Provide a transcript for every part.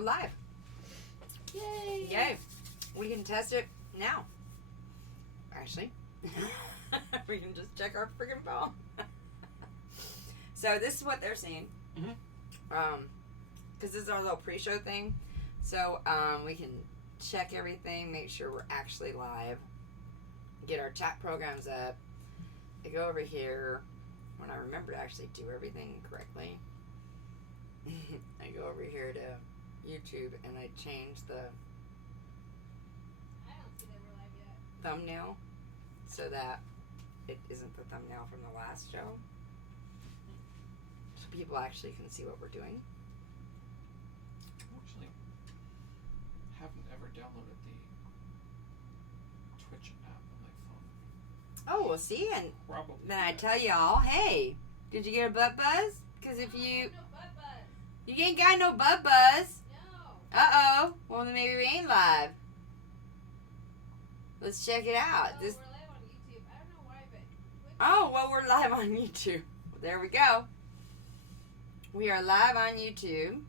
we're live. Yay! Yay. We can test it now. Actually. We can just check our freaking phone. So this is what they're seeing. Mm-hmm. Because this is our little pre-show thing. So we can check everything, make sure we're actually live, get our chat programs up. I go over here when I remember to actually do everything correctly. I go over here to YouTube and I change the I don't see that we're live yet. thumbnail so that it isn't the thumbnail from the last show. So people actually can see what we're doing. Actually, haven't ever downloaded the Twitch app on my phone. Oh, well, see, and Probably. then I tell y'all, hey, did you get a butt buzz? Because if you No butt buzz. you ain't got no butt buzz, No. uh-oh, well then maybe we ain't live. Let's check it out. Oh, This. we're live on YouTube. I don't know why, but Twitch. Oh, well, we're live on YouTube. There we go. We are live on YouTube.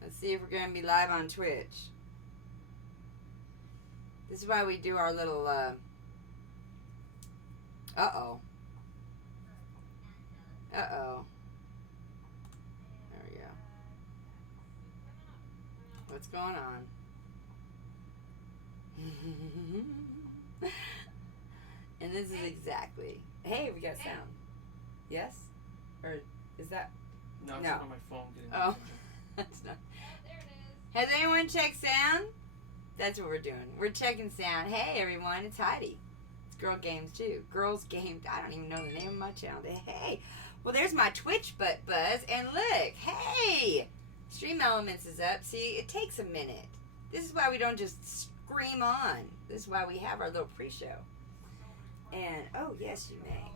Let's see if we're going to be live on Twitch. This is why we do our little, uh-oh. Uh-oh. There we go. What's going on? And this is exactly. Hey, we got sound. Yes? Or is that? No, it's No. not on my phone getting Oh. my attention. That's not. Oh, there it is. Has anyone checked sound? That's what we're doing. We're checking sound. Hey, everyone, it's Heidi. It's GirlzgameToo. Girls Game. I don't even know the name of my channel. Hey. Well, there's my Twitch butt buzz. And look. Hey. Stream Elements is up. See, it takes a minute. This is why we don't just scream on. This is why we have our little pre-show. And, oh, yes, you may.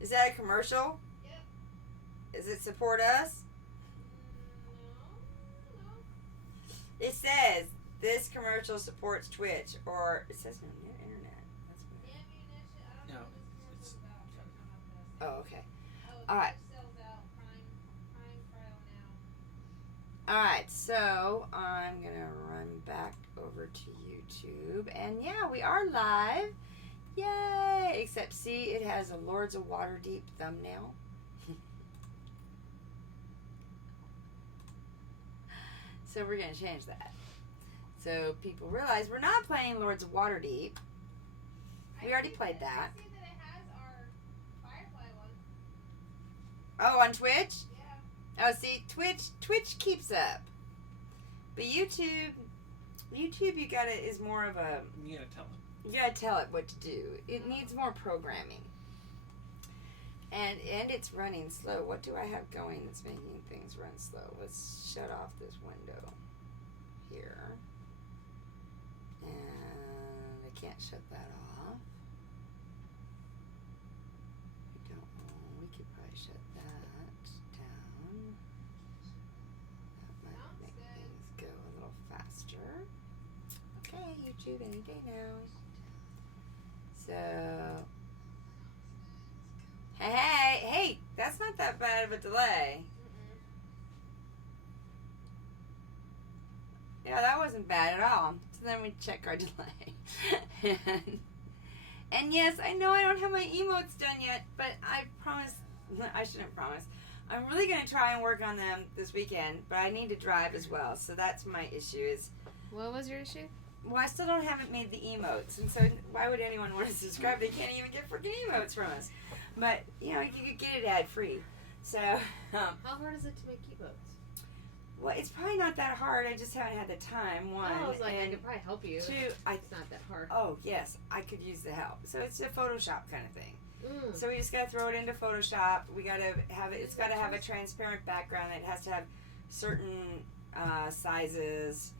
Is that a commercial? Yep. Does it support us? No. It says this commercial supports Twitch, or it says on your internet. That's weird. Ammunition. I don't No, know what this it's- commercial's about. Oh, okay. Oh, All right. Twitch sells out. Prime trial now. All right, so I'm gonna run back over to YouTube, and yeah, we are live. Yay! Except, see, it has a Lords of Waterdeep thumbnail. So we're gonna change that, so people realize we're not playing Lords of Waterdeep. We already played that. I see that it has our Firefly one. Oh, on Twitch? Yeah. Oh, see, Twitch keeps up, but YouTube, you gotta is more of a. You gotta tell them. You gotta tell it what to do. It needs more programming, and it's running slow. What do I have going that's making things run slow? Let's shut off this window here, and I can't shut that off. I don't know. We could probably shut that down. That might Sounds make good. things go a little faster. Okay, YouTube, any day now. So, hey, that's not that bad of a delay. Yeah, that wasn't bad at all. So then we check our delay. And yes, I know I don't have my emotes done yet, but I promise, I shouldn't promise. I'm really going to try and work on them this weekend, but I need to drive as well. So that's my issue is, What was your issue? well, I still haven't made the emotes, and so why would anyone want to subscribe? They can't even get freaking emotes from us. But, you know, you could get it ad-free. So, How hard is it to make emotes? well, it's probably not that hard. I just haven't had the time, one. I was like, I and could probably help you. two, It's not that hard. oh, yes, I could use the help. So it's a Photoshop kind of thing. Mm. So we just got to throw it into Photoshop. We got to have it, it's got to have a transparent background. It has to have certain sizes.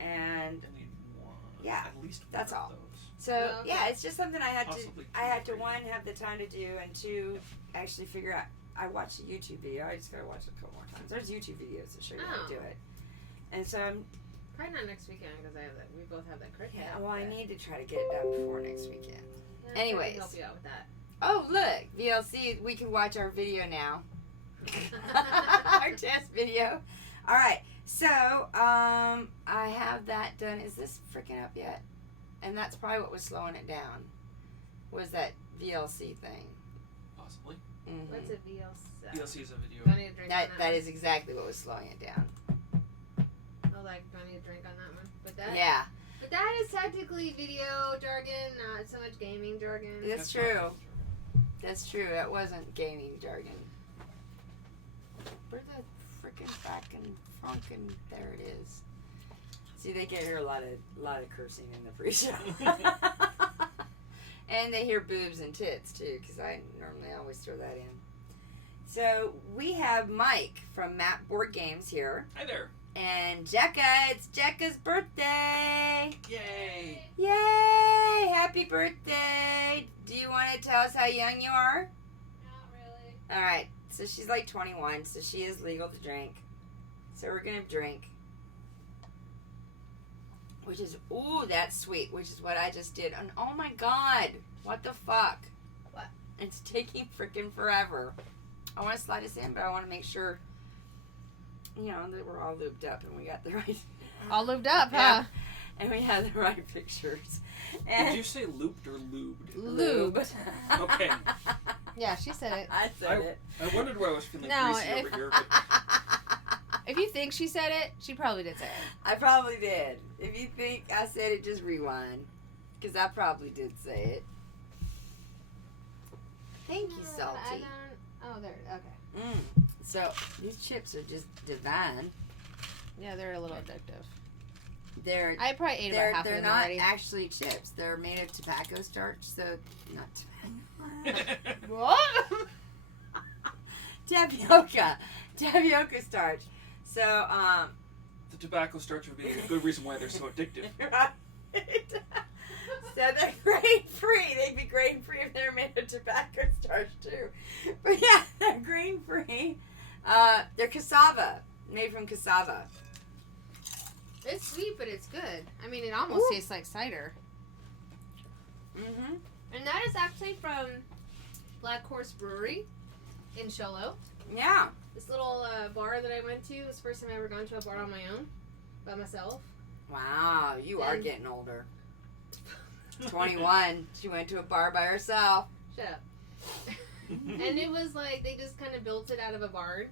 And I need one. yeah, At least one that's of all. those. so Okay. yeah, it's just something I had Possibly to. I had to two or one have the time to do, and two actually figure out. I watched a YouTube video. I just gotta watch it a couple more times. There's YouTube videos that show you how to do Oh. it. And so I'm. Probably not next weekend because I have that. We both have that cricket. Yeah, well, I need to try to get it done before next weekend. Yeah, I Anyways. can help you out with that. Oh, look. VLC, we can watch our video now. Our test video. All right. So, I have that done. Is this freaking up yet? And that's probably what was slowing it down. Was that VLC thing. Possibly. Mm-hmm. What's a VLC? VLC is a video. Do I need a drink on that That one? is exactly what was slowing it down. Oh, like, do I need a drink on that one? But that, Yeah. But that is technically video jargon, not so much gaming jargon. That's true. That's true. That wasn't gaming jargon. Where the frickin' frackin' frunkin'? There it is. See, they can hear a lot of cursing in the pre-show. And they hear boobs and tits too, because I normally always throw that in. So we have Mike from Map Board Games here, Hi there. and Jekka. It's Jekka's birthday. Yay. Yay! Happy birthday! Do you want to tell us how young you are? Not really. All right. So she's like 21, so she is legal to drink. So we're gonna drink. Which is, ooh, that's sweet. Which is what I just did. And oh my God, what the fuck? What? It's taking freaking forever. I want to slide us in, but I want to make sure, you know, that we're all lubed up and we got the right. All lubed up, Yeah. And we have the right pictures. And Did you say looped or lubed? lube. Okay. Yeah, she said it. I said it. I wondered why I was feeling No, greasy if- over here. But If you think she said it, she probably did say it. I probably did. If you think I said it, just rewind. Because I probably did say it. Thank you, I Salty. don't. Oh, there. Okay. So, these chips are just divine. Yeah, they're a little addictive. They're I probably ate about half of they're them not already. actually chips. They're made of tobacco starch, so not tobacco. What? Tapioca starch. So, the tobacco starch would be a good reason why they're so addictive. right. So they're grain free. They'd be grain free if they're made of tobacco starch too. But yeah, they're grain free. They're cassava, made from cassava. It's sweet, but it's good. I mean, it almost Ooh. tastes like cider. Mm-hmm. And that is actually from Black Horse Brewery in Sholo. Yeah. This little bar that I went to was the first time I ever gone to a bar on my own, by myself. Wow, you are And- getting older. 21. She went to a bar by herself. Shut up. And it was like they just kind of built it out of a barn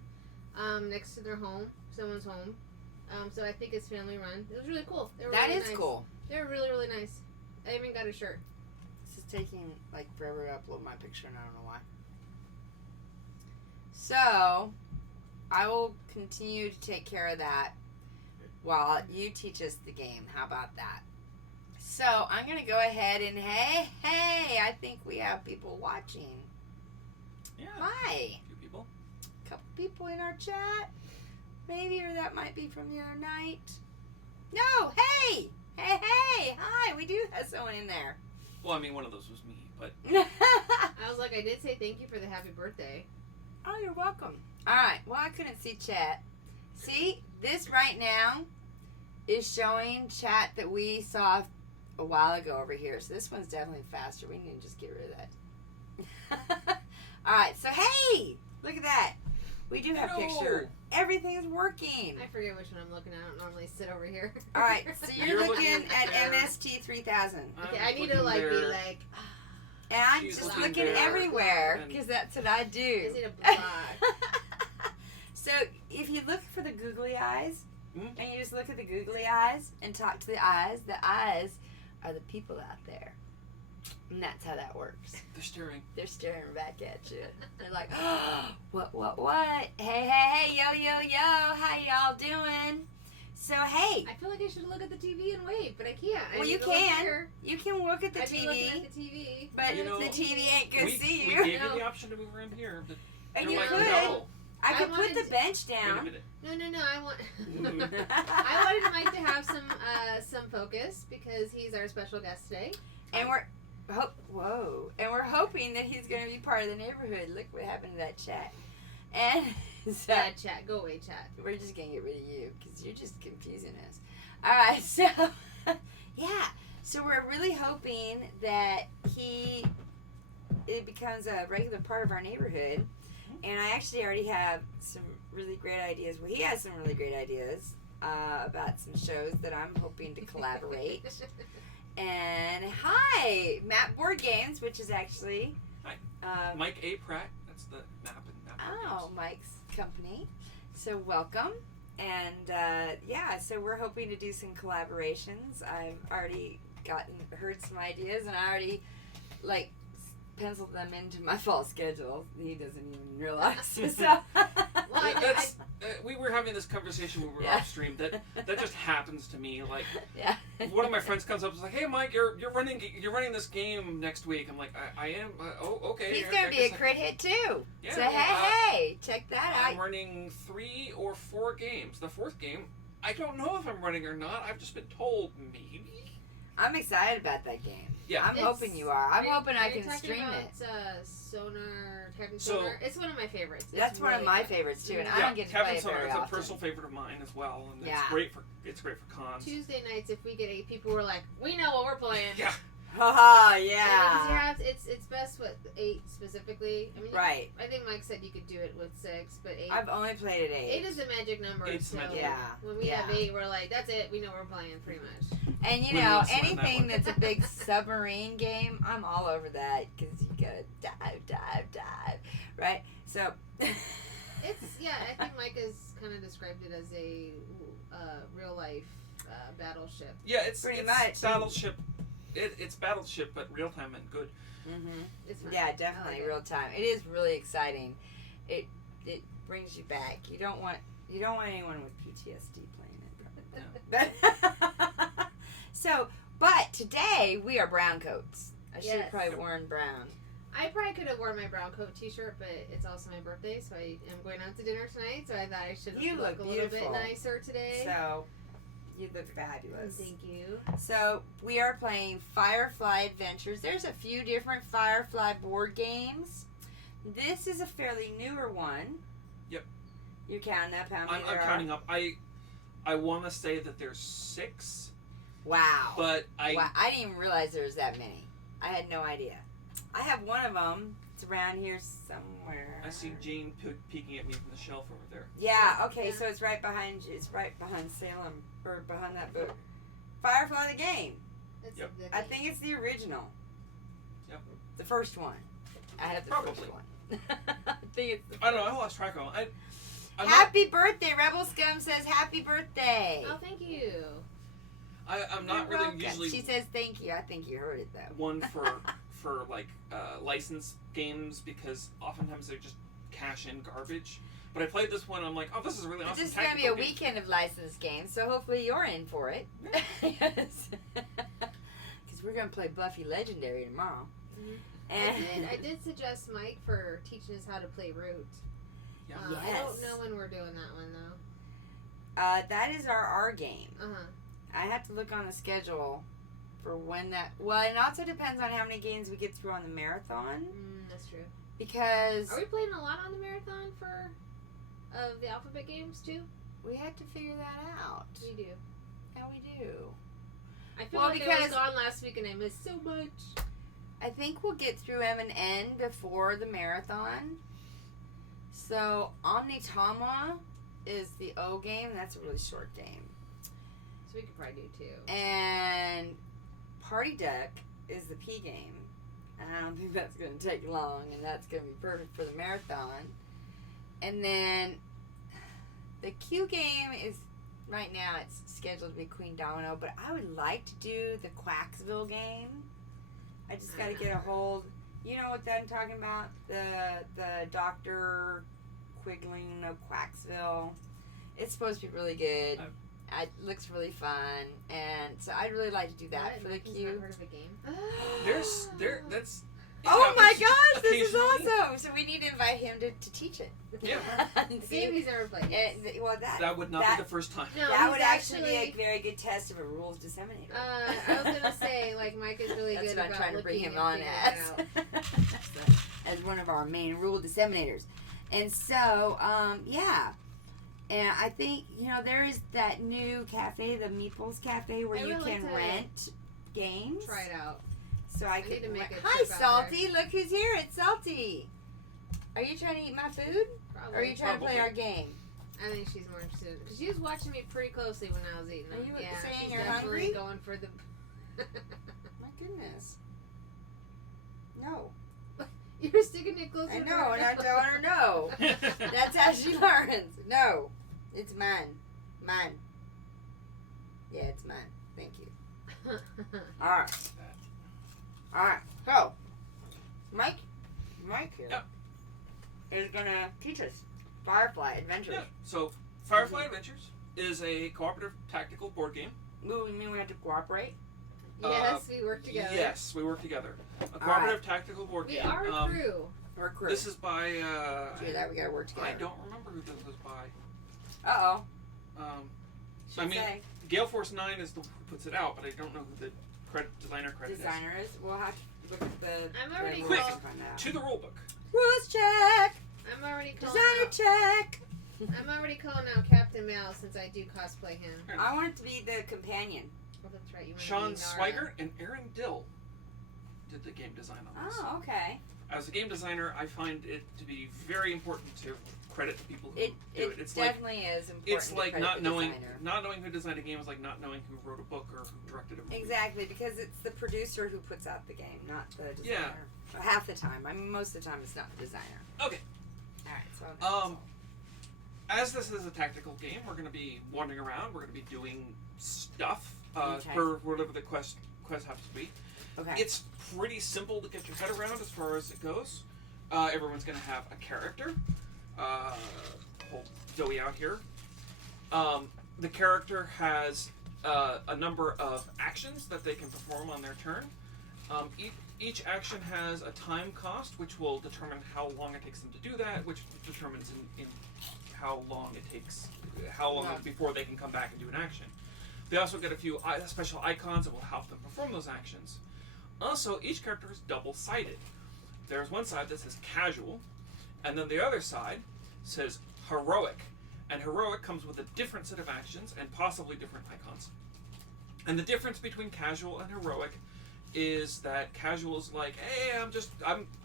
next to their home, someone's home. So I think it's family run. It was really cool. They were That really is nice. cool. They were really, really nice. I even got a shirt. This is taking like forever to upload my picture, and I don't know why. So, I will continue to take care of that while you teach us the game. How about that? So, I'm going to go ahead and hey, I think we have people watching. Yeah. Hi. Two people. A couple people in our chat. Maybe, or that might be from the other night. No, hey, hi. We do have someone in there. Well, I mean, one of those was me, but I was like, I did say thank you for the happy birthday. Oh, you're welcome. All right. Well, I couldn't see chat. See, this right now is showing chat that we saw a while ago over here. So this one's definitely faster. We need to just get rid of that. All right. So, hey, look at that. We do have Hello. picture. Everything is working. I forget which one I'm looking at. I don't normally sit over here. All right. So you're You're looking looking at there. MST 3000. Okay, I'm I need to looking like be there. like, And I'm She's just looking looking there. everywhere And- because that's what I do. is it a block? So if you look for the googly eyes, Hmm? and you just look at the googly eyes and talk to the eyes are the people out there. And that's how that works. they're staring. They're staring back at you. They're like, oh, what? Hey, yo, how y'all doing? So, hey, I feel like I should look at the TV and wave, but I can't. I well, need you to look can. here. You can look at the I'd be looking TV, at the TV. but You know, the TV ain't going to see We you. gave No. you the option to move around here. But And you're you like, could. no. I could I put the wanted to- bench Wait a down. minute. No. I want. I wanted Mike to have some focus because he's our special guest today. And we're hoping that he's going to be part of the neighborhood. Look what happened to that chat. And so Bad chat, go away, chat. we're just going to get rid of you because you're just confusing us. All right, so yeah, So we're really hoping that it becomes a regular part of our neighborhood. And I actually already have some really great ideas. Well, he has some really great ideas about some shows that I'm hoping to collaborate. And hi, Map Board Games, which is actually Mike A. Pratt. That's the map and Map Board Games. Mike's company. So welcome. And so we're hoping to do some collaborations. I've already heard some ideas, and I already penciled them into my fall schedule. He doesn't even realize. So. We were having this conversation when we were off stream that just happens to me. Like, yeah. One of my friends comes up and is like, "Hey, Mike, you're running this game next week." I'm like, "I am. Okay." He's gonna be a crit hit too. Yeah, so hey, check that out. I'm running 3 or 4 games. The 4th game, I don't know if I'm running or not. I've just been told maybe. I'm excited about that game. Yeah. I'm hoping you are. I'm hoping I can stream it. Captain Sonar. It's one of my favorites. That's one of my favorites too, and I don't get to play it very Captain Sonar is often. a personal favorite of mine as well, and Yeah. it's great for cons. Tuesday nights, if we get 8 people, we're like, we know what we're playing. Yeah. Haha, Because yeah. it's best with 8 specifically. I mean, Right. I think Mike said you could do it with 6, but 8. I've only played it 8. 8 is the magic number. 8's the magic Yeah. When we have 8, we're like, that's it. We know we're playing pretty much. And you We know, will slam that anything one. that's a big submarine game, I'm all over that because you gotta dive, right? So. I think Mike has kind of described it as a real life battleship. Yeah, it's Pretty much. Battleship. It's Battleship, but real time and good. Mhm. It's fun. Yeah, definitely I like it. real time. It is really exciting. It brings you back. You don't want anyone with PTSD playing it. But but today we are brown coats. I should have Yes. probably worn brown. I probably could have worn my brown coat t-shirt, but it's also my birthday, so I am going out to dinner tonight, so I thought I should You look look a little bit beautiful. nicer today. So you look fabulous. Thank you. So we are playing Firefly Adventures. There's a few different Firefly board games. This is a fairly newer one. Yep. You're counting up how many I'm there are? counting up. I want to say that there's 6, Wow. but I didn't even realize there was that many. I had no idea. I have one of them. It's around here somewhere. I see Jane peeking at me from the shelf over there. Yeah, okay, Yeah. so it's right behind you. It's right behind Salem, or behind that book. Firefly the game. That's Yep. a good I thing. think it's the original. Yep. The first one. I have the Probably. first one. I think it's the I don't know. I lost track of them. Happy birthday! Rebel Scum says happy birthday. Oh, thank you. I'm not You're really welcome. usually She says thank you. I think you heard it though. one for like licensed games because oftentimes they're just cash in garbage. But I played this one. I'm like, oh, this is a really But awesome. this is gonna be a tactical game. weekend of licensed games, so hopefully you're in for it. Yes. Because we're gonna play Buffy Legendary tomorrow. Mhm. And I did suggest Mike for teaching us how to play Root. Yeah. I Yes. don't know when we're doing that one though. that is our game. Uh-huh. I have to look on the schedule for when that. Well, it also depends on how many games we get through on the marathon. That's true. Because Are we playing a lot on the marathon for the alphabet games too? we have to figure that out. We do. Yeah, we do. I feel Well, like I because- was gone last week and I missed so much. I think we'll get through M and N before the marathon. So Omnitama is the O game. That's a really short game. So we could probably do 2. And Party Deck is the P game. And I don't think that's going to take long, and that's going to be perfect for the marathon. And then the Q game is, right now, it's scheduled to be Queen Domino, but I would like to do the Quacksville game. I just got to get a hold. You know what I'm talking about? The Dr. Quiggling of Quacksville. It's supposed to be really good. It looks really fun, and so I'd really like to do that What? for the Mike has Q. not heard of a game. That's. it Oh my happens gosh, this is occasionally. awesome! So we need to invite him to teach it. Yeah. And A see- game he's never played. and, well, That would not be the first time. No, that he's would actually be a very good test of a rules disseminator. I was gonna say, like, Mike is really That's good what I'm about trying to bring looking him and on figuring it as. out. As one of our main rule disseminators. And so, yeah. And I think, there is that new cafe, the Meeples Cafe, where I you really can like to- rent games. try it out. So I need could. to make a Hi, trip out Salty. Look who's here. It's Salty. Are you trying to eat my food? Probably. Or are you trying to play Probably. our game? I think she's more interested because she was watching me pretty closely when I was eating. Are you yeah, saying she's you're definitely hungry? going for the. My goodness. No. You're sticking it closer. I to know, her and I'm nose. telling her no. That's how she learns. No. It's mine. Mine. Yeah, it's mine. Thank you. Alright. Alright. So, Mike here Yep. is gonna teach us Firefly Adventures. Yeah. So, Firefly Adventures is a cooperative tactical board game. Ooh, you mean we have to cooperate? Yes, we work together. Yes, we work together. A cooperative tactical board We game. are a crew. Or crew? This is by. Do that, we gotta work together. I don't remember who this was by. Uh-oh. I mean, say Gale Force 9 is the who puts it out, but I don't know who the designer credit designer is. We'll have to look at the I'm already the Quick. rules and find that out. is. To the rulebook. Rules check! I'm already calling Designer out. check! I'm already calling out Captain Mal since I do cosplay him. I want it to be the companion. Well, that's right. You want Sean to be Nara. Swigert and Aaron Dill did the game design on this. Oh, okay. As a game designer, I find it to be very important to credit the people who It do it. It's like definitely is important. it's to like credit not the knowing designer. who designed a game is like not knowing who wrote a book or who directed a movie. Exactly, because it's the producer who puts out the game, not the designer. Yeah. Well, half the time. I mean, most of the time it's not the designer. Okay. Alright, so. As this is a tactical game, we're going to be wandering around. We're going to be doing stuff Okay. per whatever the quest happens to be. Okay. It's pretty simple to get your head around as far as it goes. Everyone's going to have a character. Hold Zoe out here. The character has a number of actions that they can perform on their turn. Each action has a time cost, which will determine how long it takes them to do that, which determines in how long it takes, before they can come back and do an action. They also get a few special icons that will help them perform those actions. Also, each character is double-sided. There's one side that says casual, and then the other side says heroic. And heroic comes with a different set of actions and possibly different icons. And the difference between casual and heroic is that casual is like, hey,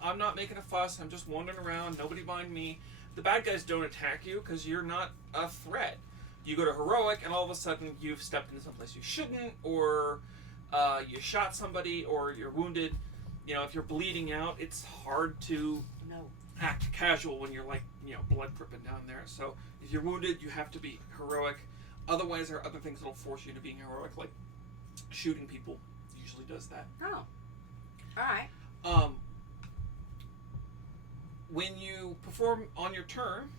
I'm not making a fuss, I'm just wandering around, nobody mind me. The bad guys don't attack you because you're not a threat. You go to heroic and all of a sudden you've stepped into someplace you shouldn't, or you shot somebody, or you're wounded. You know, if you're bleeding out, it's hard to act casual when you're like, blood dripping down there. So if you're wounded, you have to be heroic. Otherwise, there are other things that'll force you to being heroic, like shooting people usually does that. Oh. Alright. When you perform on your turn,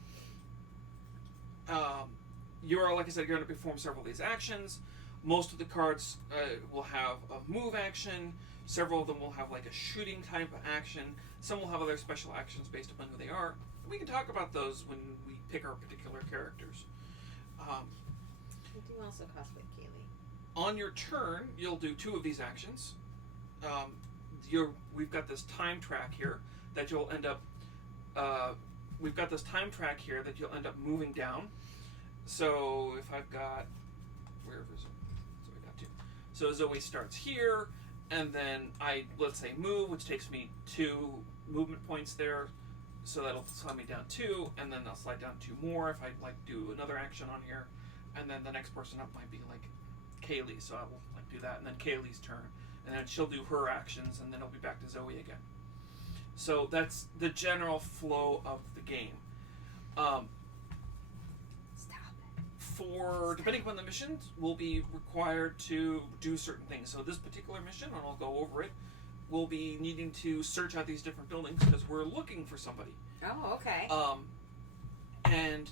you're, like I said, you're going to perform several of these actions. Most of the cards will have a move action. Several of them will have like a shooting type of action. Some will have other special actions based upon who they are. We can talk about those when we pick our particular characters. We do also cosplay Kaylee. On your turn, you'll do two of these actions. We've got this time track here that you'll end up. You'll end up moving down. So if I've got, wherever is it? So we got two. So Zoe starts here, and then let's say move, which takes me 2 movement points there. So that'll slide me down 2, and then I'll slide down 2 more if I do another action on here. And then the next person up might be like Kaylee, so I will do that, and then Kaylee's turn, and then she'll do her actions, and then it'll be back to Zoe again. So that's the general flow of the game. Depending upon the missions, we'll be required to do certain things. So this particular mission, and I'll go over it, we'll be needing to search out these different buildings because we're looking for somebody. Oh, okay. And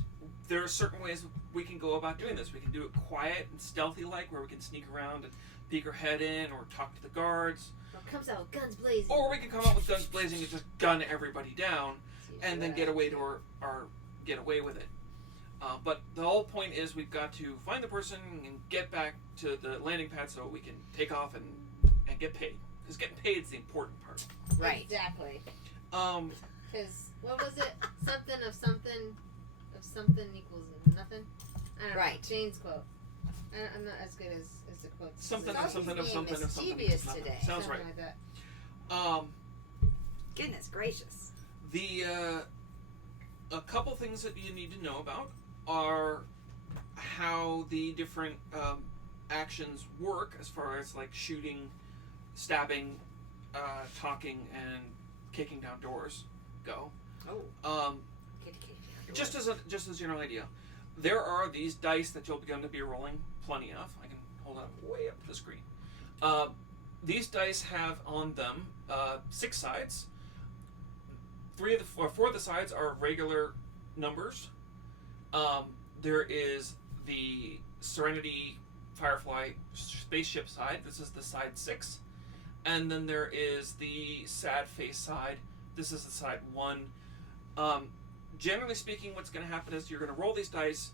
there are certain ways we can go about doing this. We can do it quiet and stealthy-like, where we can sneak around and peek our head in or talk to the guards. Or comes out with guns blazing. Or we can come out with guns blazing and just gun everybody down and then get away with it. But the whole point is we've got to find the person and get back to the landing pad so we can take off and get paid. Because getting paid is the important part. Right. Exactly. Because what was it? Something of something equals nothing. I don't know. Right. Jane's quote. I'm not as good as the quotes. Something Sophie's of something of being something of something. mischievous equals nothing. today. Sounds right. Like that. Goodness gracious. A couple things that you need to know about are how the different actions work as far as like shooting, stabbing, talking, and kicking down doors go. Oh. Just as a general idea, there are these dice that you'll begin to be rolling plenty of. I can hold it way up to the screen. These dice have on them 6 sides. 4 of the sides are regular numbers. There is the Serenity Firefly spaceship side. This is the side 6. And then there is the sad face side. This is the side 1. Generally speaking, what's going to happen is you're going to roll these dice.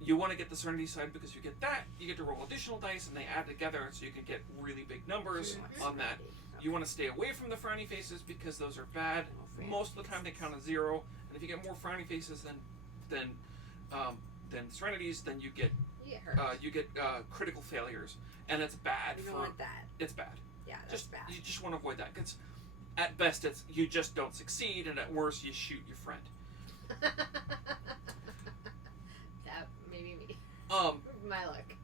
You want to get the Serenity side because you get that. You get to roll additional dice, and they add together, so you can get really big numbers on that. You want to stay away from the frowny faces because those are bad. Most of the time, they count as 0. And if you get more frowny faces than Serenities, then you get hurt. you get critical failures, and it's bad. You don't want that. It's bad. Yeah, that's bad. You just want to avoid that because at best it's you just don't succeed, and at worst you shoot your friend. That may be me. My luck.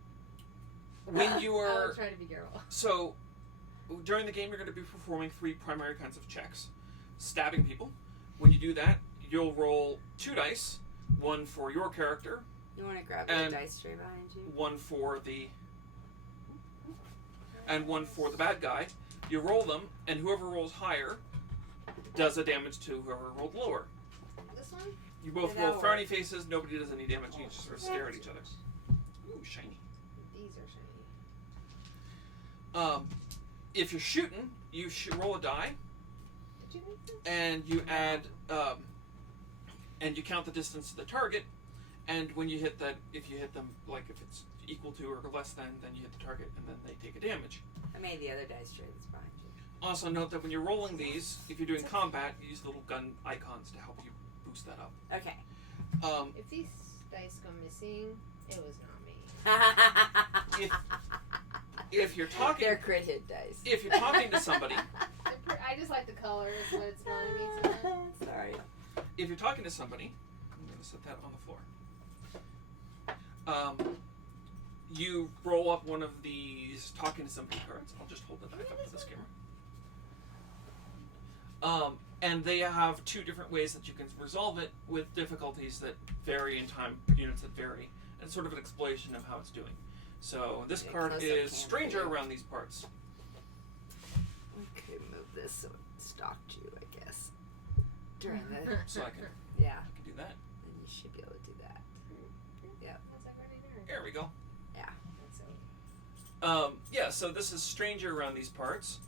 When you I are will try to be careful. so during the game, you're going to be performing 3 primary kinds of checks. Stabbing people. When you do that, you'll roll 2 dice, 1 for your character, You want to grab the and dice tray behind you? 1 for the bad guy. You roll them, and whoever rolls higher does a damage to whoever rolled lower. This one? You both Yeah, roll that frowny works. faces, nobody does any damage, you just sort of stare at each other. Ooh, shiny. These are shiny. If you're shooting, you roll a die, Did you make this? and you add, and you count the distance to the target, and when you hit that, if you hit them, like if it's equal to or less than, then you hit the target, and then they take a damage. I made the other dice tray that's behind you. Also note that when you're rolling these, if you're doing combat, you use little gun icons to help you boost that up. Okay. If these dice go missing, it was not me. If you're talking, They're crit hit dice. if you're talking to somebody, I just like the color. Is what it's reminding me to. Sorry. if you're talking to somebody, I'm going to set that on the floor. You roll up one of these talking to somebody cards. I'll just hold the die up to this camera. And they have 2 different ways that you can resolve it with difficulties that vary in time units that vary. And it's sort of an explanation of how it's doing. So this Okay, card close-up is cam stranger view. around these parts. We could move this so it stalked you, I guess. During the So I can yeah. do that. Then you should be able to do that. That's like right there. There we go. Yeah. That's so. Yeah, so this is stranger around these parts,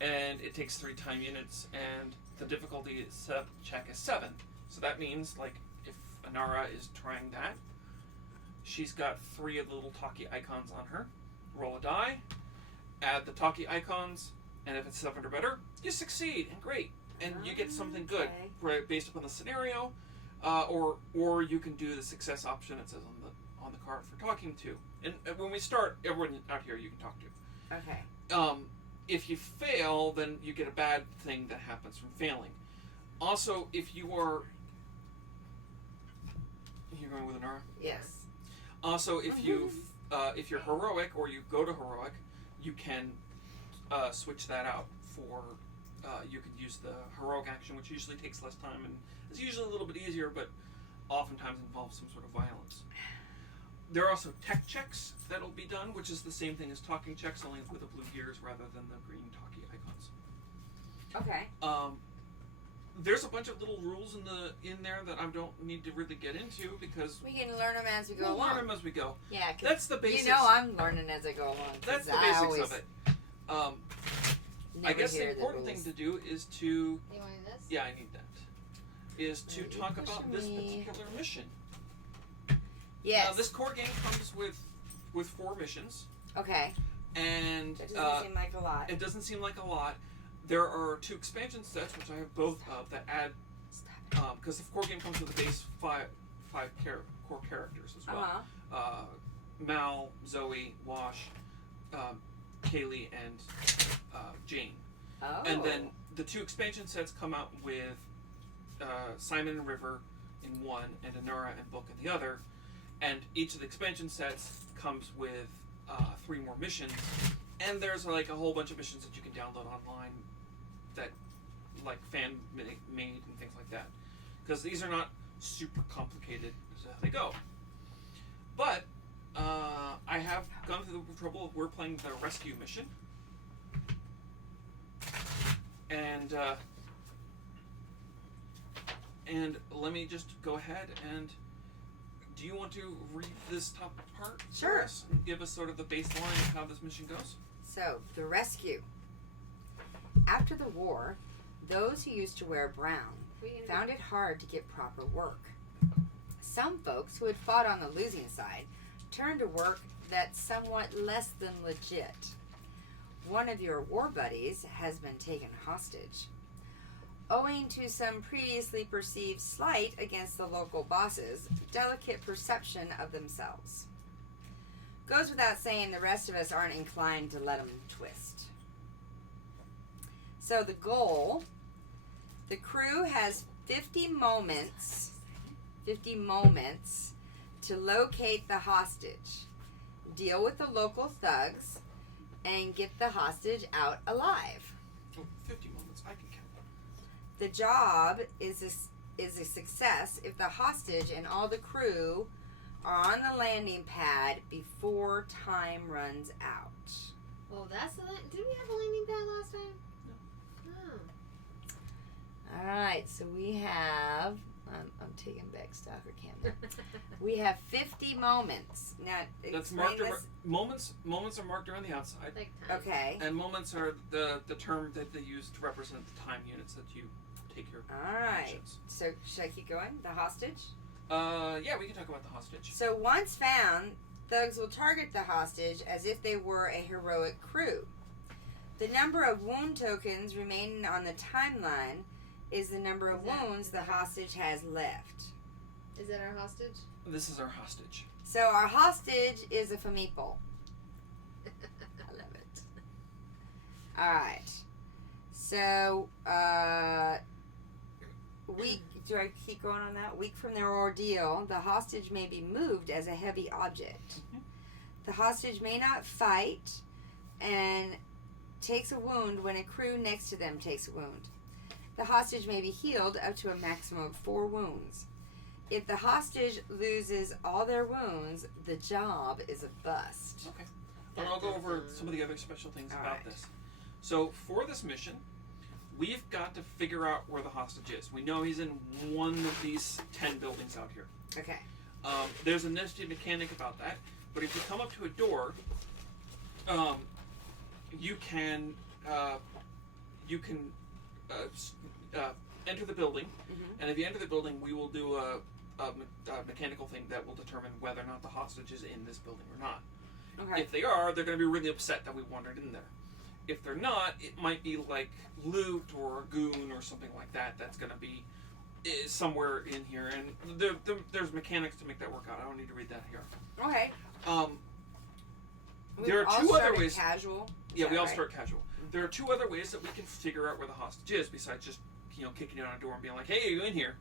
and it takes 3 time units, and the difficulty check is 7. So that means, like, if Anara is trying that, she's got 3 of the little talkie icons on her. Roll a die, add the talkie icons, and if it's 7 or better, you succeed, and great. And you get something good, Okay. right, based upon the scenario, or you can do the success option it says on the card for talking to. And when we start, everyone out here you can talk to. Okay. If you fail, then you get a bad thing that happens from failing. Also, if you are... You're going with an R? Yes. Also, if if you're heroic or you go to heroic, you can switch that out for... you can use the heroic action, which usually takes less time and is usually a little bit easier, but oftentimes involves some sort of violence. There are also tech checks that'll be done, which is the same thing as talking checks, only with the blue gears rather than the green talkie icons. Okay. There's a bunch of little rules in there that I don't need to really get into because We can learn them as we go we'll along. learn them as we go. Yeah, 'cause That's the basics. you know I'm learning as I go along. 'Cause That's the I basics always of it. I never guess the hear important rules. thing to do is to You wanted this? yeah, I need that. Is to You talk push about this me. particular mission. Yes. This core game comes with 4 missions, Okay. and That doesn't seem like a lot. it doesn't seem like a lot. There are 2 expansion sets, which I have both of, that add because the core game comes with a base 5 core characters as well. Uh-huh. Mal, Zoe, Wash, Kaylee, and Jane. Oh. And then the 2 expansion sets come out with Simon and River in one, and Anura and Book in the other. And each of the expansion sets comes with 3 more missions. And there's like a whole bunch of missions that you can download online that like fan made and things like that. Because these are not super complicated as they go. But I have gone through the trouble of we're playing the rescue mission. And let me just go ahead and do you want to read this top part Sure. for us and give us sort of the baseline of how this mission goes? So, the rescue. After the war, those who used to wear brown found it hard to get proper work. Some folks who had fought on the losing side turned to work that's somewhat less than legit. One of your war buddies has been taken hostage. Owing to some previously perceived slight against the local bosses' delicate perception of themselves. Goes without saying the rest of us aren't inclined to let them twist. So the goal, the crew has 50 moments to locate the hostage, deal with the local thugs, and get the hostage out alive. Oh, 50 moments, I can count. The job is a success if the hostage and all the crew are on the landing pad before time runs out. Oh, that's the. Did we have a landing pad last time? No. Oh. Alright, so we have, I'm taking back stalker camera. We have 50 moments. Now, That's explain marked this. moments are marked around the outside. Like time. Okay. And moments are the term that they use to represent the time units that you take your Alright. actions. So, should I keep going? The hostage? Yeah, we can talk about the hostage. So, once found, thugs will target the hostage as if they were a heroic crew. The number of wound tokens remaining on the timeline is the number of wounds the hostage has left. Is that our hostage? This is our hostage. So, our hostage is a Famiple. I love it. Alright. So, do I keep going on that? Week from their ordeal, the hostage may be moved as a heavy object. The hostage may not fight and takes a wound when a crew next to them takes a wound. The hostage may be healed up to a maximum of 4 wounds. If the hostage loses all their wounds, the job is a bust. Okay. And I'll go over some of the other special things about Alright. this. So, for this mission, we've got to figure out where the hostage is. We know he's in one of these 10 buildings out here. Okay. There's a nifty mechanic about that, but if you come up to a door, you can enter the building, Mm-hmm. and if you enter the building, we will do a mechanical thing that will determine whether or not the hostage is in this building or not. Okay. If they are, they're going to be really upset that we wandered in there. If they're not, it might be like loot or a goon or something like that that's going to be somewhere in here, and there's mechanics to make that work out. I don't need to read that here. Okay. There are all 2 other started ways. Casual. Yeah, we all right? start casual. There are 2 other ways that we can figure out where the hostage is besides just kicking it on a door and being like, "Hey, are you in here?"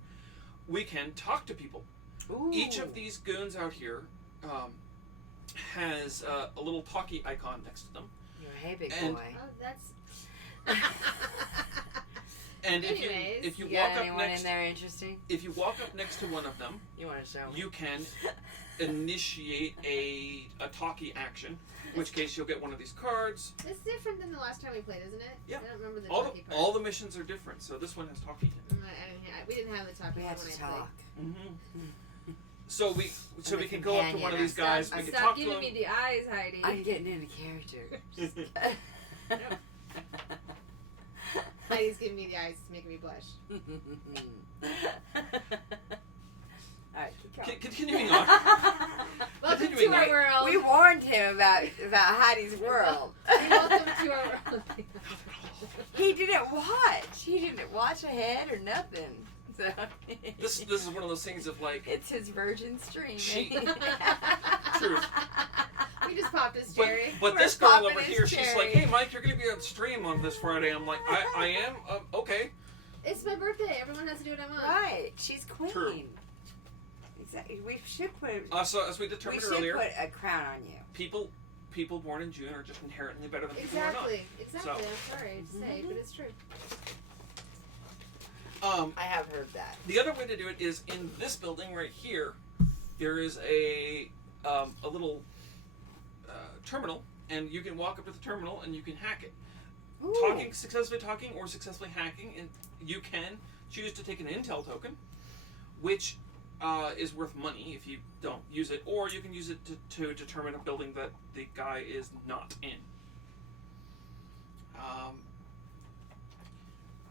We can talk to people. Ooh. Each of these goons out here has a little talkie icon next to them. Hey, big and- boy. Oh, that's. And Anyways. if you You walk got up anyone next in there interesting? if you walk up next to one of them, You want to show me? you can initiate a talkie action. In which case you'll get one of these cards. It's different than the last time we played, isn't it? Yeah. I don't remember the All talkie part. all the missions are different, so this one has talkie in it. We didn't have the talkie We part have when to I played. talk. Mm-hmm. So we the can go up to one of these companion. guys. We can Stop talk to giving them. me the eyes, Heidi. I'm getting into character. Heidi's giving me the eyes to make me blush. Alright, keep going. Continuing on. Welcome Continuing to our on. world. We warned him about Heidi's world. Welcome to our world. He didn't watch. He didn't watch ahead or nothing. So This is one of those things of like. it's his virgin stream. She- Truth. We just popped his But, cherry. but We're this girl popping over his here, she's like, cherry. "Hey, Mike, you're gonna be on stream on this Friday." I'm like, "I am. Okay." It's my birthday. Everyone has to do what I want. Right, she's queen. True. Exactly. We should put. So as we We determined should earlier, put a crown on you. people born in June are just inherently better than people who are Exactly. Exactly. So- I'm sorry to say, but it's true. not. I have heard that. The other way to do it is in this building right here. There is a little terminal, and you can walk up to the terminal and you can hack it. Ooh. Successfully talking or successfully hacking, and you can choose to take an intel token, which is worth money if you don't use it, or you can use it to determine a building that the guy is not in.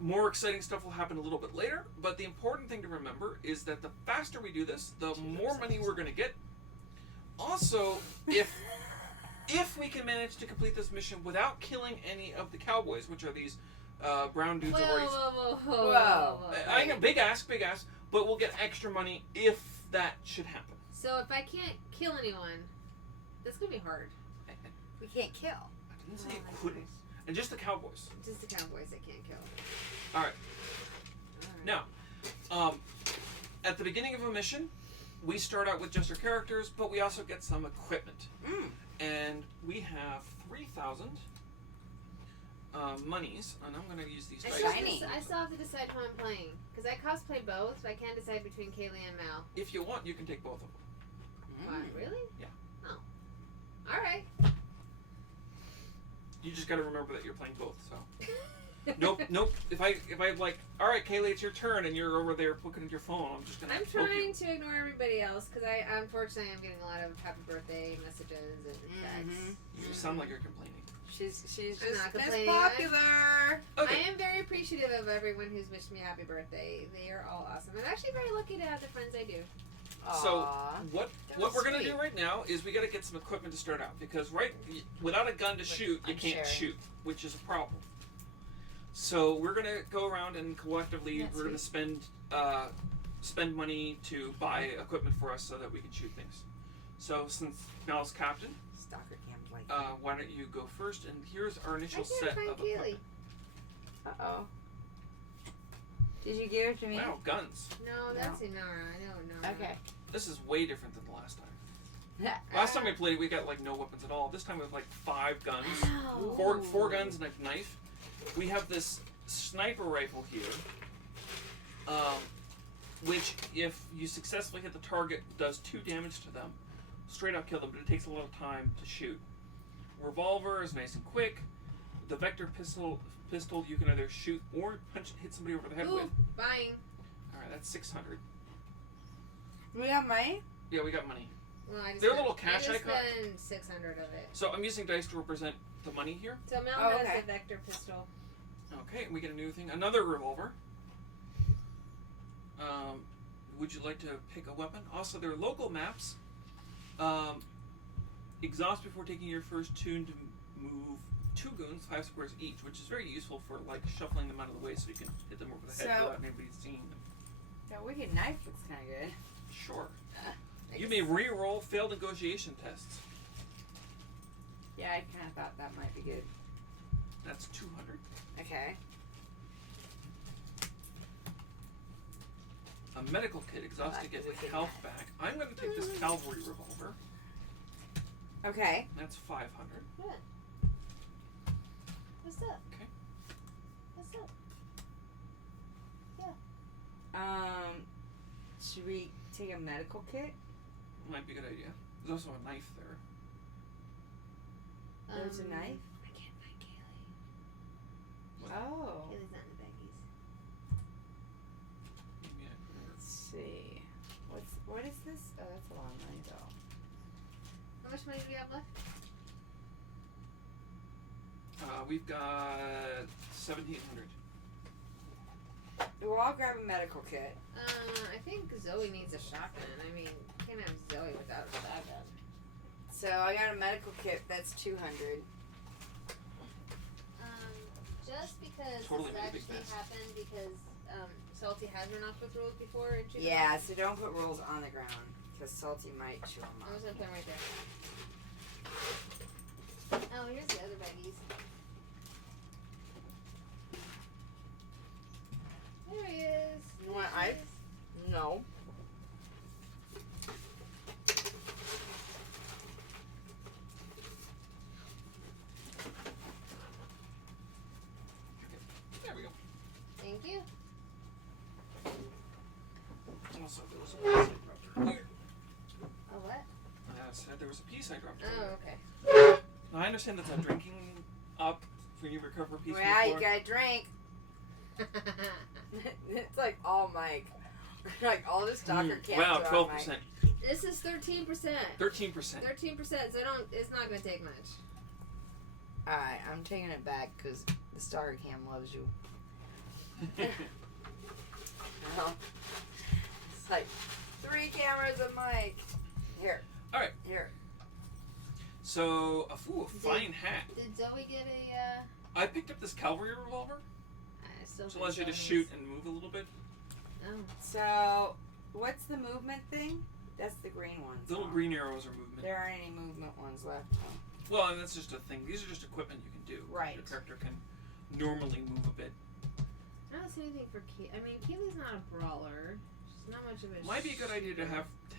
More exciting stuff will happen a little bit later, but the important thing to remember is that the faster we do this, the more money we're going to get. Also, if we can manage to complete this mission without killing any of the cowboys, which are these brown dudes. Whoa. I know, big ask, but we'll get extra money if that should happen. So if I can't kill anyone, that's gonna be hard. We can't kill. I didn't say you that's couldn't. nice. And just the cowboys. Just the cowboys I can't kill. All right. Alright. Now, at the beginning of a mission, we start out with just our characters, but we also get some equipment. And we have 3,000 monies, and I'm going to use these dice. I still have to decide who I'm playing. Because I cosplay both, but I can't decide between Kaylee and Mal. If you want, you can take both of them. What, really? Yeah. Oh. Alright. You just got to remember that you're playing both, so. Nope. If I like, all right, Kaylee, it's your turn, and you're over there looking at your phone, I'm just gonna. I'm poke you. trying to ignore everybody else because I unfortunately am getting a lot of happy birthday messages and texts. You sound like you're complaining. She's I'm just not Miss complaining. Popular. Okay. I am very appreciative of everyone who's wished me happy birthday. They are all awesome. I'm actually very lucky to have the friends I do. So Aw. what That what was we're gonna sweet. do right now is we got to get some equipment to start out because without a gun to shoot, you I'm can't sharing. shoot, which is a problem. So we're gonna go around and collectively That's we're gonna spend money to buy equipment for us so that we can shoot things. So since Mal's captain, Stalker cam like. why don't you go first? And here's our I initial can't set find of Kaylee. equipment. Uh-oh. Did you give it to me? Wow, guns! No, that's Inara. I know Inara. Okay. This is way different than the last time. Last time we played it, we got like no weapons at all. This time we have like 5 guns. Ow. Four guns and a knife. We have this sniper rifle here, which, if you successfully hit the target, does 2 damage to them. Straight up kill them, but it takes a little time to shoot. Revolver is nice and quick. The vector pistol you can either shoot or hit somebody over the head Ooh, with. buying. All right, that's 600. We got money? Yeah, we got money. Well, I just Their spent- little cash I just icon- spent 600 of it. So I'm using dice to represent the money here. So Mel Oh, has okay. the vector pistol. Okay, and we get a new thing. Another revolver. Would you like to pick a weapon? Also, there are local maps. Exhaust before taking your first tune to move 2 goons, 5 squares each, which is very useful for like shuffling them out of the way so you can hit them over the head So- without anybody seeing them. That wicked knife looks kind of good. Sure. You may re-roll failed negotiation tests. Yeah, I kind of thought that might be good. That's 200. Okay. A medical kit. Exhaust I to like get the wicked health back. I'm going to take this cavalry revolver. Okay. That's 500. What? What's up? Okay. What's up? Should we take a medical kit? Might be a good idea. There's also a knife there. There's a knife? I can't find Kaylee. Oh. Kaylee's not in the baggies. Maybe I put her. Let's see. What is this? Oh, that's a lot of money though. How much money do we have left? We've got 1,700. We'll all grab a medical kit. I think Zoe needs a shotgun. I mean, can't have Zoe without a shotgun. So I got a medical kit that's 200. Just because Totally this made a big actually mess. happened because cell Salty has run off with rules before. And chewed them Yeah, up. so don't put rules on the ground because Salty might chew them I'm just up. gonna put them right there. Oh, here's the other baggies. There he is. You want There he ice? is. No. There we go. Thank you. Also, there was a piece I dropped earlier. Oh, what? I said there was a piece I dropped Oh, earlier. okay. Now, I understand that's a drinking up when you recover a piece from Yeah, the you floor. gotta drink. It's like all Mike. Like all the stalker cans Wow, are on 12%. This is 13%. 13%. 13%, so it's not gonna take much. Alright, I'm taking it back because the stalker cam loves you. Well, it's like 3 cameras of Mike. Here. Alright. Here. So, a fine hat. Did Zoe get a, I picked up this cavalry revolver, I still which think allows you to Zoe shoot needs- and move a little bit. Oh. So, what's the movement thing? That's the green ones. The little huh? green arrows are movement. There aren't any movement ones left. Huh? Well, and that's just a thing. These are just equipment you can do. Right. Your character can normally move a bit. I don't see anything for Kay. I mean, Kaylee's not a brawler. She's not much of a. Might be a good idea to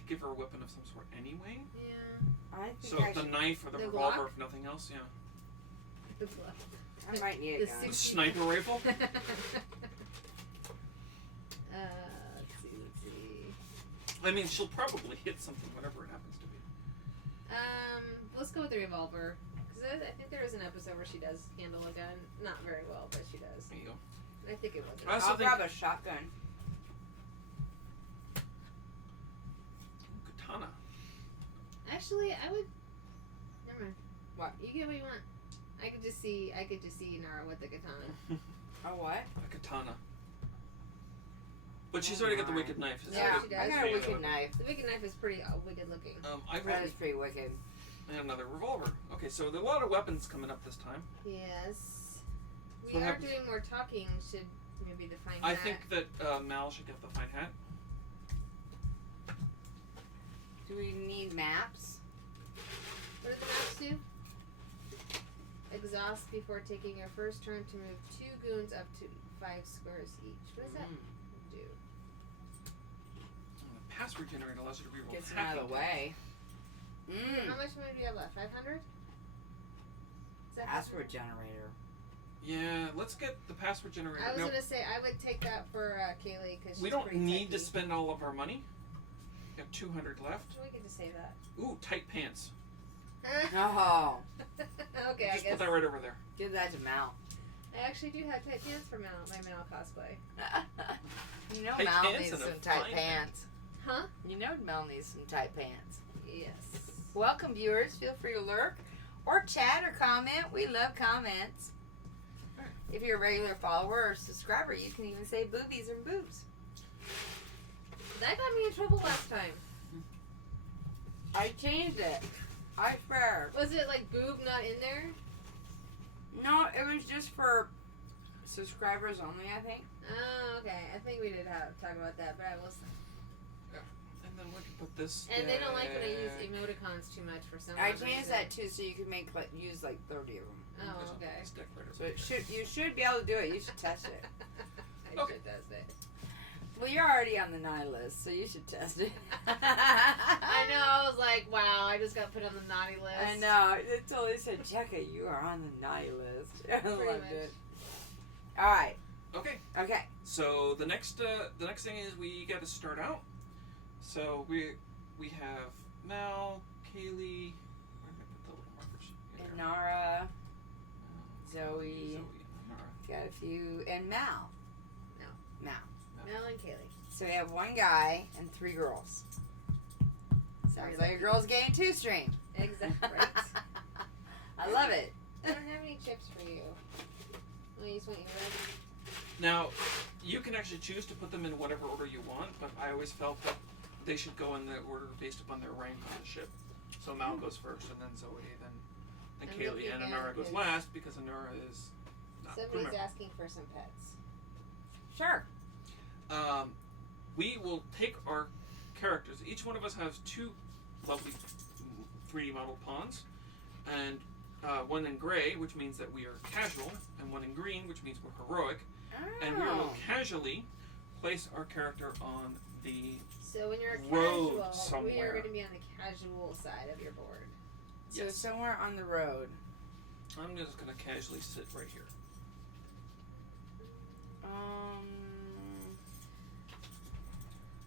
give her a weapon of some sort anyway. Yeah. I think So I the should. knife or the The revolver, Glock? if nothing else, yeah. The glove. I might need a The gun. The 60 sniper rifle. Let's see. I mean, she'll probably hit something, whatever it happens to be. Let's go with the revolver. Because I think there is an episode where she does handle a gun. Not very well, but she does. There you go. I think it was. I also I'll think grab a shotgun. katana. Actually, I would. Never mind. What? You get what you want. I could just see Nara with the katana. A what? A katana. But she's Oh already got the my. wicked knife. Is Yeah, she I does. got a Yeah, wicked that knife. The wicked knife is pretty wicked looking. I've That got is pretty wicked. another revolver. Okay, so there are a lot of weapons coming up this time. Yes. We What are happens- doing more talking. Should maybe define I that. think that Mal should get the fine hat. Do we need maps? What do the maps do? Exhaust before taking your first turn to move 2 goons up to 5 squares each. What does that do? The password generator allows you to reroll. Gets them out of the way. How much money do you have left? 500? Is that Password generator. Yeah, let's get the password generator. I was No, gonna say I would take that for Kaylee because we don't need to spend all of our money. We have 200 left. We get to say that. Ooh, tight pants. Oh, Okay, Just I guess. put that right over there. give that to Mal. I actually do have tight pants for my Mal cosplay. You know Tight Mal pants needs and a some tight fine pants. Huh? You know Mel needs some tight pants. Yes. Welcome, viewers. Feel free to lurk or chat or comment. We love comments. If you're a regular follower or subscriber, you can even say boobies and boobs. That got me in trouble last time. I changed it. I swear. Was it like boob not in there? No, it was just for subscribers only, I think. Oh, okay. I think we did talk about that, but I will. And then we can put this. And they don't like when I use deck. emoticons too much for some I reason. changed that too, so you can make use like 30 of them. Oh, There's okay. this deck right So over you should be able to do it. You should test it. I Okay. should test it. Well, you're already on the naughty list, so you should test it. I know. I was like, wow, I just got put on the naughty list. I know. It totally said, Jekka, you are on the naughty list. I loved much. it. All right. Okay, Okay. so the next thing is we got to start out. So we have Mal, Kaylee. Where did I put the little markers? Yeah, there. Nara, Zoe, Zoe, and Nara. got a few, and Mal. No. Mal. Mel and Kaylee. So we have 1 guy and 3 girls. Sounds like a lucky. Girls Game 2 stream. Exactly. Right. I love it. I don't have any chips for you. Oh, you just want your red? Now, you can actually choose to put them in whatever order you want, but I always felt that they should go in the order based upon their rank on the ship. So Mal goes first, and then Zoe, then I'm Kaylee, looking and at Anara goes his- last because Anara is not Somebody's remember. asking for some pets. Sure. each one of us has 2 lovely 3D model pawns, and one in gray, which means that we are casual, and one in green, which means we're heroic. And we will casually place our character on the So when you're a road casual, we somewhere. are going to be on the casual side of your board. So Yes. somewhere on the road. I'm just gonna casually sit right here.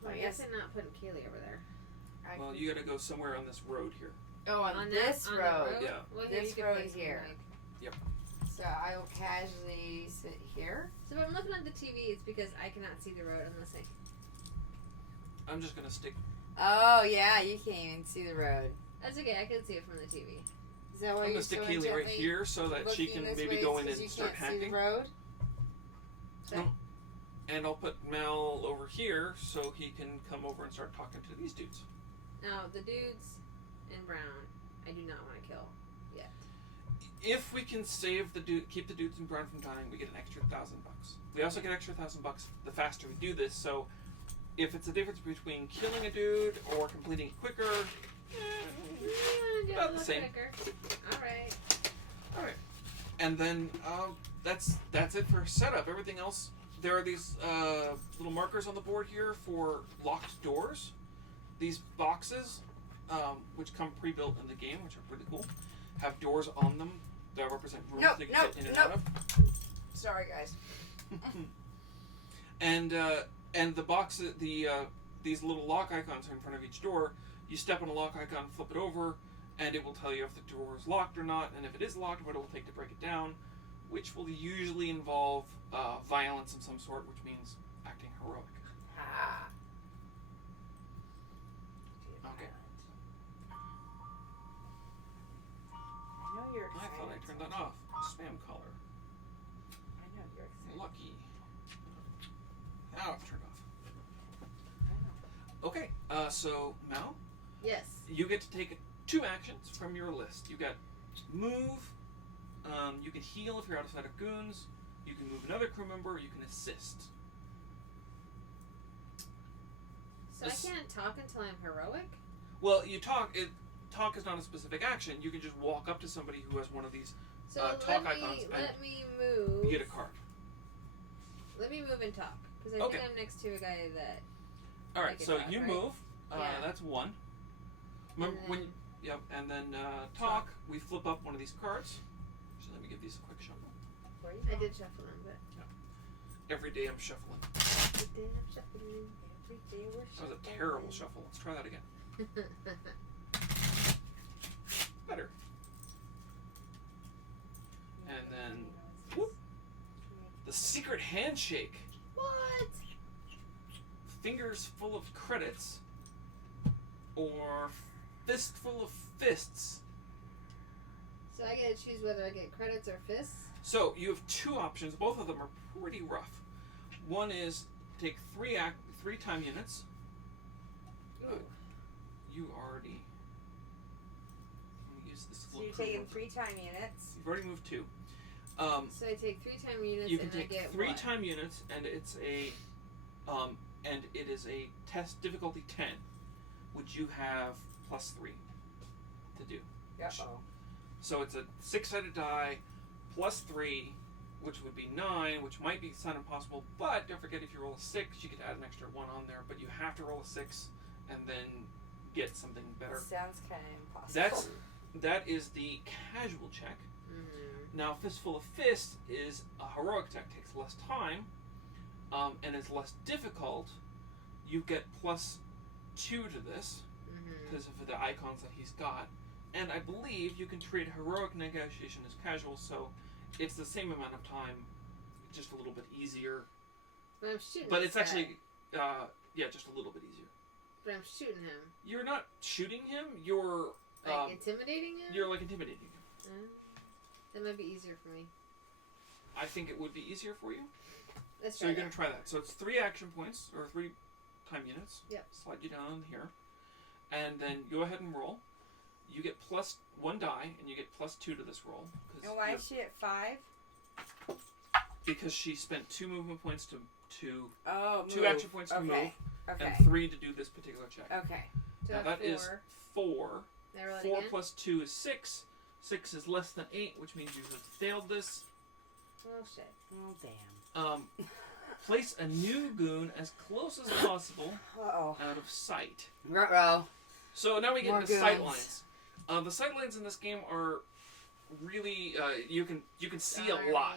Well, I guess I'm not putting Kaylee over there. Well, you gotta go somewhere on this road here. Oh, on this that- on road. that Yeah. Well, here, This you can road place me, here. like- So I will casually sit here. So if I'm looking at the TV, it's because I cannot see the road unless I. I'm just gonna stick. Oh yeah, you can't even see the road. That's okay. I can see it from the TV. Is that why I'm you're gonna stick so Kaylee right intently here so that she looking can this maybe way? go It's in 'cause and you start can't see the hacking. road. No. And I'll put Mel over here so he can come over and start talking to these dudes. Now the dudes in brown, I do not want to kill yet. If we can save keep the dudes in brown from dying, we get an extra $1,000. We also get extra $1,000 the faster we do this. So, if it's a difference between killing a dude or completing it quicker, about the same. All right. All right. And then that's it for setup. Everything else, there are these little markers on the board here for locked doors. These boxes, which come pre-built in the game, which are pretty cool, have doors on them that represent rooms Nope, that you nope, get in and nope. out of. Sorry, guys. And the box, these little lock icons are in front of each door. You step on a lock icon, flip it over, and it will tell you if the door is locked or not, and if it is locked, what it will take to break it down, which will usually involve violence of some sort, which means acting heroic. Ah. Okay. I know you're I excited. thought I turned that off. Spam caller. I know you're excited. Lucky. Now it's turned off. I know. Okay, so Mel, Yes. you get to take 2 actions from your list. You got move, you can heal if you're outside of goons, you can move another crew member, you can assist. So This- I can't talk until I'm heroic. Well, you talk. Talk is not a specific action. You can just walk up to somebody who has one of these. So Talk icons, let me move. You get a card. Let me move and talk because I Okay. think I'm next to a guy that. All I right, can so talk, you right? move. Yeah. That's 1. Remember And when? then- Yep, and then talk. We flip up one of these cards. So let me give these a quick shuffle. Where are you I going? did shuffle them, but. Every day I'm shuffling. I did shuffling. Every day we're That was a shuffling. terrible shuffle. Let's try that again. Better. And then whoop, the secret handshake. What? Fingers full of credits, or fistful of fists. So I gotta choose whether I get credits or fists. So you have 2 options. Both of them are pretty rough. One is take 3 time units. Ooh. You already. Let me use this. So little you're crew taking member. 3 time units. You've already moved 2. So I take 3 time units You can and I take get 3 what? time units, and it's a, and it is a test difficulty 10, which you have +3 to do. Uh-oh. So it's a 6-sided die, +3, which would be 9, which might be sound impossible. But don't forget, if you roll a 6, you could add an extra 1 on there. But you have to roll a 6 and then get something better. Sounds kind of impossible. That is the casual check. Mm-hmm. Now, Fistful of Fist is a heroic check, takes less time, and is less difficult. You get +2 to this Mm-hmm. because of the icons that he's got, and I believe you can treat heroic negotiation as casual, so it's the same amount of time, just a little bit easier. But I'm shooting. But this it's guy. actually, just a little bit easier. But I'm shooting him. You're not shooting him. You're Like intimidating him. you're like intimidating him. That might be easier for me. I think it would be easier for you. Let's So try you're that. gonna try that. So it's 3 action points or 3 time units. Yep. Slide you down here, and then go ahead and roll. You get +1 die, and you get +2 to this roll. And why is she at 5? Because she spent 2 movement points to Oh, 2 move. action points to Okay. move, Okay. and 3 to do this particular check. Okay. So Now that is 4. Now roll it 4 again. plus 2 is 6. 6 is less than 8, which means you have failed this. Oh shit. Oh damn. Place a new goon as close as possible Uh-oh. out of sight. Ruh-roh. So now we get More into sight goons. lines. The sight lines in this game are really you can see a lot.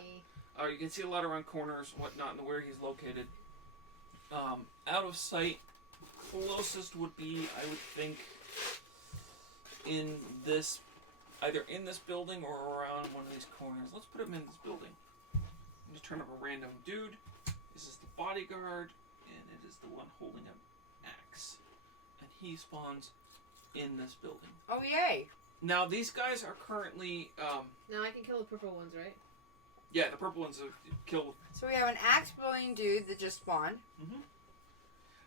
You can see a lot around corners, whatnot, and where he's located. Out of sight, closest would be, I would think, in this, either in this building or around one of these corners. Let's put him in this building. Just turn up a random dude. This is the bodyguard, and it is the one holding an axe. And he spawns in this building. Oh, yay. Now, these guys are currently, Now I can kill the purple ones, right? yeah, the purple ones are killed. So we have an axe-blowing dude that just spawned. Mm-hmm.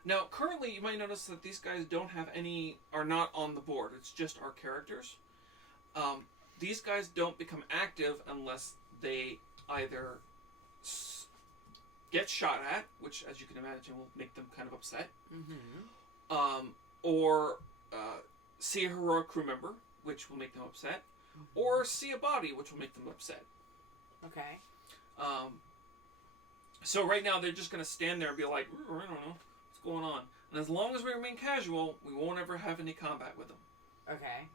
Now, currently, you might notice that these guys are not on the board. It's just our characters. These guys don't become active unless they either get shot at, which, as you can imagine, will make them kind of upset, or see a heroic crew member, which will make them upset, or see a body, which will make them upset. Okay. So right now, they're just going to stand there and be like, I don't know. Going on, and as long as we remain casual, we won't ever have any combat with them. Okay.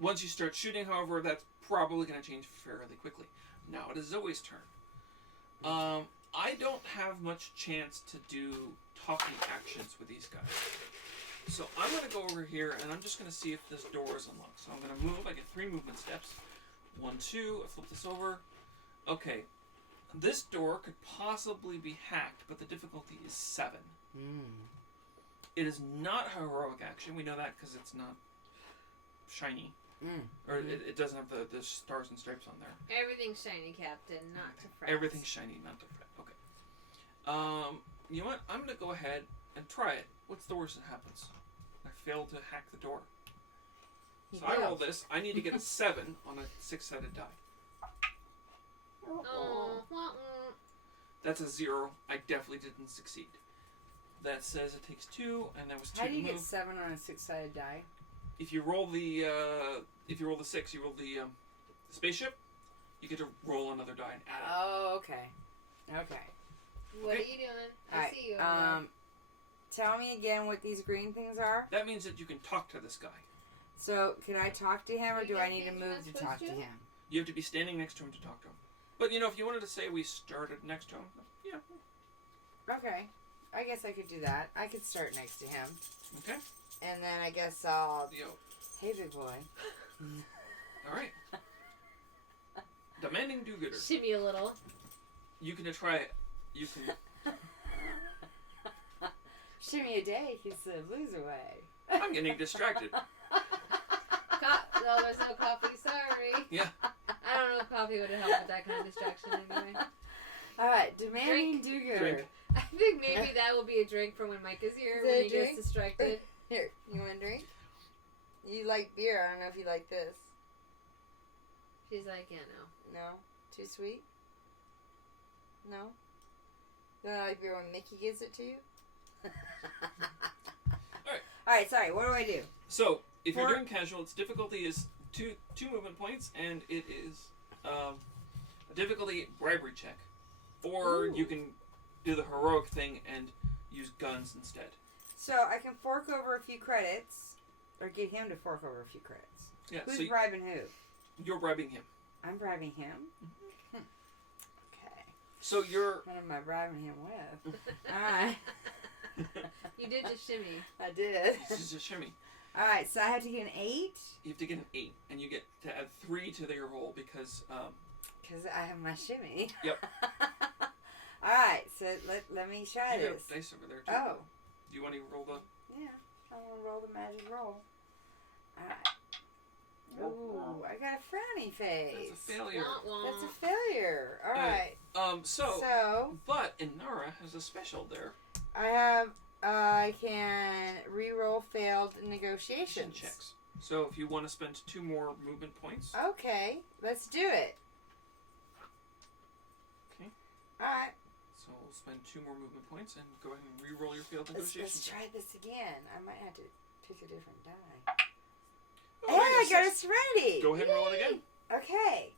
Once you start shooting, however, that's probably going to change fairly quickly. Now it is Zoe's turn. I don't have much chance to do talking actions with these guys, so I'm going to go over here and I'm just going to see if this door is unlocked. So I'm going to move. I get 3 movement steps. 1, 2. I flip this over. Okay. This door could possibly be hacked, but the difficulty is 7. It is not a heroic action. We know that because it's not shiny. Or it doesn't have the stars and stripes on there. Everything's shiny, Captain, not to fret. Everything's shiny, not to fret. Okay. You know what? I'm going to go ahead and try it. What's the worst that happens? I failed to hack the door. So I roll this. I need to get a 7 on a 6-sided die. Oh, That's a 0. I definitely didn't succeed. That says it takes 2, and that was 2 How do you to get move. 7 on a 6-sided die? If you roll the 6, you roll the spaceship. You get to roll another die and add it. Oh, okay. Okay. what Okay. are you doing? I Alright, see you. tell me again what these green things are. That means that you can talk to this guy. So, can I talk to him, or You do I think need to you're move not to supposed talk to to? him? You have to be standing next to him to talk to him. But you know, if you wanted to say we started next to him, yeah. Okay. I guess I could do that. I could start next to him. Okay. And then I guess I'll... Yo. Hey, big boy. All right. Demanding do-gooder. Shimmy a little. You can try it. You can. Shimmy a day keeps the blues away. I'm getting distracted. No, there's no coffee. Sorry. Yeah. I don't know if coffee would have helped with that kind of distraction anyway. Alright, demanding do-gooder. Drink. I think maybe that will be a drink for when Mike is here, Is when it a he gets drink? distracted. Here, you want a drink? You like beer. I don't know if you like this. She's like, yeah, no. No? Too sweet? No? You don't like beer when Mickey gives it to you? Alright, sorry. What do I do? So, if you're For- doing casual, its difficulty is two movement points, and it is a difficulty bribery check. Or Ooh. you can do the heroic thing and use guns instead. So I can fork over a few credits, or get him to fork over a few credits. Yeah, Who's so bribing who? you're bribing him. I'm bribing him? Okay. So you're... What am I bribing him with? Alright. You did just shimmy. I did. This is a shimmy. Alright, so I have to get an 8? You have to get an 8, and you get to add 3 to your roll because... Because I have my shimmy. Yep. Alright, so let me try you this. got a dice over there, too. Oh. Do you want to roll the... Yeah. I want to roll the magic roll. Alright. Ooh, I got a frowny face. That's a failure. That's a failure. Alright. So, but Inara has a special there. I can re-roll failed negotiations. Checks. So if you want to spend 2 more movement points. Okay, let's do it. Okay. Alright. So we'll spend 2 more movement points and go ahead and re-roll your failed Let's negotiations. try this again. I might have to pick a different die. Oh, Hey, there you I got go, us ready. Go ahead and roll it again. Okay.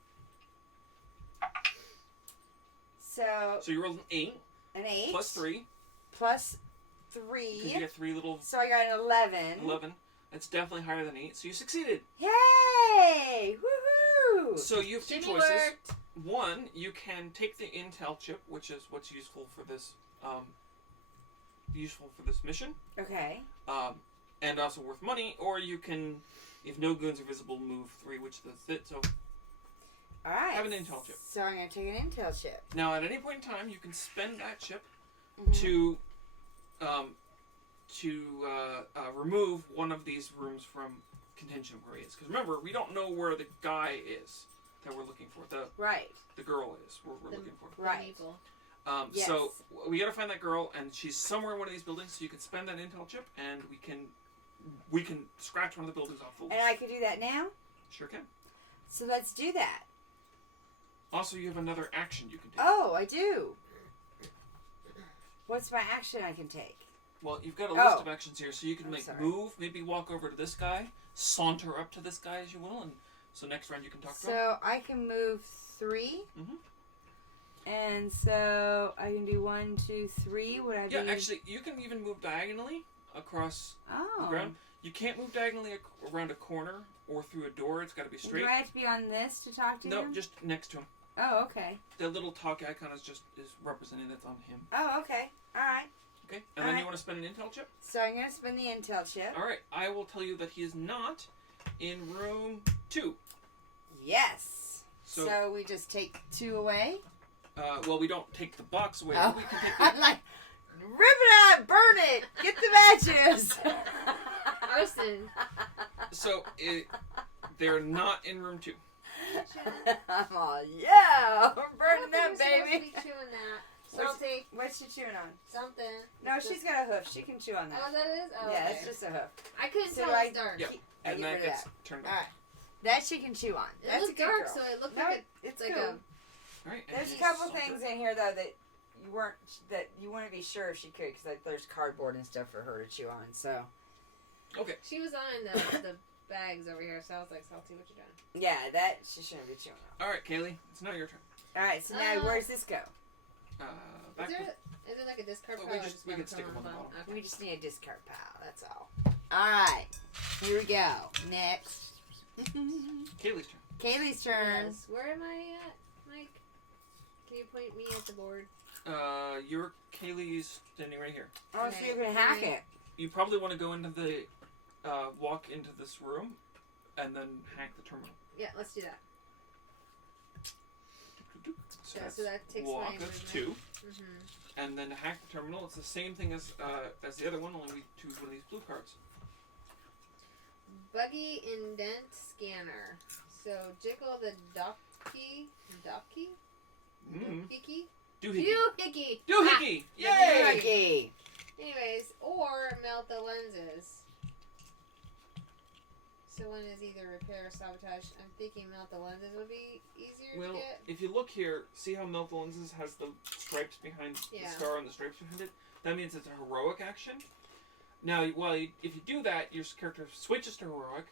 So So you rolled an 8 an 8 plus 3 plus because you 3. get 3 little So I got an 11. 11. That's definitely higher than 8, so you succeeded. Yay! Woohoo! So you have 2 Jimmy choices. worked. One, you can take the intel chip, which is what's useful for this mission, Okay. and also worth money. Or you can, if no goons are visible, move 3, which that's it. So All right. have an intel chip. So I'm gonna take an intel chip. Now, at any point in time, you can spend that chip Mhm. to remove one of these rooms from contention where he is. Because remember, we don't know where the guy is that we're looking for. Right. The girl is where we're looking for. Right. People. Yes. So we gotta find that girl, and she's somewhere in one of these buildings. So you can spend that intel chip, and we can scratch one of the buildings off the list. And I can do that now. Sure can. So let's do that. Also, you have another action you can take. Oh, I do. What's my action I can take? Well, you've got a list Oh. of actions here, so you can I'm make sorry. move, maybe walk over to this guy, saunter up to this guy as you will, and so next round you can talk to him. So I can move 3. Mhm. And so I can do 1, 2, 3. Would I be? Yeah, actually, you can even move diagonally across the Oh. ground. You can't move diagonally around a corner or through a door. It's got to be straight. Do I have to be on this to talk to No, him? just next to him. Oh, okay. The little talk icon is representing that's on him. Oh, okay. All right. Okay, and then Alright. you want to spend an intel chip? So I'm gonna spend the intel chip. All right, I will tell you that he is not in room 2. Yes. So, So we just take 2 away. well, we don't take the box away. Oh. We can take I'm the. like, rip it out, burn it, get the matches. Arson. So they're not in room 2. I'm all, yeah, we're burning that, I don't think we're supposed baby. to be chewing that. What's- Salty. What's she chewing on? Something. No, It's she's just- got a hoof. She can chew on Oh, that. that is? Oh, Yeah, okay. it's just a hoof. I couldn't So tell I- it's dark. Yep. I And get that rid of gets that. turned All off. right. That she can chew on. It That's a looked good dark, girl. so it looked No, like it's like cool. a. All right. and There's a you couple saunter. things in here though that you wouldn't be sure if she could, because like there's cardboard and stuff for her to chew on. So Okay. She was on the bags over here, so I was like, Salty, what you doing? yeah, that she shouldn't be chewing on. All right, Kaylee, it's now your turn. All right, so now where's this go? Back Is to there like a discard Oh, pile? we or just- we gotta can stick put them on the bottom? We Okay. just need a discard pile. That's all. All right, here we go. Next, Kaylee's turn. Kaylee's turn. Yes. Where am I at, Mike? Can you point me at the board? Your Kaylee's standing right here. Oh, so you're gonna hack it. You probably want to go into the walk into this room, and then hack the terminal. Yeah, let's do that. So, So that takes walk. my That's movement. 2, Mm-hmm. and then hack the terminal. It's the same thing as the other one. Only we choose one of these blue cards. Buggy indent scanner. So jiggle the docky. Mm. Doohickey? Doohickey. Doohickey! Doohickey! Ah, Yay! Doohickey. Anyways, or melt the lenses. So one is either repair or sabotage. I'm thinking melt the lenses would be easier Well, to get. if you look here, see how Melt the Lenses has the stripes behind Yeah. the star and the stripes behind it? That means it's a heroic action. Now, if you do that, your character switches to heroic,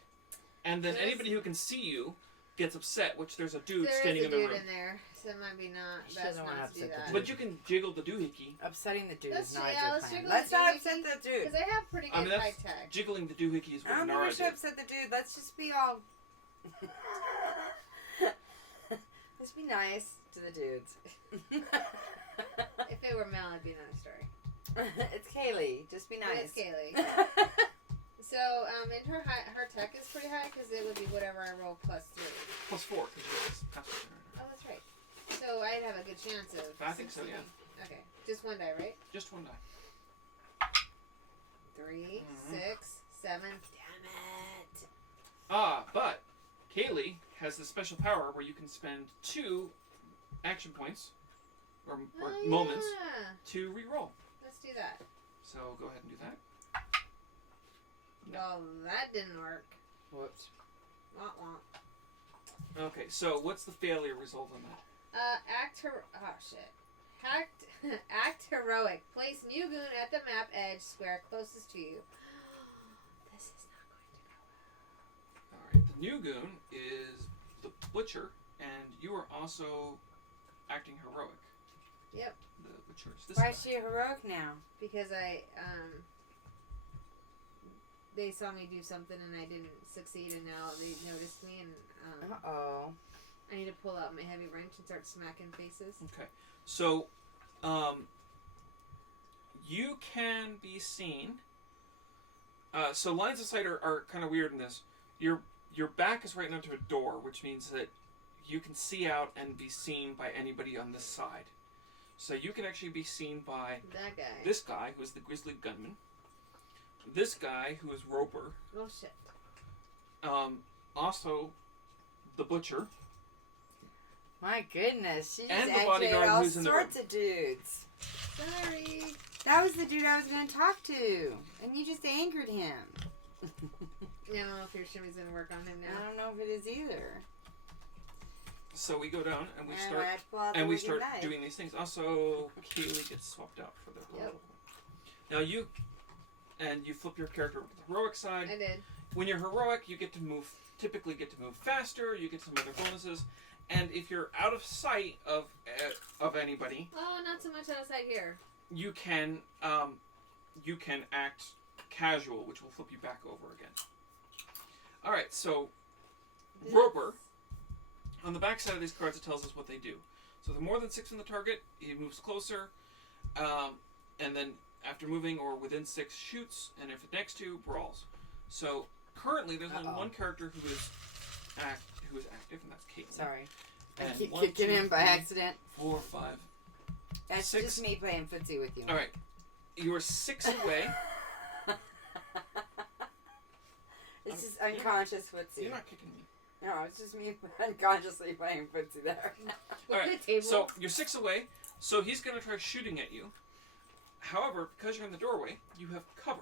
and then There's- anybody who can see you gets upset, which there's a dude There standing is in a the dude room. in there, so it might be not She best doesn't wanna not to do upset the that. dude. But you can jiggle the doohickey. Upsetting the dude Let's- is not yeah, a let's good plan. jiggle Let's the not doohickey. upset the dude. Because I have pretty good I mean, high that's tech. jiggling the doohickey is I what don't think Nara we should did. upset the dude. Let's just be all. Let's be nice to the dudes. If it were Mel, it'd be another story. It's Kaylee. Just be nice. It's Kaylee. So, and her tech is pretty high because it would be whatever I roll plus 3. Plus 4, because you're passive. Oh, that's right. So I'd have a good chance of. I think so, succeeding. Okay, just one die, right? Just one die. 3, Mhm. 6, 7. Damn it. But Kaylee has this special power where you can spend 2 action points, or Oh, moments, yeah. to re-roll. Let's do that. So go ahead and do that. No. Well, that didn't work. Whoops. Wah, wah. Okay, so what's the failure result on that? Act her. Oh, shit. Act heroic. Place new goon at the map edge square closest to you. This is not going to go well. Alright, the new goon is the butcher, and you are also acting heroic. Yep. The butcher is this Why guy. is she heroic now? Because they saw me do something and I didn't succeed, and now they noticed me, and Uh-oh. I need to pull out my heavy wrench and start smacking faces. Okay. So, you can be seen. So lines of sight are kind of weird in this. Your back is right now to a door, which means that you can see out and be seen by anybody on this side. So you can actually be seen by That guy. this guy, who is the grizzly gunman. This guy, who is Roper. Oh shit. Also, the butcher. My goodness. She just And the activated bodyguard all who's in the sorts of dudes. Sorry. That was the dude I was going to talk to. And you just angered him. Yeah, I don't know if your shimmy's gonna work on him I now. don't know if it is either. So we go down and we And start I have to pull out the and we wicked start knife. doing these things. Also, Kaylee gets swapped out for the Yep. Now you flip your character over to the heroic side. I did. When you're heroic, you typically get to move faster. You get some other bonuses, and if you're out of sight of anybody, Oh, not so much outside here. you can act casual, which will flip you back over again. All right, so Roper. On the back side of these cards, it tells us what they do. So the more than 6 on the target, he moves closer, and then after moving or within 6, shoots, and if it next to, brawls. So currently, there's only one character who is active, and that's Caitlin. Sorry. I And keep 1, kicking 2, him by 3, accident. 4, 5. That's 6. just me playing footsie with you. All right, you are 6 away. It's just unconscious footsie. You're not kicking me. No, it's just me unconsciously playing footsie there. All right, Look at the table. so you're 6 away. So he's going to try shooting at you. However, because you're in the doorway, you have cover.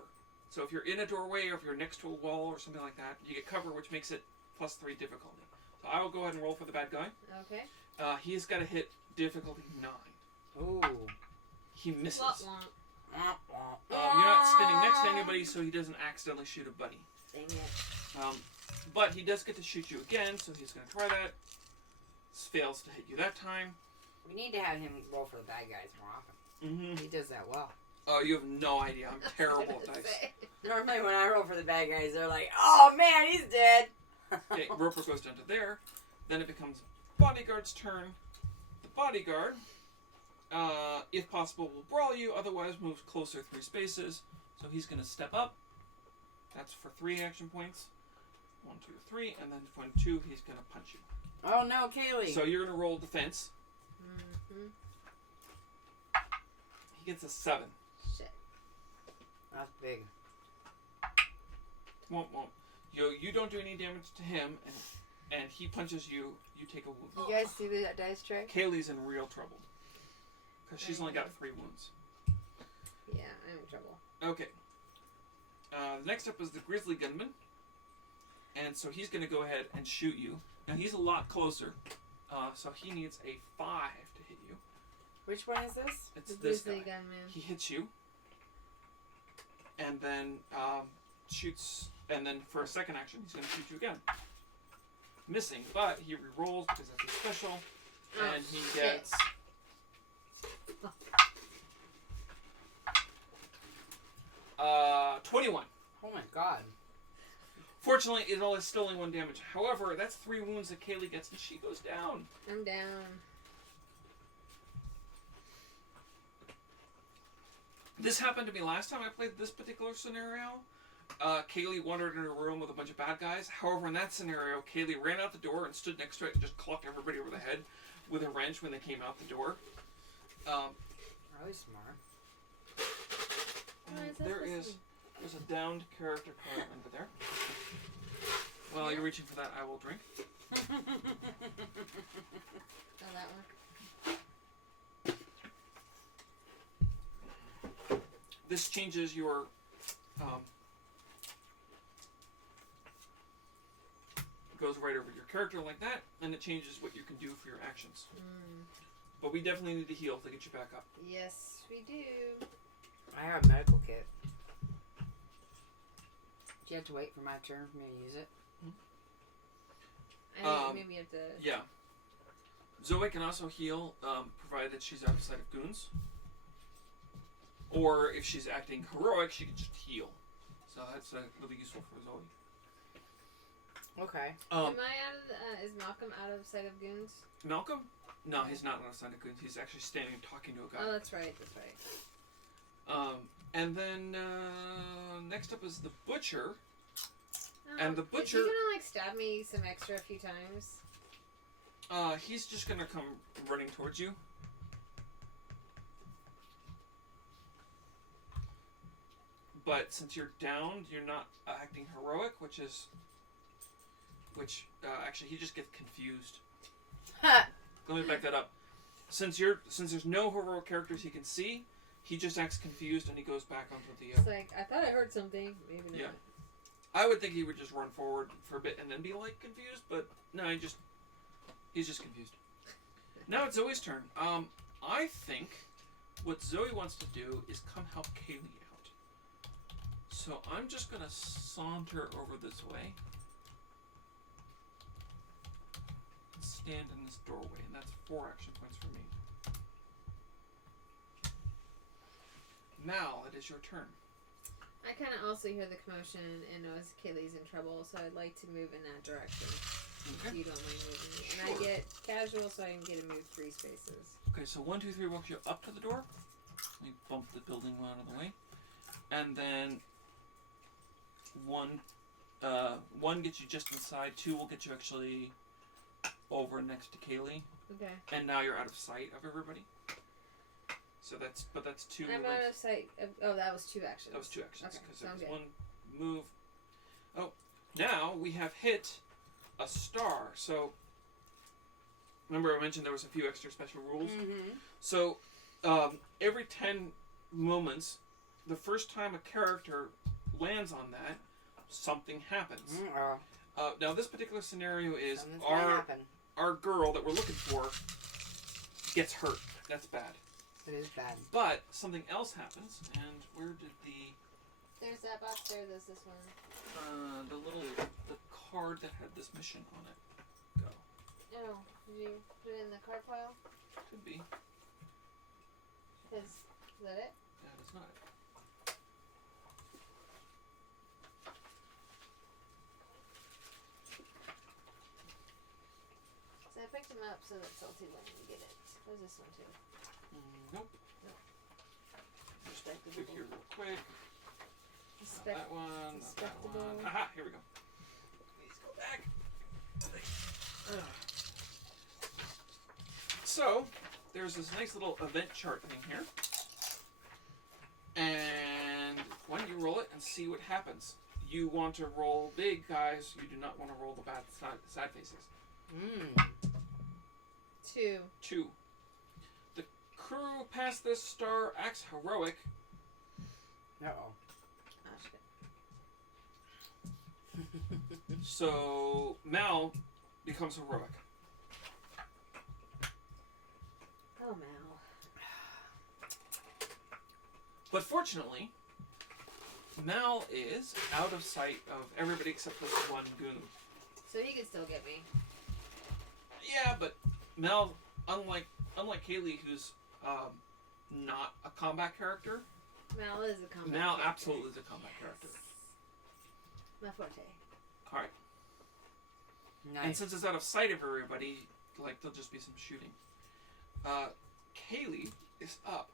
So if you're in a doorway or if you're next to a wall or something like that, you get cover, which makes it +3 difficulty. So I will go ahead and roll for the bad guy. Okay. He's got to hit difficulty 9. Ooh. He misses. Womp womp. You're not standing next to anybody, so he doesn't accidentally shoot a buddy. Dang it. But he does get to shoot you again, so he's going to try that. Fails to hit you that time. We need to have him roll for the bad guys more often. Mm-hmm. He does that well. Oh, you have no idea. I'm terrible at dice. Normally when I roll for the bad guys, they're like, oh man, he's dead. Okay, Roper goes down to there. Then it becomes bodyguard's turn. The bodyguard, if possible, will brawl you. Otherwise, moves closer 3 spaces. So he's going to step up. That's for 3 action points. 1, 2, 3, and then point 2, he's going to punch you. Oh no, Kaylee. So you're going to roll defense. Mm-hmm. He gets a 7. Shit. That's big. Won't. You don't do any damage to him, and he punches you. You take a wound. You guys see that dice tray? Kaylee's in real trouble because she's only got 3 wounds. Yeah, I'm in trouble. Okay. Next up is the grizzly gunman, and so he's going to go ahead and shoot you. Now he's a lot closer, so he needs a 5 to hit you. Which one is this? It's The this grizzly guy. gunman. He hits you, and then shoots, and then for a second action, he's going to shoot you again. Missing, but he re-rolls because that's a special, and he gets 21. Oh my god. Fortunately, it only still only 1 damage. However, that's 3 wounds that Kaylee gets, and she goes down. I'm down. This happened to me last time I played this particular scenario. Kaylee wandered in a room with a bunch of bad guys. However, in that scenario, Kaylee ran out the door and stood next to it and just clocked everybody over the head with a wrench when they came out the door. Really smart. Why is that There supposed is to be? there's a downed character card under there. While you're reaching for that, I will drink. Oh, that one. This changes your goes right over your character like that, and it changes what you can do for your actions. But we definitely need to heal to get you back up. Yes, we do. I have a medical kit. Do you have to wait for my turn for me to use it? I think maybe we have to. Yeah. Zoe can also heal, provided she's out of sight of goons. Or if she's acting heroic, she can just heal. So that's really useful for Zoe. Okay. Am I out of is Malcolm out of sight of goons? Malcolm? No, he's not out of sight of goons. He's actually standing talking to a guy. Oh, that's right. And then next up is the butcher. Oh, And the is butcher- he gonna like stab me some extra a few times? He's just gonna come running towards you. But since you're downed, you're not acting heroic, which actually he just gets confused. Let me back that up. Since there's no heroic characters he can see, he just acts confused and he goes back onto the. It's like I thought I heard something. Maybe not. Yeah. I would think he would just run forward for a bit and then be like confused, but no, he's just confused. Now it's Zoe's turn. I think what Zoe wants to do is come help Kaylee out. So I'm just gonna saunter over this way. And stand in this doorway, and that's 4 action points for me. Mal, it is your turn. I kind of also hear the commotion and notice Kaylee's in trouble, so I'd like to move in that direction. Okay. If you don't mind moving me. And Sure. I get casual, so I can get to move 3 spaces. Okay, so 1, 2, 3 walks you up to the door. Let me bump the building one out of the way. And then one gets you just inside. 2 will get you actually over next to Kaylee. Okay. And now you're out of sight of everybody. So that's 2. I'm out of sight. Oh, that was 2 actions. That was 2 actions Okay, because sounds it was good. 1 move. Oh, now we have hit a star. So remember I mentioned there was a few extra special rules. Mm-hmm. So every 10 moments, the first time a character lands on that, something happens. Now this particular scenario is Something's gonna happen. our girl that we're looking for gets hurt. That's bad. It is bad. But something else happens, and where did There's that box there. There's this one. the card that had this mission on it go? Oh, did you put it in the card pile? Could be. Is that it? That is not it. So I picked him up so that Salty wouldn't get it. There's this one too. Nope. Nope. Just click here real quick. Not that one. Not that Respectable. one. Aha! Here we go. Please go back. So there's this nice little event chart thing here, and why don't you roll it and see what happens? You want to roll big, guys. You do not want to roll the bad sad faces. 2. 2. The crew past this star acts heroic. Uh-oh. Oh shit. So Mal becomes heroic. Oh, Mal. But fortunately, Mal is out of sight of everybody except for the one goon. So he can still get me. Yeah, but Mal, unlike Kaylee, who's not a combat character, Mal is a combat Mal character. absolutely is a combat character. My forte. All right. Nice. And since it's out of sight of everybody, like there'll just be some shooting. Kaylee is up.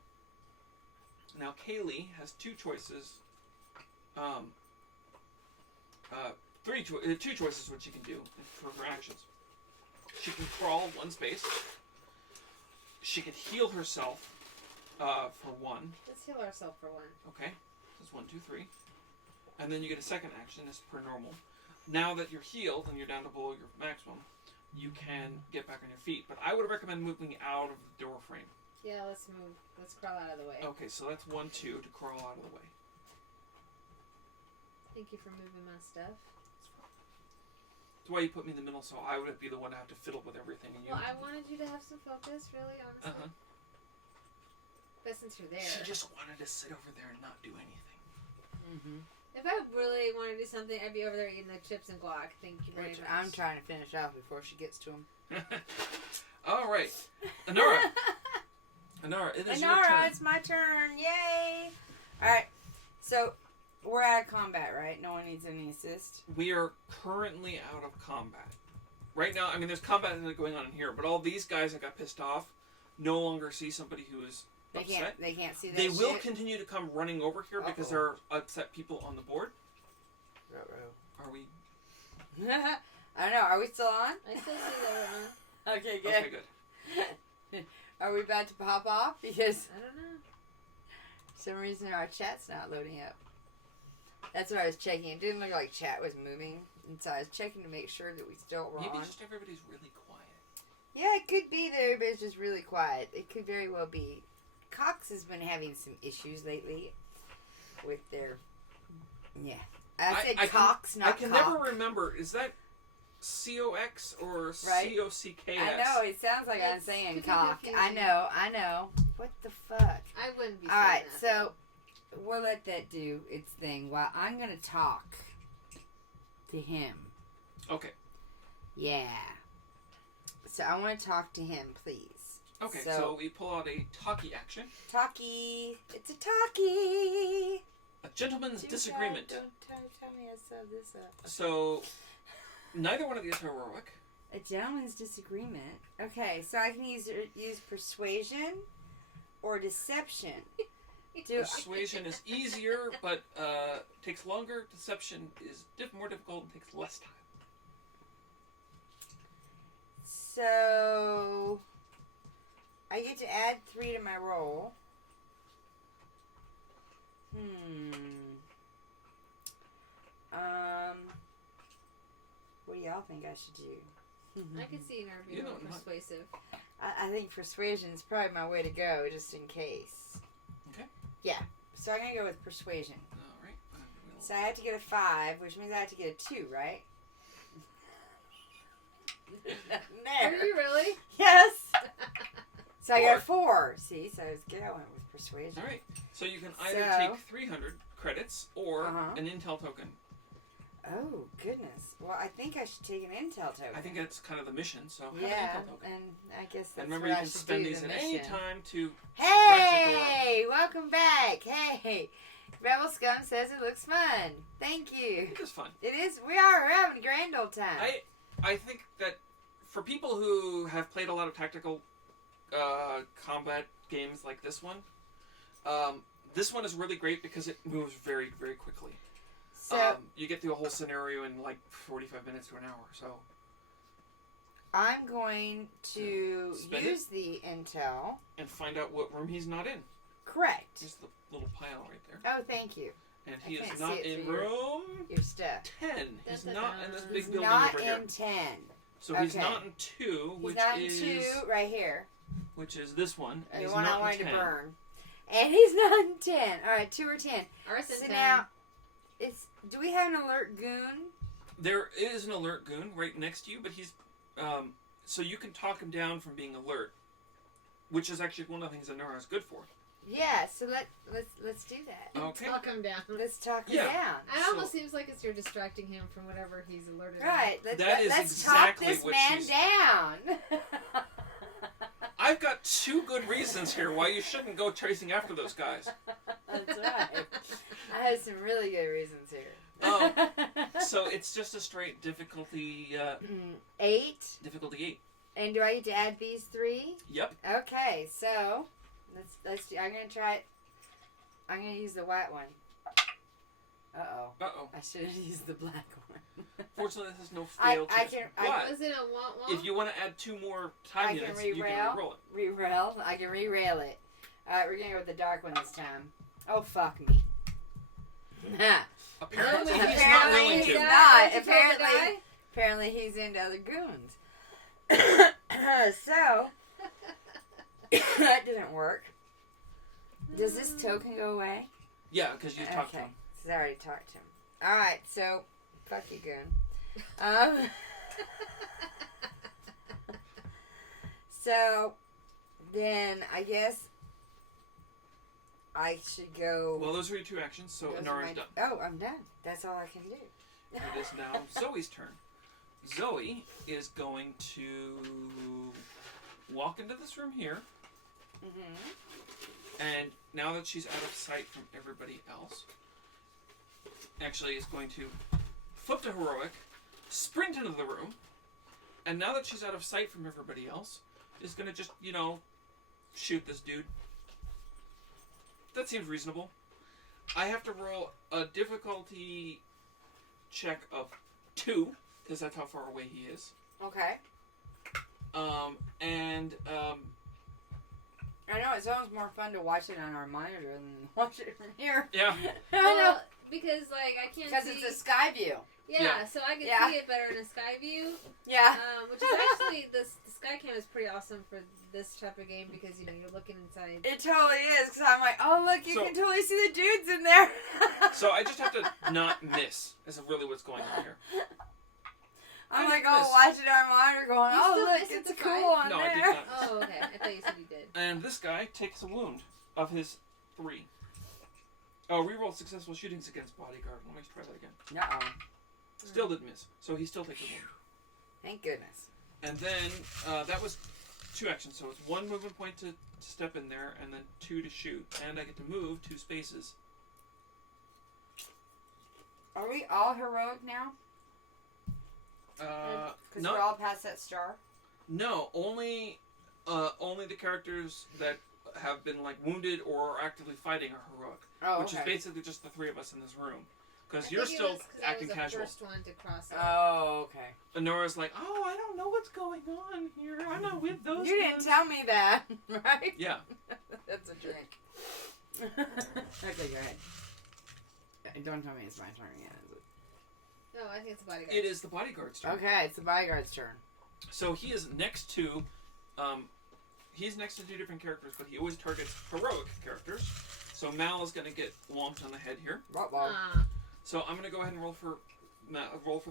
Now Kaylee has 2 choices. 2 choices what she can do for her actions. She can crawl 1 space. She can heal herself for 1. Let's heal ourselves for 1. Okay, that's 1, 2, 3. And then you get a second action as per normal. Now that you're healed and you're down to below your maximum, you can get back on your feet. But I would recommend moving out of the door frame. Yeah, let's move. Let's crawl out of the way. Okay, so that's 1, 2 to crawl out of the way. Thank you for moving my stuff. That's why you put me in the middle, so I would be the one to have to fiddle with everything. And you. Well, I wanted you to have some focus, really, honestly. Uh-huh. But since you're there. She just wanted to sit over there and not do anything. Mm-hmm. If I really want to do something, I'd be over there eating the chips and guac. Thank you very Which much. I'm trying to finish off before she gets to him. All right, Anara. Anara, it is your Anara, turn. it's my turn. Yay! Alright, so we're out of combat, right? No one needs any assist. We are currently out of combat. Right now, I mean, there's combat going on in here, but all these guys that got pissed off no longer see somebody who is upset. They can't see that They will shit. continue to come running over here because Uh-oh. there are upset people on the board. Ruh-roh. Are we? I don't know. Are we still on? I still see that one. Okay, good. Okay, good. Are we about to pop off? Because I don't know. for some reason our chat's not loading up. That's what I was checking. It didn't look like chat was moving. And so I was checking to make sure that we still were Maybe on. just everybody's really quiet. Yeah, it could be that everybody's just really quiet. It could very well be. Cox has been having some issues lately with their... Yeah. I said Cox, not I can cock. never remember. Is that COX or Right. COCKS? I know, it sounds like I'm It's saying could be cock. I confusing. know. What the fuck? I wouldn't be Alright, saying that, so we'll let that do its thing while I'm going to talk to him. Okay. Yeah. So I want to talk to him, please. Okay, so we pull out a talkie action. Talkie. It's a talkie. A gentleman's disagreement. Don't tell me I sewed this up. So, neither one of these are heroic. A gentleman's disagreement. Okay, so I can use persuasion or deception. Persuasion is easier, but takes longer. Deception is more difficult and takes less time. So I get to add 3 to my roll. What do y'all think I should do? I could see her being You more don't know. persuasive. I think persuasion is probably my way to go, just in case. Okay. Yeah. So I'm gonna go with persuasion. All right. So I have to get a 5, which means I have to get a 2, right? Are you really? Yes. So I got a 4. 4. See, so I was good. I went with persuasion. All right. So you can either So- take 300 credits or Uh-huh. an intel token. Oh goodness. Well, I think I should take an intel token. I think that's kind of the mission. So have Yeah, an intel token. and I guess that's And remember, what you I can should spend do. these The at any mission. time to. Hey, welcome back. Hey, Rebel Scum says it looks fun. Thank you. It is fun. It is. We're having a grand old time. I think that for people who have played a lot of tactical combat games like this one is really great because it moves very, very quickly. So You get through a whole scenario in like 45 minutes to an hour. So I'm going to Spend use the intel. and find out what room he's not in. Correct. There's the little pile right there. Oh, thank you. And I he can't is see not it in through your- room Your stuff. 10. He's not in this big He's building not over in here. 10. So he's okay. not in 2, He's which not in is 2 right here. which is this one. And The he's one I not wanted in to 10. burn. And he's not in 10. Alright, 2 or 10. Ours So is now, do we have an alert goon? There is an alert goon right next to you, but he's so you can talk him down from being alert, which is actually one of the things that Nora is good for. Yeah, so let's do that. Okay. talk him down. Let's talk him Yeah. down. It So- almost seems like it's you're distracting him from whatever he's alerted. Right. Let's That is let's exactly talk this what man she's- down. I've got 2 good reasons here why you shouldn't go chasing after those guys. That's right. I have some really good reasons here. So it's just a straight difficulty 8. difficulty 8. And do I need to add these 3? Yep. Okay, so let's do, I'm gonna try it. I'm gonna use the white one. Uh-oh. Uh-oh. I should have used the black one. Fortunately, this is no I fail chance. But Was it a womp womp? if you want to add 2 more time I can units, you can re-rail. re-roll it. Re-rail. I can re-rail it. Alright, we're gonna go with the dark one this time. Oh, fuck me. Apparently, he's Apparently not willing he's to. not. What'd you tell the Apparently- guy? Apparently he's into other goons. So, that didn't work. Does this token go away? Yeah, because you talked to him. Because I already talked to him. Alright, so, fuck you, goon. So, then I guess I should go. Well, those are your 2 actions, so Those are Inara's my- done. Oh, I'm done. That's all I can do. It is now Zoe's turn. Zoe is going to walk into this room here, Mm-hmm. and now that she's out of sight from everybody else, actually is going to flip to heroic, sprint into the room, and now that she's out of sight from everybody else, is going to just, shoot this dude. That seems reasonable. I have to roll a difficulty check of 2, because that's how far away he is. Okay. I know it's always more fun to watch it on our monitor than watch it from here. Yeah. I know. Well, because like I can't Because see. it's a sky view. Yeah, so I can Yeah. see it better in a sky view. Yeah. Which is actually the sky cam is pretty awesome for this type of game because you're looking inside. It totally is. Because I'm like, oh look, you So- can totally see the dudes in there. So I just have to not miss, is really what's going on here. I'm I like, didn't oh, miss. watching our monitor going, You oh still look, missed it's the cool fight? on No, there. I did not. Oh, okay. I thought you said you did. And this guy takes a wound of his 3. Oh, reroll successful shootings against bodyguard. Let me try that again. Uh-oh. Still didn't miss. So he still takes a wound. Thank goodness. And then that was 2 actions. So it's 1 movement point to step in there, and then 2 to shoot. And I get to move 2 spaces. Are we all heroic now? Because No, we're all past that star? no, only the characters that have been like wounded or are actively fighting are heroic, Oh, which okay. is basically just the 3 of us in this room. Because I you're think it still was 'cause acting I was casual. the first one to cross it. Oh, okay. Honora's like, oh, I don't know what's going on here. I'm not with those. You didn't ones." tell me that, right? Yeah. That's a trick. Okay, go ahead. Don't tell me it's my turn yet, is it? No, I think it's a bodyguard. It is the bodyguard's turn. Okay, it's the bodyguard's turn. So he is next to, he's next to 2 different characters, but he always targets heroic characters. So Mal is going to get whomped on the head here. Well, Ah, So I'm going to go ahead and roll for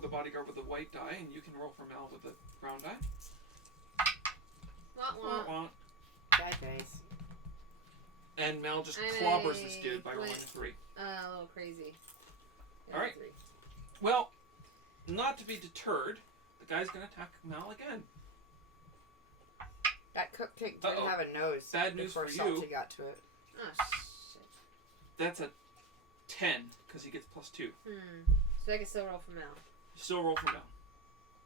the bodyguard with the white die, and you can roll for Mal with the brown die. wah, wah. Wah. bad face. And Mal just And clobbers this dude by I rolling went- a 3. A little crazy. Yeah, All right. 3. Well, not to be deterred, the guy's going to attack Mal again. That cupcake didn't Uh-oh. have a nose. Bad news before for Salty you. got to it. Oh, shit. That's a 10, because he gets +2. So I can still roll for Mel. Still roll for Mal.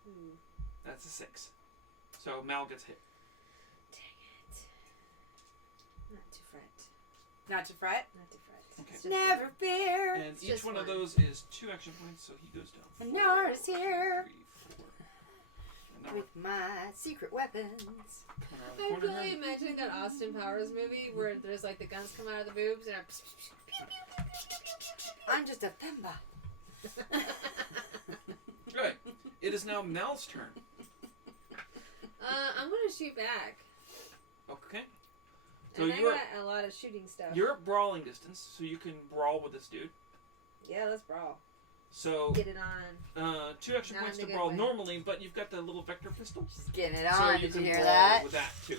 Hmm. That's a 6. So Mal gets hit. Dang it. Not to fret. Not to fret. Not to fret. Okay. It's just Never fear. And It's each just one of one. those is 2 action points, so he goes down. Nora's here 3, 4. And now with my secret weapons. we're I around the corner really here. imagine that Austin Powers movie where there's like the guns come out of the boobs and are I'm just a thimba. Right. It is now Mal's turn. I'm gonna shoot back. Okay. So And I you're got a lot of shooting stuff. you're at brawling distance, so you can brawl with this dude. Yeah, let's brawl. So Get it on. 2 extra Not points in to a good brawl way. normally, but you've got the little vector pistol. Just getting it So on. you Did you can hear brawl that? with that too.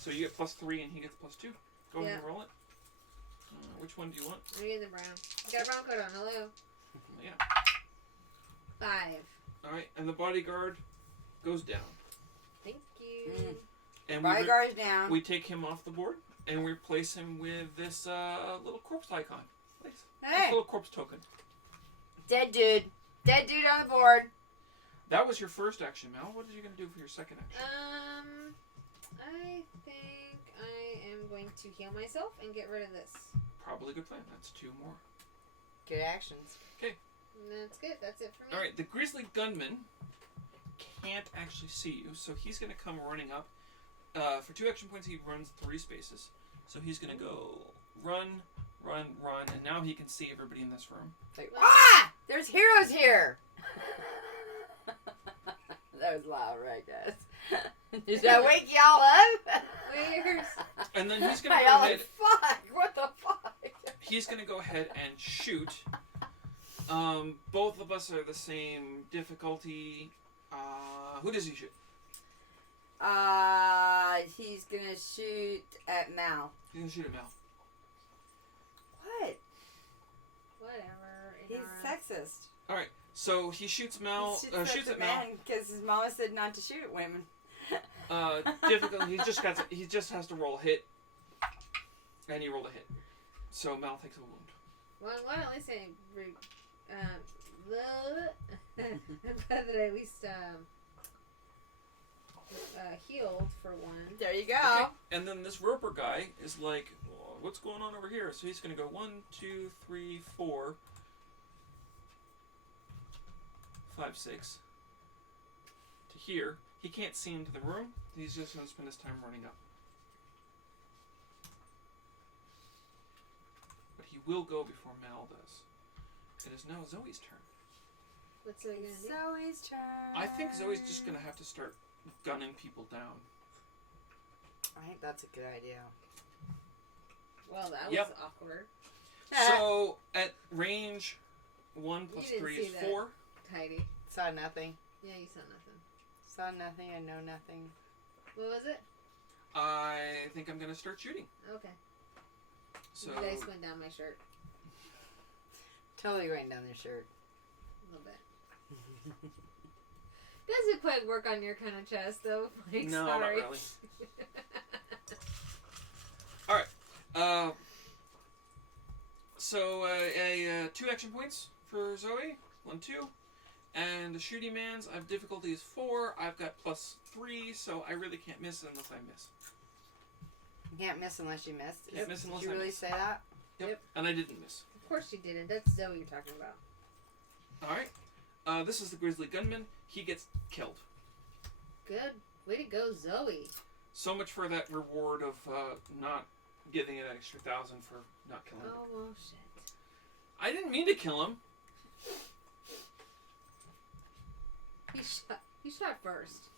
So you get +3 and he gets +2. Go ahead and Yeah. roll it. Which one do you want? I'm getting the brown. Got a brown coat on. Hello. Yeah. 5. Alright, and the bodyguard goes down. Thank you. And Bodyguard's down. we take him off the board and we replace him with this little corpse icon. Please. This Hey, little corpse token. dead dude. Dead dude on the board. That was your first action, Mel. What are you going to do for your second action? I think I am going to heal myself and get rid of this. Probably a good plan. That's 2 more. Good actions. And that's good. That's it for me. Alright, the grizzly gunman can't actually see you, so he's going to come running up. For 2 action points, he runs 3 spaces. So he's going to go run, run, run, and now he can see everybody in this room. Like, ah! There's heroes here! That was loud, right, guys? Did that wake y'all up? Where's... And then he's going to go Y'all ahead. like, fuck! What the fuck? He's going to go ahead and shoot. Both of us are the same difficulty. Who does he shoot? He's gonna shoot at Mal. He's gonna shoot at Mal. What? Whatever. He's sexist. All right. So he shoots Mal. He Shoots at Mal. because his mama said not to shoot at women. Difficult. He just has to roll a hit, and he rolled a hit. So Mal takes a wound. Well, why don't I say, that I at least healed for one. There you go. Okay. And then this Roper guy is like, well, what's going on over here? So he's going to go 1, 2, 3, 4, 5, 6 to here. He can't see into the room. He's just going to spend his time running up. But he will go before Mal does. It is now Zoe's turn. What's Zoe gonna do? Zoe's turn. I think Zoe's just going to have to start gunning people down. I think that's a good idea. Well, that Yep. was awkward. So at range 1 plus didn't 3 see is that. 4. Tidy. Saw nothing. Yeah, you saw nothing. Saw nothing. I know nothing. What was it? I think I'm going to start shooting. Okay. So You guys went down my shirt Totally going down their shirt. a little bit. Doesn't quite work on your kind of chest, though. Like, no, sorry. not really. All right. So 2 action points for Zoe. 1, 2. And the shooting man's, I have difficulty is 4. I've got +3, so I really can't miss unless I miss. You can't miss unless you missed. Can't miss unless Did you I really miss. say that? Yep. And I didn't miss. Of course you didn't. That's Zoe you're talking about. All right. This is the Grizzly Gunman. He gets killed. Good. Way to go, Zoe. So much for that reward of not giving it an extra 1,000 for not killing him. Oh, well, shit. I didn't mean to kill him. He shot first.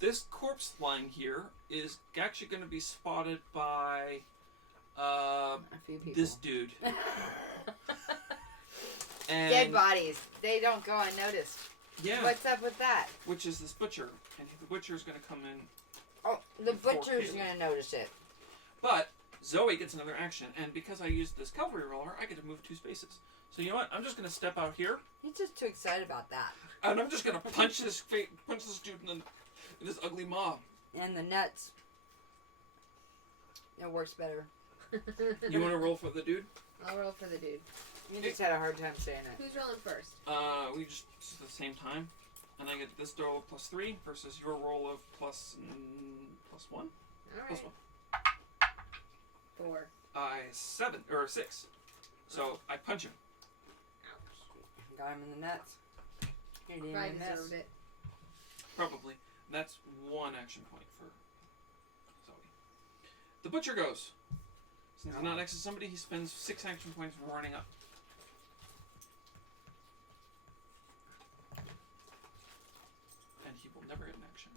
This corpse lying here is actually going to be spotted by A few people. this dude. And Dead bodies. They don't go unnoticed. yeah, What's up with that? which is this butcher, and the butcher's going to come in. Oh, the Before butcher's Kaylee. gonna notice it. But Zoe gets another action, and because I used this cavalry roller, I get to move 2 spaces. So you know what? I'm just going to step out here, He's just too excited about that. and I'm just going to punch this dude in this ugly maw. And the nuts. It works better. You want to roll for the dude? I'll roll for the dude. You just had a hard time saying it. Who's rolling first? We just at the same time, and I get this roll of +3 versus your roll of +1. All right. +1. 4. 7 or 6. So I punch him. Got him in the nuts. He didn't Probably even miss. deserved it. Probably. That's 1 action point for Zoe. The butcher goes. Since he's not next to somebody, he spends 6 action points running up. And he will never get an action.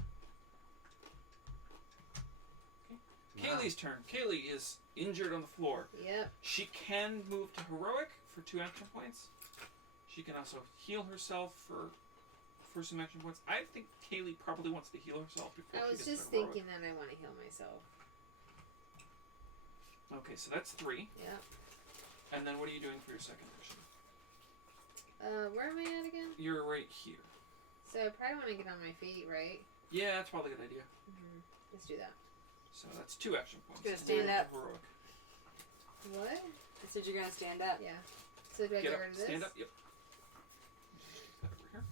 Okay. Wow. Kaylee's turn. Kaylee is injured on the floor. Yep. She can move to heroic for 2 action points. She can also heal herself for some action points. I think Kaylee probably wants to heal herself before I she was gets just to heroic. thinking that I want to heal myself. Okay, so that's 3. Yep. And then what are you doing for your second action? Where am I at again? You're right here. So I probably want to get on my feet, right? Yeah, that's probably a good idea. Mm-hmm. Let's do that. So that's 2 action points. Gonna stand Move to up. Heroic. What? I said you're gonna stand up. Yeah. So do I Get get up. rid of this? Stand up. Yep. Take that over here.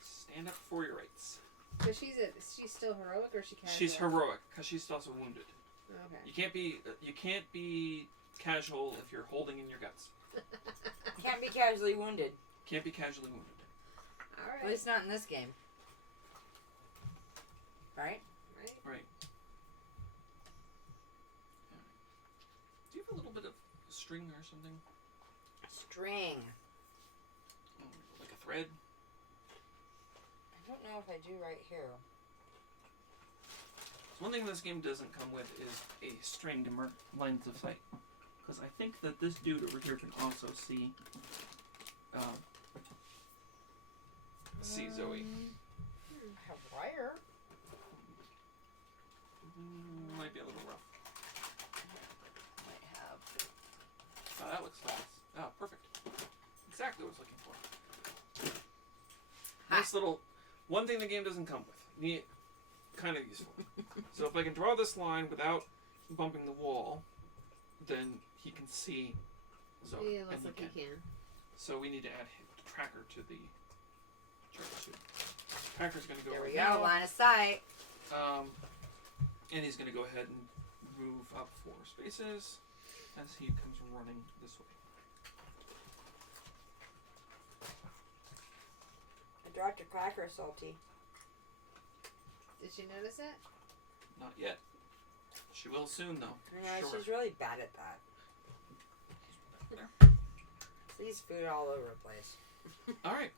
Stand up for your rights. So she's still heroic or is she casual? She's heroic because she's also wounded. Okay. You can't be casual if you're holding in your guts. Can't be casually wounded. Can't be casually wounded. All At right. least not in this game. Right? Right. Right. Do you have a little bit of string or something? String. Oh, like a thread? I don't know if I do right here. So one thing this game doesn't come with is a string to mark lines of sight. Because I think that this dude over here can also see see Zoe. I have wire. Might be a little rough. Might have. Oh, that looks nice. Oh, perfect. Exactly what I was looking for. Nice little... One thing the game doesn't come with. Kind of useful. So if I can draw this line without bumping the wall, then he can see Zoe. Yeah, it looks and like you can. So we need to add Tracker to the troubleshoot. Tracker's going to go There right we now. go. Line of sight. And he's going to go ahead and move up 4 spaces as he comes running this way. I dropped a cracker, Salty. Did she notice it? Not yet. She will soon, though. Yeah, Sure. she's really bad at that. There. Sees food all over the place. All right.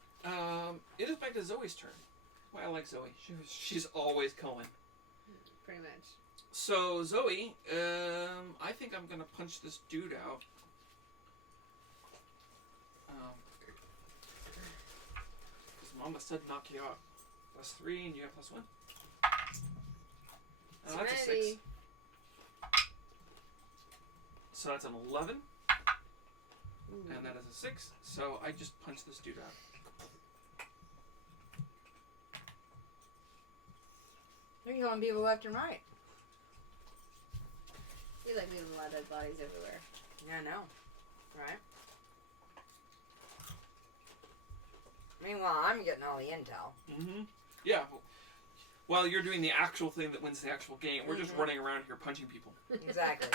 It is back to Zoe's turn. Why I like Zoe. She's always going. Pretty much. So Zoe, I think I'm gonna punch this dude out. Because Mama said knock you out. +3 and you have +1. That's a 6. Ready. So that's an 11. And that is a 6. So I just punch this dude out. You're killing people left and right. We like leaving a lot of dead bodies everywhere. Yeah, I know. Right? Meanwhile, I'm getting all the intel. Mm-hmm. Yeah. While you're doing the actual thing that wins the actual game, we're just running around here punching people. Exactly.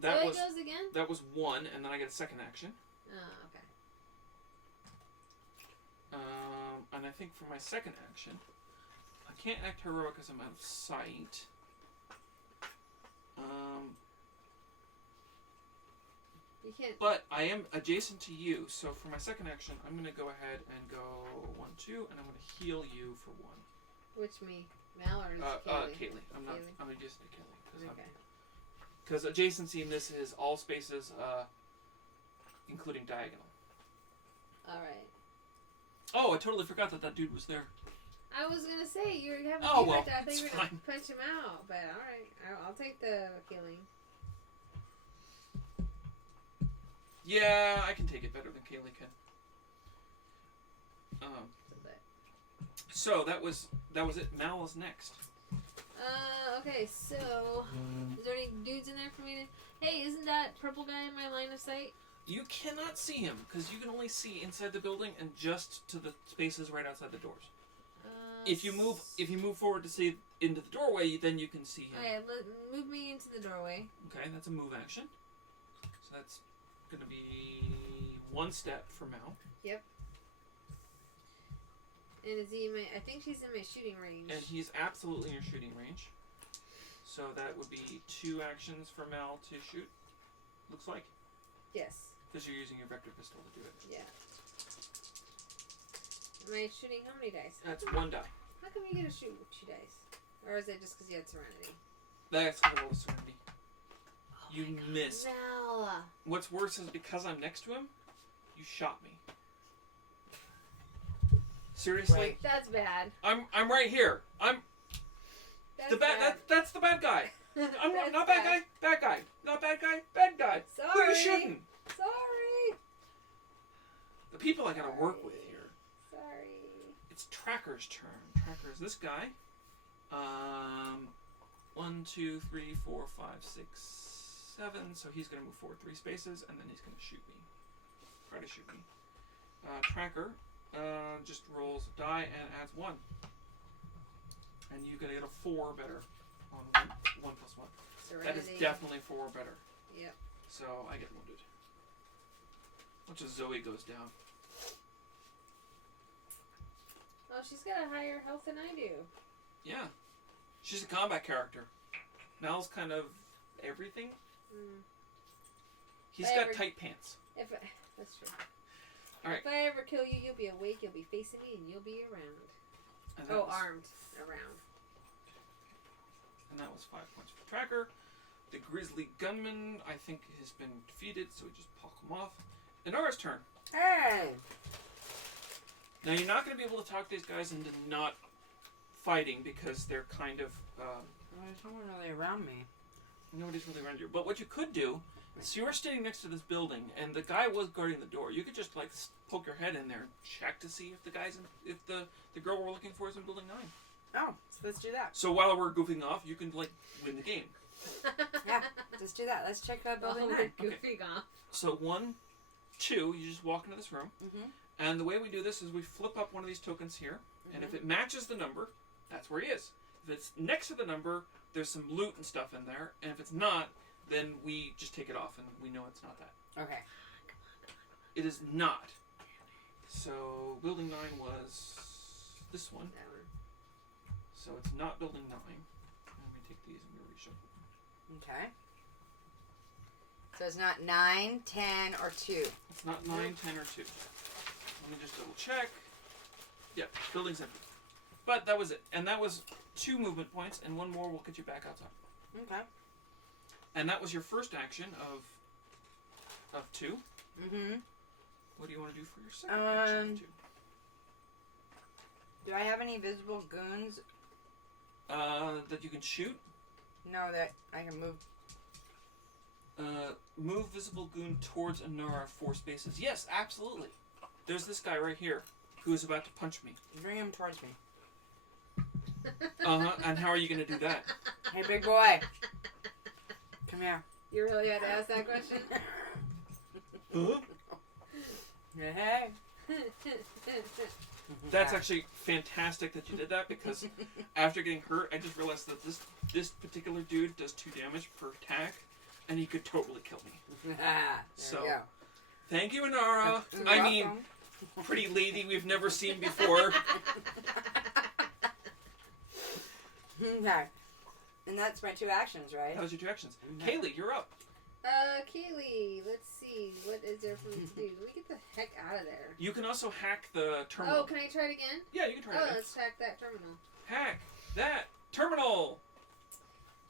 That so was it goes again? that was 1, and then I get a second action. Oh, okay. And I think for my second action, I can't act heroic because I'm out of sight. You can't. But I am adjacent to you, so for my second action, I'm going to go ahead and go 1, 2, and I'm going to heal you for 1. Which me? Mal or Kaylee? Kaylee. I'm Kaylee. adjacent to Kaylee. Okay. Because adjacency in this is all spaces, including diagonal. Alright. Oh, I totally forgot that dude was there. I was gonna say, you're having Oh, me well, right there. I thought it's you were gonna fine. punch him out, but alright. I'll take the healing. Yeah, I can take it better than Kaylee can. So that was it. Mal is next. Okay, so is there any dudes in there for me to... Hey, isn't that purple guy in my line of sight? You cannot see him because you can only see inside the building and just to the spaces right outside the doors. If you move forward to see into the doorway, then you can see him. Okay, move me into the doorway. Okay, that's a move action. So that's gonna be 1 step for Mal. Yep. And is he in my... I think she's in my shooting range. And he's absolutely in your shooting range. So that would be 2 actions for Mal to shoot. Looks like. Yes. Because you're using your vector pistol to do it. Yeah. Am I shooting how many dice? That's 1 die. How come you get to shoot 2 dice? Or is it just because you had Serenity? That's gonna roll a Serenity. Oh You missed. Mal. What's worse is because I'm next to him, you shot me. Seriously? Right. That's bad. I'm right here. I'm That's the bad. That's the bad guy. I'm not bad guy. Bad guy. Not bad guy. Bad guy. Who are you Sorry. shooting? Sorry. The people I gotta work with here. Sorry. It's Tracker's turn. Tracker's this guy. 1, 2, 3, 4, 5, 6, 7. So he's gonna move forward 3 spaces, and then he's gonna shoot me. Try to shoot me. Tracker just rolls a die and adds 1. And you're gonna get a 4 better on 1 plus 1. That is Serenity. definitely 4 better. Yep. So I get wounded. Which is Zoe goes down. Oh, she's got a higher health than I do. Yeah. She's a combat character. Mal's kind of everything. Mm. He's got tight pants. That's true. Alright. If I ever kill you, you'll be awake, you'll be facing me, and you'll be around. And Oh, was, armed. Around. And that was 5 points for Tracker. The Grizzly Gunman, I think, has been defeated, so we just pop him off. Inara's turn. Hey! Now you're not going to be able to talk these guys into not fighting because they're kind of. There's no one really around me. Nobody's really around you. But what you could do is you were standing next to this building, and the guy was guarding the door. You could just like poke your head in there and check to see if the guys, if the girl we're looking for is in Building 9. Oh, so let's do that. So while we're goofing off, you can like win the game. Yeah, let's do that. Let's check that Building 9. Goofy off. So 1, 2, you just walk into this room, Mm-hmm. and the way we do this is we flip up one of these tokens here, and if it matches the number, that's where he is. If it's next to the number, there's some loot and stuff in there, and if it's not, then we just take it off and we know it's not that. Okay. It is not. So Building 9 was this one. So it's not Building 9. Let me take these and we reshuffle. Okay. So it's not 9, 10, or 2. It's not 9, 10, or 2. Let me just double check. Yep, building's empty. But that was it. And that was 2 movement points, and 1 more will get you back outside. Okay. And that was your first action of 2. Mm-hmm. What do you want to do for your second action of 2? Do I have any visible goons? That you can shoot. No, that I can move. Move visible goon towards Anara 4 spaces. Yes, absolutely. There's this guy right here who is about to punch me. Bring him towards me. And how are you going to do that? Hey, big boy. Come here. You really had to ask that question? Huh? Hey. That's actually fantastic that you did that, because after getting hurt, I just realized that this particular dude does 2 damage per attack, and he could totally kill me. There you go. Thank you, Anara. You're I mean, welcome. pretty lady we've never seen before. Okay. And that's my 2 actions, right? That was your 2 actions. Okay. Kaylee, you're up. Kaylee, let's see. What is there for me to do? Let me get the heck out of there. You can also hack the terminal. Oh, can I try it again? Yeah, you can try it. Let's hack that terminal. Hack that terminal.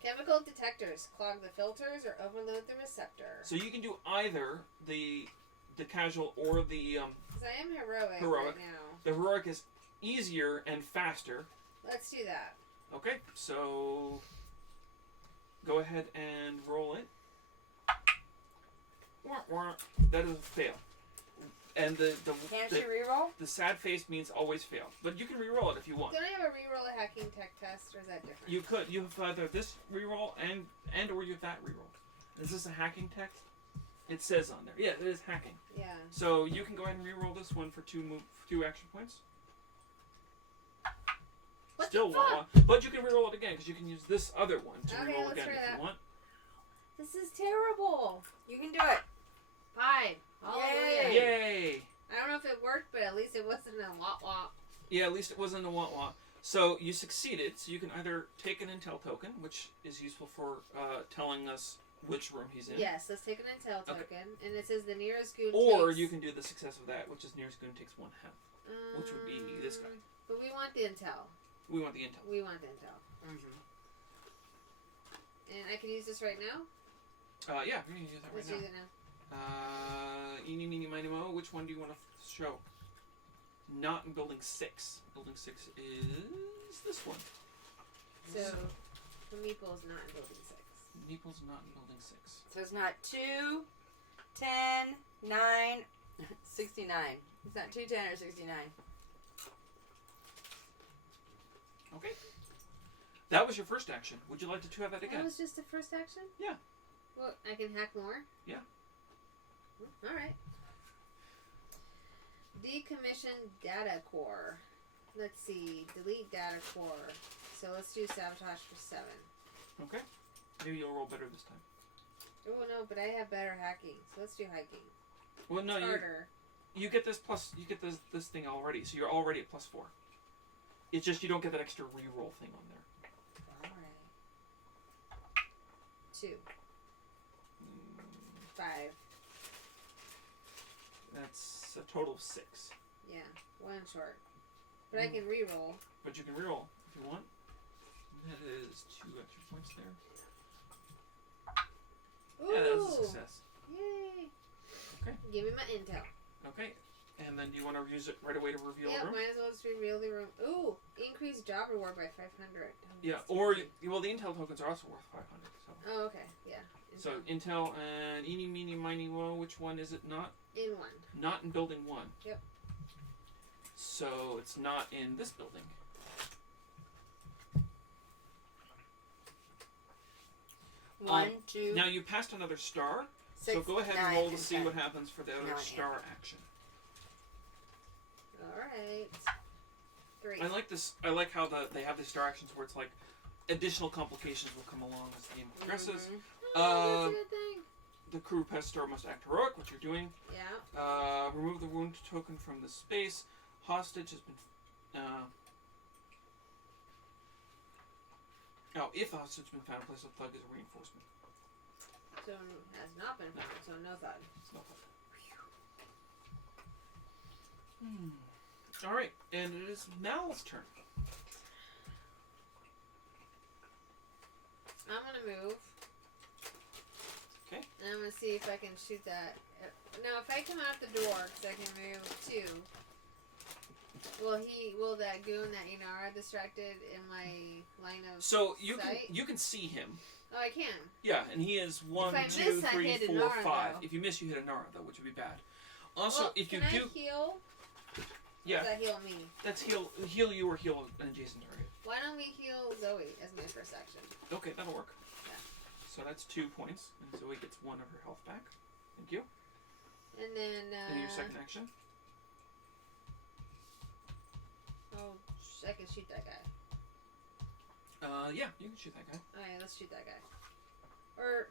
Chemical detectors clog the filters or overload the receptor. So you can do either the casual or the Because I am heroic Heroic. right now. the heroic is easier and faster. Let's do that. Okay, so go ahead and roll it. Wah, wah. That is a fail. And Can't you reroll? the sad face means always fail. But you can reroll it if you want. Can I have a reroll a hacking tech test, or is that different? You could. You have either this reroll and or you have that reroll. Is this a hacking text? It says on there. Yeah, it is hacking. Yeah. So you can go ahead and reroll this one for 2 action points. What Still the fuck? won't. But you can reroll it again because you can use this other one to Okay, reroll let's again try if that. you want. This is terrible. You can do it. Fine. Hallelujah. Yay! I don't know if it worked, but at least it wasn't a wop. Yeah, at least it wasn't a want. So you succeeded. So you can either take an intel token, which is useful for telling us which room he's in. Yes, let's take an intel token, and it says the nearest goon Or takes... you can do the success of that, which is nearest goon takes 1/2, which would be this guy. But we want the intel. We want the intel. We want the intel. Mm-hmm. And I can use this right now? Yeah, we're gonna use that Let's right use now. it now. Eeny, meeny, miny, mo. Which one do you want to show? Not in building 6. Building 6 is this one. So, the meeple's not in building 6. Meeple's not in building 6. So it's not 2, 10, 9, 69. It's not 2, 10, or 69. Okay. That was your first action. Would you like to have that again? That was just the first action? Yeah. Well, I can hack more? Yeah. Alright. Decommission data core. Let's see. Delete data core. So let's do sabotage for 7. Okay. Maybe you'll roll better this time. Oh no, but I have better hacking. So let's do hiking. Well, no, Harder. you get this plus. You get this thing already, so you're already at +4. It's just you don't get that extra reroll thing on there. Alright. 2. 5. That's a total of 6. Yeah. 1 short. But I can reroll. But you can reroll if you want. That is 2 extra points there. Ooh! Yeah, that's a success. Yay! Okay. Give me my intel. Okay. And then do you want to use it right away to reveal Yeah, a room? might as well just reveal the room. Ooh, increase job reward by 500. Yeah, or well, the intel tokens are also worth 500. So. Oh, okay, yeah. So intel and eeny, meeny, miny, woe. Which one is it not? In one. Not in building 1. Yep. So it's not in this building. One, two, Now you passed another star, so 6, go ahead 9, and roll to and see 10. what happens for the other 9, star action. Alright. Great. I like this. I like how they have these star actions where it's like additional complications will come along as the game progresses. Mhm. Oh, that's a good thing. The crew pest star must act heroic, which you're doing. Yeah. Remove the wound token from the space. Hostage has been. If the hostage has been found, place a thug as a reinforcement. So has not been found, so no thought. It's no thug. Alright, and it is Mal's turn. I'm gonna move. Okay. And I'm gonna see if I can shoot that. Now, if I come out the door, because I can move 2, will that goon, that Inara, distracted in my line of So you sight? can see him. Oh, I can. Yeah, and he is 1, If I 2, miss, I 3, hit 4, Inara, 5. though. If you miss, you hit Inara, though, which would be bad. Also, Well, if you can do, I heal? yeah, Or does that heal me? that's heal you or heal an adjacent target. Why don't we heal Zoe as my first action? Okay, that'll work. Yeah. So that's 2 points, and Zoe gets 1 of her health back. Thank you. And then, And your second action. oh, I can shoot that guy. Yeah, you can shoot that guy. Alright, let's shoot that guy. Or,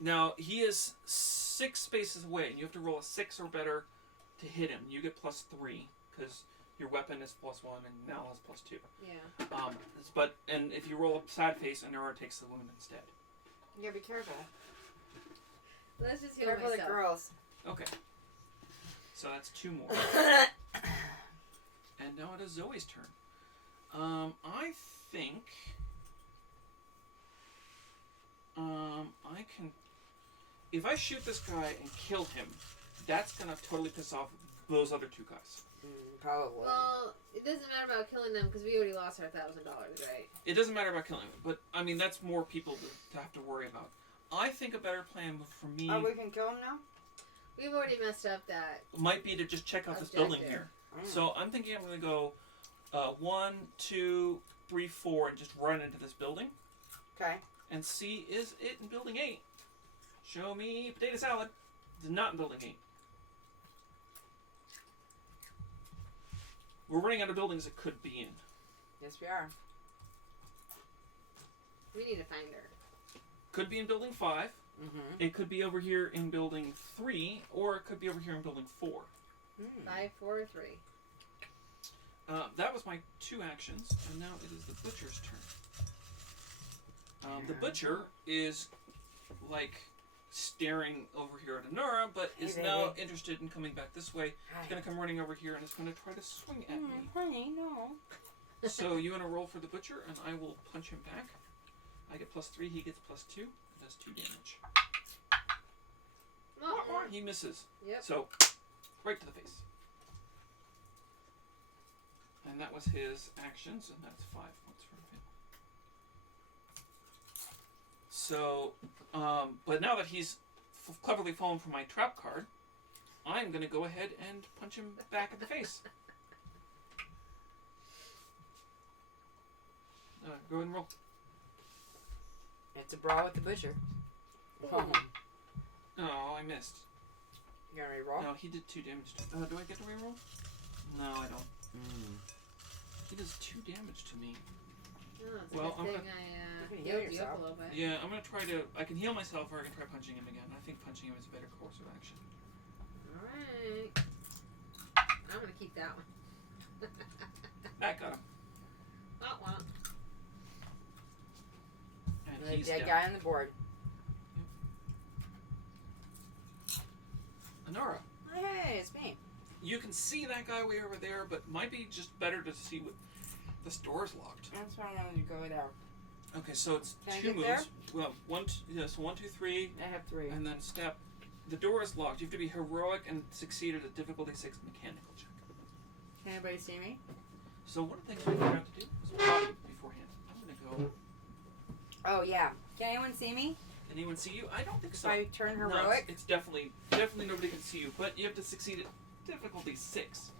Now he is 6 spaces away, and you have to roll a 6 or better to hit him. You get +3 because your weapon is +1 and Mal has +2. yeah. And if you roll a sad face, Anura takes the wound instead. You gotta be careful. Let's just heal Careful the myself. girls. Okay. So that's 2 more. And now it is Zoe's turn. I think I can. If I shoot this guy and kill him, that's gonna totally piss off those other 2 guys. Probably. Well, it doesn't matter about killing them because we already lost our $1,000, right? It doesn't matter about killing him, but I mean that's more people to have to worry about. I think a better plan for me Oh, we can kill him now? We've already messed up that. might be to just check out this Objective. building here. Mm. So I'm thinking I'm gonna go 1, 2, 3, 4, and just run into this building Okay. and see is it in building 8. Show me potato salad. It's not in building 8. We're running out of buildings it could be in. Yes, we are. We need to find her. Could be in building 5. Mm-hmm. It could be over here in building 3, or it could be over here in building 4. 5, 4, 3. That was my 2 actions, and now it is the butcher's turn. The butcher is like staring over here at Anura, but Hey, is now baby. interested in coming back this way. He's gonna come running over here and is gonna try to swing at me. Honey, no. So you wanna roll for the butcher, and I will punch him back. I get +3, he gets +2. It does 2 damage. Oh, He misses. yep. So, right to the face. And that was his actions, and that's 5 points for him. So, but now that he's cleverly fallen for my trap card, I'm going to go ahead and punch him back in the face. Go ahead and roll. It's a brawl with the butcher. Oh. Oh, I missed. You gonna reroll? No, he did 2 damage. Do I get to reroll? No, I don't. He does 2 damage to me. Oh, it's Well, a I'm good gonna- thing I You can heal healed you up yourself. a little bit. Yeah, I'm going to try to... I can heal myself, or I can try punching him again. I think punching him is a better course of action. Alright. I'm gonna keep that one. That got him. Wah. And The he's dead down. guy on the board. Anara, Hey, it's me. you can see that guy way over there, but might be just better to see what... This door's locked. That's why I wanted to go there. Okay, so it's Can I 2 get moves. there? Well, 1, 2, 3, I have 3. and then step, The door is locked. You have to be heroic and succeed at a difficulty 6 mechanical check. Can anybody see me? So one of the things we forgot to do was potty beforehand. I'm gonna go. Oh yeah. Can anyone see me? Can anyone see you? I don't think so. If I turn No, heroic? it's definitely nobody can see you, but you have to succeed at difficulty 6.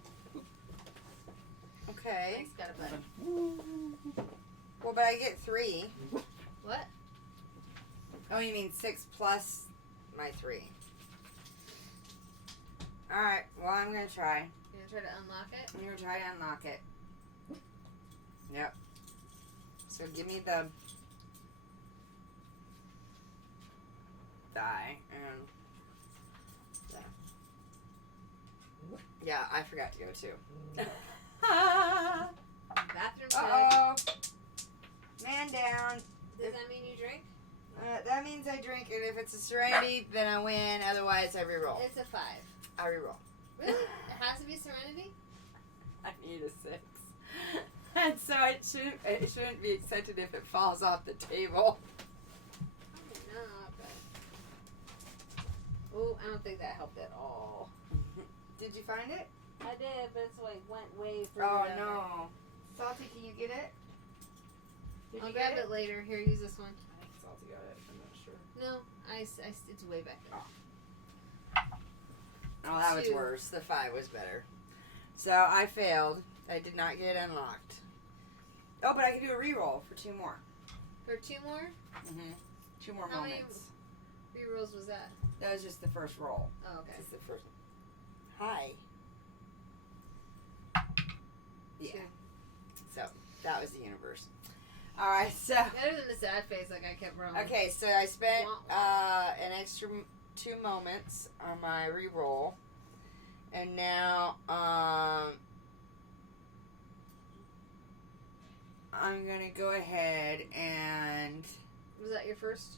Okay. Thanks, got a button. Well, but I get 3. What? Oh, you mean 6 plus my 3. Alright, well, I'm gonna try. You gonna try to unlock it? I'm gonna try to unlock it. Yep. So give me the die and yeah, I forgot to go too. Bathroom check. Uh-oh. Man down. Does that mean you drink? That means I drink, and if it's a serenity, then I win. Otherwise, I reroll. It's a 5. I reroll. Really? It has to be serenity? I need a 6. And so it shouldn't be accepted if it falls off the table. Probably not, but... Oh, I don't think that helped at all. Did you find it? I did, but it's like went way further. Oh down no. Salty, can you get it? Did I'll you grab get it later. Here, use this one. I think Salty got it. I'm not sure. No, it's way back there. Oh, that was 2. worse. The 5 was better. So I failed. I did not get it unlocked. Oh, but I can do a reroll for 2 more. For 2 more? Mm-hmm. 2 more How many moments. rerolls was that? That was just the first roll. Oh, okay. This is the first. Hi. Yeah. 2. So that was the universe. All right. So. Better than the sad face, like I kept rolling. Okay, so I spent Wah, an extra 2 moments on my reroll, and now I'm gonna go ahead and Was that your first?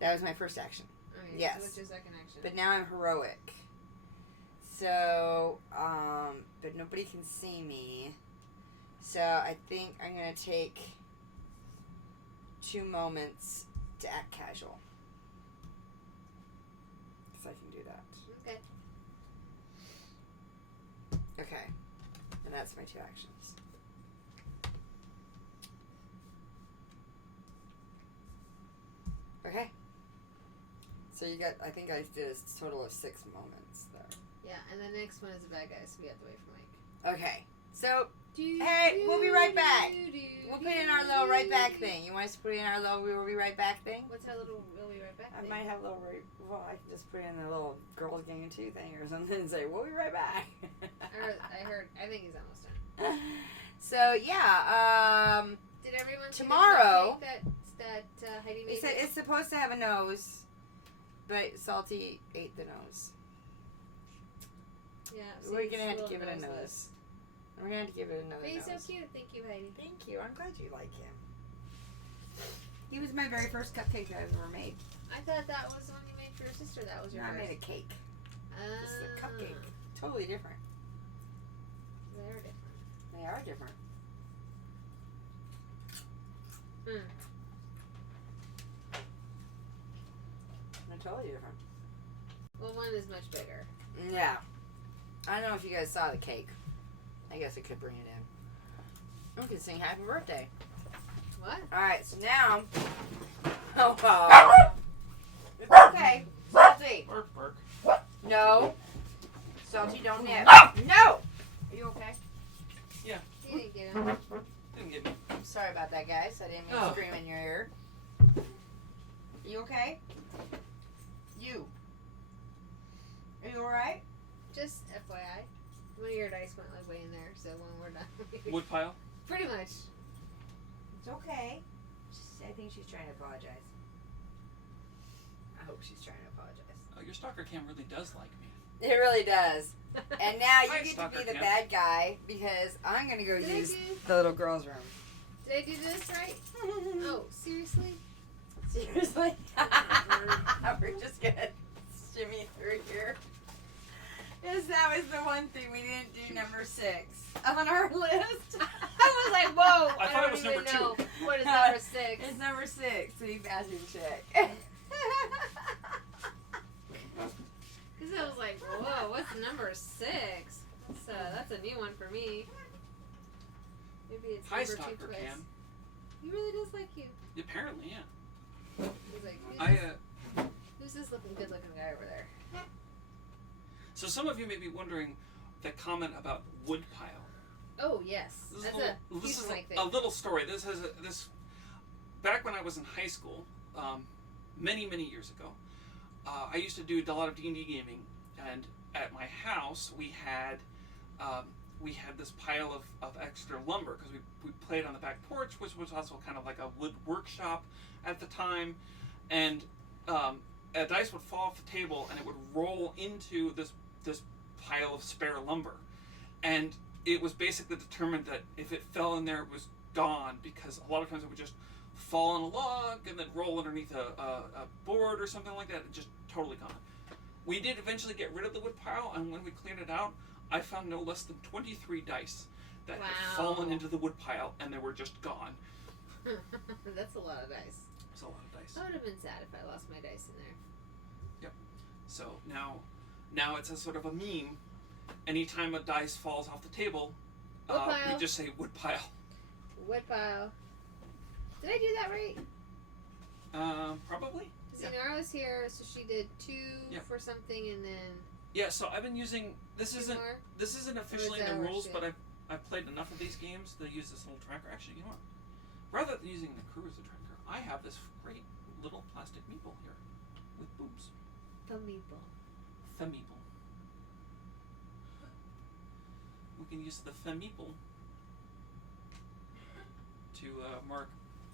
that was my first action. Okay, Yes. So what's your second action? But now I'm heroic. So, but nobody can see me. So I think I'm gonna take 2 moments to act casual. Because I can do that. Okay. Okay. And that's my 2 actions. Okay. So you got, I think I did a total of 6 moments there. Yeah, and the next one is a bad guy, so we have to wait for Mike. Okay. So, hey, we'll be right back. We'll put in our little right back thing. You want us to put in our little we'll be right back thing? What's our little we'll be right back I thing? might have a little, well, I can just put in a little Girls Game 2 thing or something and say, we'll be right back. I think he's almost done. So, yeah, Did everyone see tomorrow- the cupcake that Heidi made? it's supposed to have a nose, but Salty ate the nose. Yeah, We're going to have to give it a nose. We're going to have to give it another But he's nose. so cute. Thank you, Heidi. Thank you. I'm glad you like him. He was my very first cupcake that I've ever made. I thought that was the one you made for your sister. That was your I first. made a cake. This is a Ah, cupcake. Totally different. They're different. They are different. They're totally different. Well, one is much bigger. Yeah. I don't know if you guys saw the cake. I guess I could bring it in. I can sing happy birthday. What? Alright, so now. Oh. It's okay. Salty. Bark, bark. No. Salty, don't nip. No! Are you okay? He didn't get him. Didn't get me. I'm sorry about that, guys. I didn't mean to Oh. scream in your ear. You okay? You. Are you alright? Just FYI, one of your dice went like way in there. So when we're done, Woodpile. pretty much. It's okay. I think she's trying to apologize. I hope she's trying to apologize. Oh, your stalker cam really does like me. It really does. And now Hi, you get to stalker be the cam. bad guy because I'm going to go Did I use do? the little girl's room. Did I do this right? Oh, seriously? Seriously? We're just going to shimmy through here. Yes, that was the one thing we didn't do, number 6 on our list. I was like, whoa. I thought it was don't even number 2. know. What is number 6? It's number 6. So you bastard check. Because I was like, whoa, what's number 6? That's a new one for me. Maybe it's Hi, number 2 Stalker twice. Cam. He really does like you. Apparently, yeah. He's like, who's this good looking guy over there? So some of you may be wondering the comment about woodpile. Oh, yes. That's a huge Mike thing. A little story. Back when I was in high school, many years ago, I used to do a lot of D&D gaming, and at my house we had this pile of extra lumber because we played on the back porch, which was also kind of like a wood workshop at the time, and a dice would fall off the table and it would roll into this pile of spare lumber, and it was basically determined that if it fell in there, it was gone, because a lot of times it would just fall on a log and then roll underneath a board or something like that. It just totally gone. We did eventually get rid of the wood pile, and when we cleared it out, I found no less than 23 dice that had fallen into the wood pile, and they were just gone. That's a lot of dice. It's a lot of dice. I would have been sad if I lost my dice in there. Yep. So now it's a sort of a meme. Anytime a dice falls off the table, we just say wood pile. Wood pile. Did I do that right? Probably. See, Nara's here, so she did 2 for something, and then. Yeah, so I've been using this isn't officially in the rules, but I've played enough of these games to use this little tracker. Actually, you know what? Rather than using the crew as a tracker, I have this great little plastic meeple here with boobs. The meeple. The meeple. We can use the meeple to mark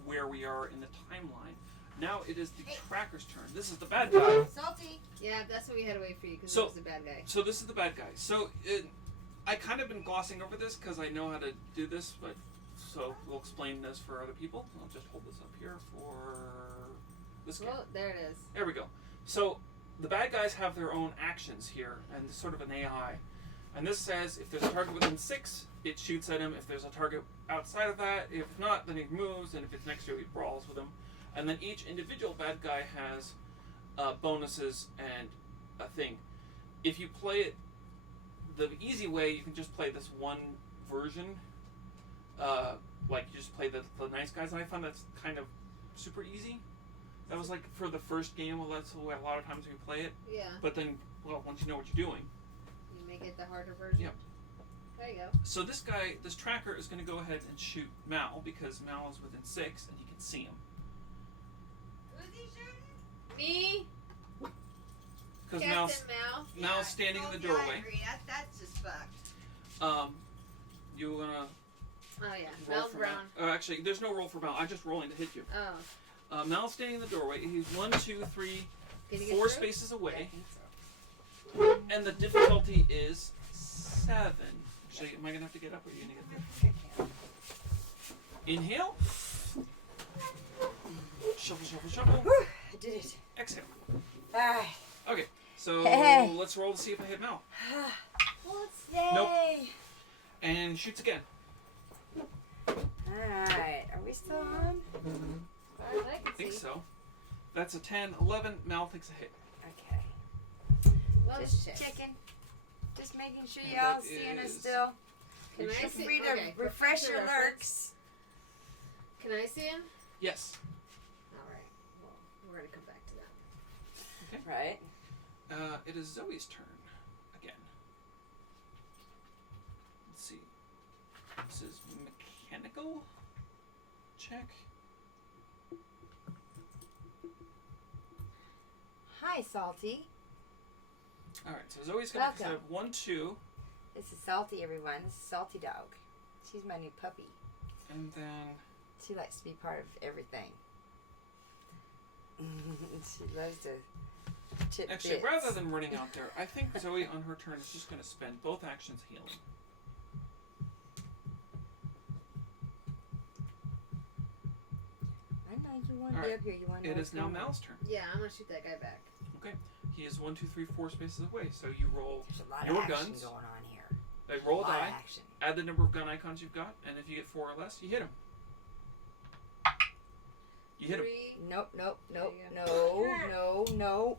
where we are in the timeline. Now it is the tracker's turn. This is the bad guy. Salty. Yeah, that's what we had to wait for you, because it was the bad guy. So this is the bad guy. So I kind of been glossing over this because I know how to do this, but so we'll explain this for other people. I'll just hold this up here for this guy. Oh, there it is. There we go. So the bad guys have their own actions here, and it's sort of an AI. And this says if there's a target within 6, it shoots at him. If there's a target outside of that, if not, then he moves, and if it's next to it, he brawls with him. And then each individual bad guy has bonuses and a thing. If you play it the easy way, you can just play this one version. Like you just play the nice guys, and I found that's kind of super easy. That was like for the first game. Well, that's the way a lot of times we play it. Yeah. But then, well, once you know what you're doing, you make it the harder version. Yep. There you go. So this guy, this tracker, is going to go ahead and shoot Mal because Mal is within 6 and he can see him. Who's he shooting? Me? Because Captain Mal. Mal's standing in the doorway. I agree. That's just fucked. You wanna? Oh yeah, roll Mal's for brown. Mal? Actually, there's no roll for Mal. I'm just rolling to hit you. Oh. Mal's standing in the doorway. He's 1, 2, 3, Can you get 4 through? spaces I away, think so. and the difficulty is 7. Actually, am I gonna have to get up, or are you gonna get there? Inhale. Shuffle, shuffle, shuffle. Whew, I did it. Exhale. Ah. Okay, so Hey. let's roll to see if I hit Mal. Let's stay. Nope. And shoots again. Alright, are we still on? I I think see. so. That's a 10, 11. Mal takes a hit. Okay. Well, Just shit. checking. Just making sure And y'all that seeing us is- still. Can You I should see? Free to Okay, refresh for your reference. lurks. Can I see him? Yes. All right. Well, we're gonna come back to that. Right. It is Zoe's turn again. Let's see. This is mechanical check. Hi, Salty. All right, so Zoe's gonna Welcome. have 1, 2, This is Salty, everyone. This is Salty Dog. She's my new puppy. and then She likes to be part of everything. She loves to chip actually, bits. rather than running out there, I think Zoe on her turn is just gonna spend both actions healing. I know you want to All be right. up here. You want to. It is now Mal's turn. Yeah, I'm gonna shoot that guy back. Okay, he is 1, 2, 3, 4 spaces away. So you roll. There's a lot Your of action guns. going on here. Like roll a lot die. of action. Add the number of gun icons you've got, and if you get 4 or less, you hit him. You hit him. 3. Nope, nope, nope, There no, no, no.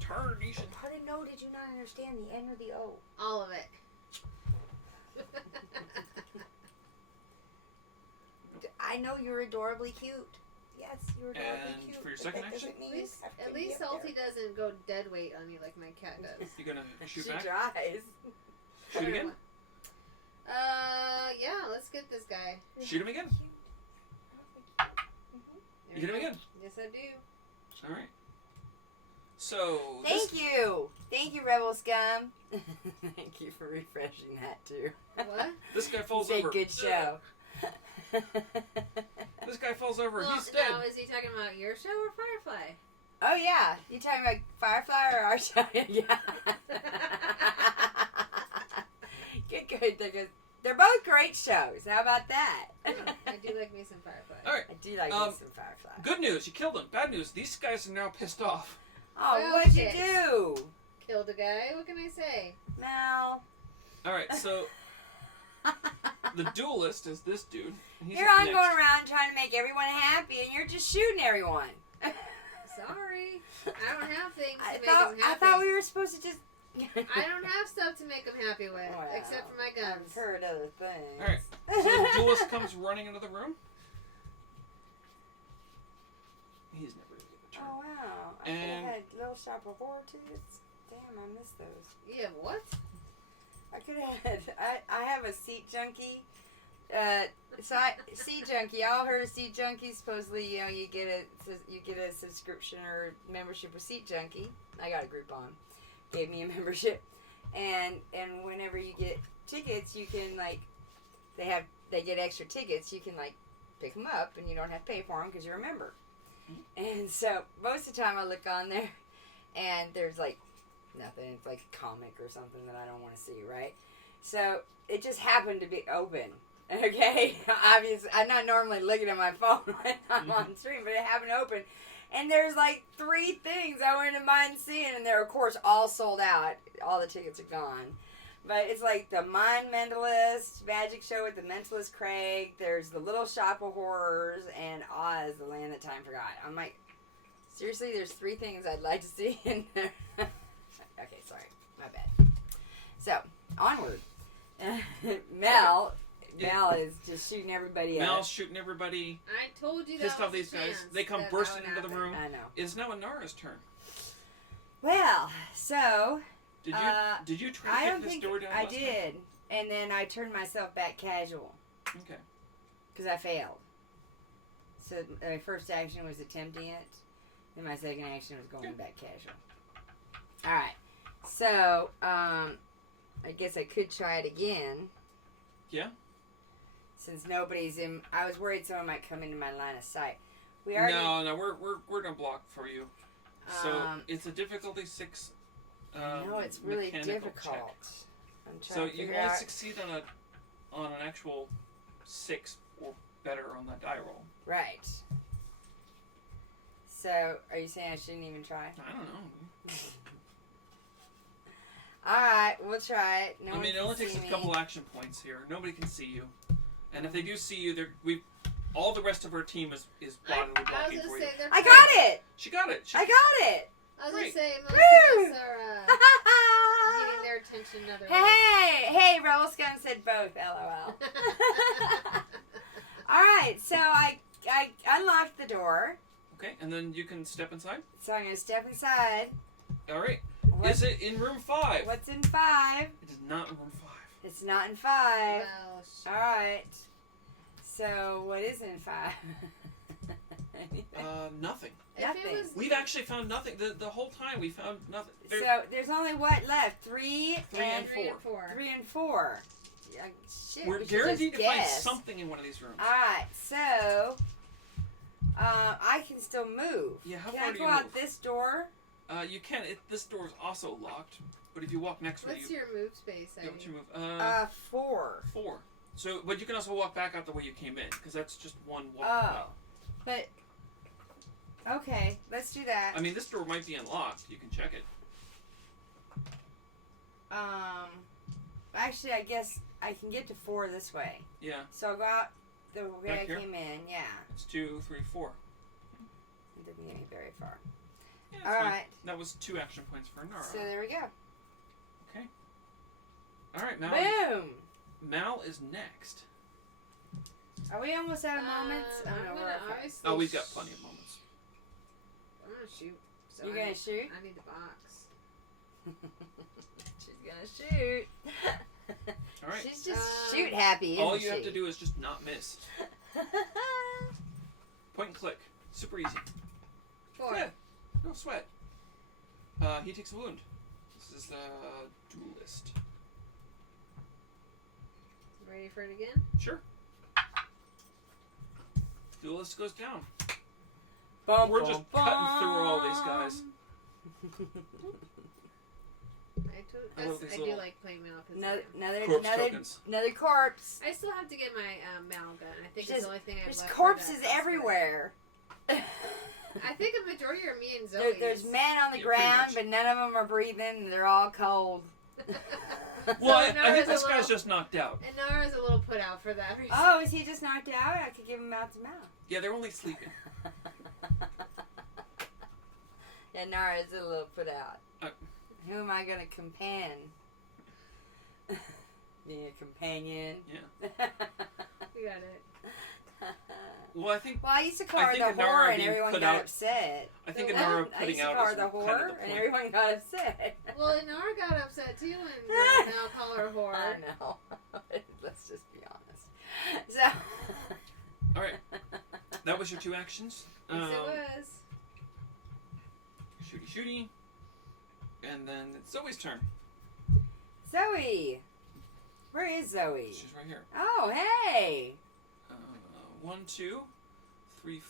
Turn, you should. How did no? Did you not understand the N or the O? All of it. I know you're adorably cute. Yes, you're adorably And cute. for your but second that action? doesn't mean At you least, have to at be least up Salty there. doesn't go dead weight on me like my cat does. You gonna shoot She back? tries. Shoot again? Yeah, let's get this guy. Shoot him again. There You hit him we go. again. Yes, I do. All right. So Thank you. Thank you, Rebel Scum. Thank you for refreshing that, too. What? this guy falls Say over. good show. This guy falls over. Well, He's dead. now, is he talking about your show or Firefly? Oh, yeah. You talking about Firefly or our show? Yeah. Good. They're both great shows. How about that? Oh, I do like me some Firefly. All right. I do like me some Firefly. Good news, you killed him. Bad news, these guys are now pissed off. Oh, Well, what'd you shit. do? Killed a guy. What can I say? Mel. All right, so the duelist is this dude. He's Here up I'm next. going around trying to make everyone happy, and you're just shooting everyone. Sorry, I don't have things to I make thought him happy. I thought we were supposed to just. I don't have stuff to make him happy with, Well, except for my guns. I've heard other things. All right, so the duelist comes running into the room. He's never gonna get a turn. Oh wow! I And- could have had Little Shop of Horror tickets. Damn, I missed those. Yeah, what? I could have had. I have a seat junkie. Seat junkie. Y'all heard of seat junkie? Supposedly, you get a subscription or membership with Seat Junkie. I got a Groupon. Gave me a membership, and whenever you get tickets, you can they get extra tickets. You can pick them up, and you don't have to pay for them because you're a member. And so most of the time I look on there, and there's nothing. It's like a comic or something that I don't want to see, right? So it just happened to be open. Okay, obviously I'm not normally looking at my phone when I'm on stream, but it happened to open. And there's 3 things I wouldn't mind seeing, and they're of course all sold out. All the tickets are gone. But it's the Mind Mentalist Magic Show with the Mentalist Craig. There's the Little Shop of Horrors and Oz, the Land That Time Forgot. I'm seriously, there's 3 things I'd like to see in there. Okay, sorry, my bad. So onward. Mel is just shooting everybody up. Mel's shooting everybody. I told you that Pissed was off these a guys. chance They come that bursting would into the happen. room. I know. It's now Nara's turn. Well, so Did you try I to don't kick this think door down? I last time? did, and then I turned myself back casual Okay. because I failed. So my first action was attempting it, and my second action was going back casual. All right, so I guess I could try it again. Yeah. Since nobody's in, I was worried someone might come into my line of sight. We already. No, we're gonna block for you. So it's a difficulty 6. No, it's really mechanical difficult. check. I'm trying So to you figure can only out. succeed on an actual 6 or better on that die roll. Right. So, are you saying I shouldn't even try? I don't know. Alright, we'll try it. No I one mean, it can only takes see a me. couple action points here. Nobody can see you, and if they do see you, all the rest of our team is plotted with I was blocking gonna for say you. they're I got it! She got it. I got it! I was gonna Great. say most Woo! of us are getting their attention another way. Hey, Rebel Scum said both, lol. Alright, so I unlocked the door. Okay, and then you can step inside. So I'm going to step inside. All right. What- Is it in room 5? What's in 5? It is not in room 5. It's not in 5. Well, Alright. So, what is in 5? Nothing. if it Nothing. was, We've actually found nothing. The whole time we found nothing. So, there's only what left? 3 3 and and 3 and 4. 4. 3 and 4. Yeah, shit, We're we should guaranteed just to find guess. something in one of these rooms. Alright, so I can still move. Yeah, how Can far I do go you out move? this door? You can. This door is also locked, but if you walk next to it, What's you your move space, be able to Heidi? move. 4. 4. So, but you can also walk back out the way you came in, because that's just one walk. Oh. But, okay, let's do that. I mean, this door might be unlocked. You can check it. Actually, I guess I can get to 4 this way. Yeah. So I'll go out The way Back I here? came in, yeah. It's 2, 3, 4. It didn't get me very far. Yeah, it's All fine. right. That was 2 action points for Nara. So there we go. Okay. All right, Mal. Boom. Mal is next. Are we almost out of moments? I'm Oh, no, gonna we're okay. obviously Oh, we've got plenty of moments. I'm gonna shoot. So You're I gonna need- shoot? I need the box. She's gonna shoot. All right. She's just Um, shoot happy, isn't All you have she? to do is just not miss. Point and click. Super easy. 4. Yeah. No sweat. He takes a wound. This is the duelist. Ready for it again? Sure. Duelist goes down. Bum, We're just bum, cutting through all these guys. I love these I do little like playing Mal because corpse tokens. another corpse. I still have to get my Mal gun. I think There's- it's the only thing I've There's left. for corpses that cosplay. everywhere. I think a majority are me and Zoe. There's men on the Yeah, pretty ground, much. but none of them are breathing. They're all cold. Well, I Nara's think a this guy's little- just knocked out. And Nara's a little put out for that reason. Oh, is he just knocked out? I could give him mouth to mouth. Yeah, they're only sleeping. Yeah, Nara's a little put out. Uh. Who am I gonna companion? Being a companion. Yeah. We got it. Well, I think Well, I used to call I her think the Nara whore, and being everyone put got out- upset. I think So Nara I used putting to out call is her the kind whore, of the and point. everyone got upset. Well, Nara got upset too when Mal called her I whore. know. Let's just be honest. So. All right. That was your 2 actions. Yes, it was. Shooty shooty. And then it's Zoe's turn. Zoe. Where is Zoe? She's right here. Oh, hey. 1, 2, 3,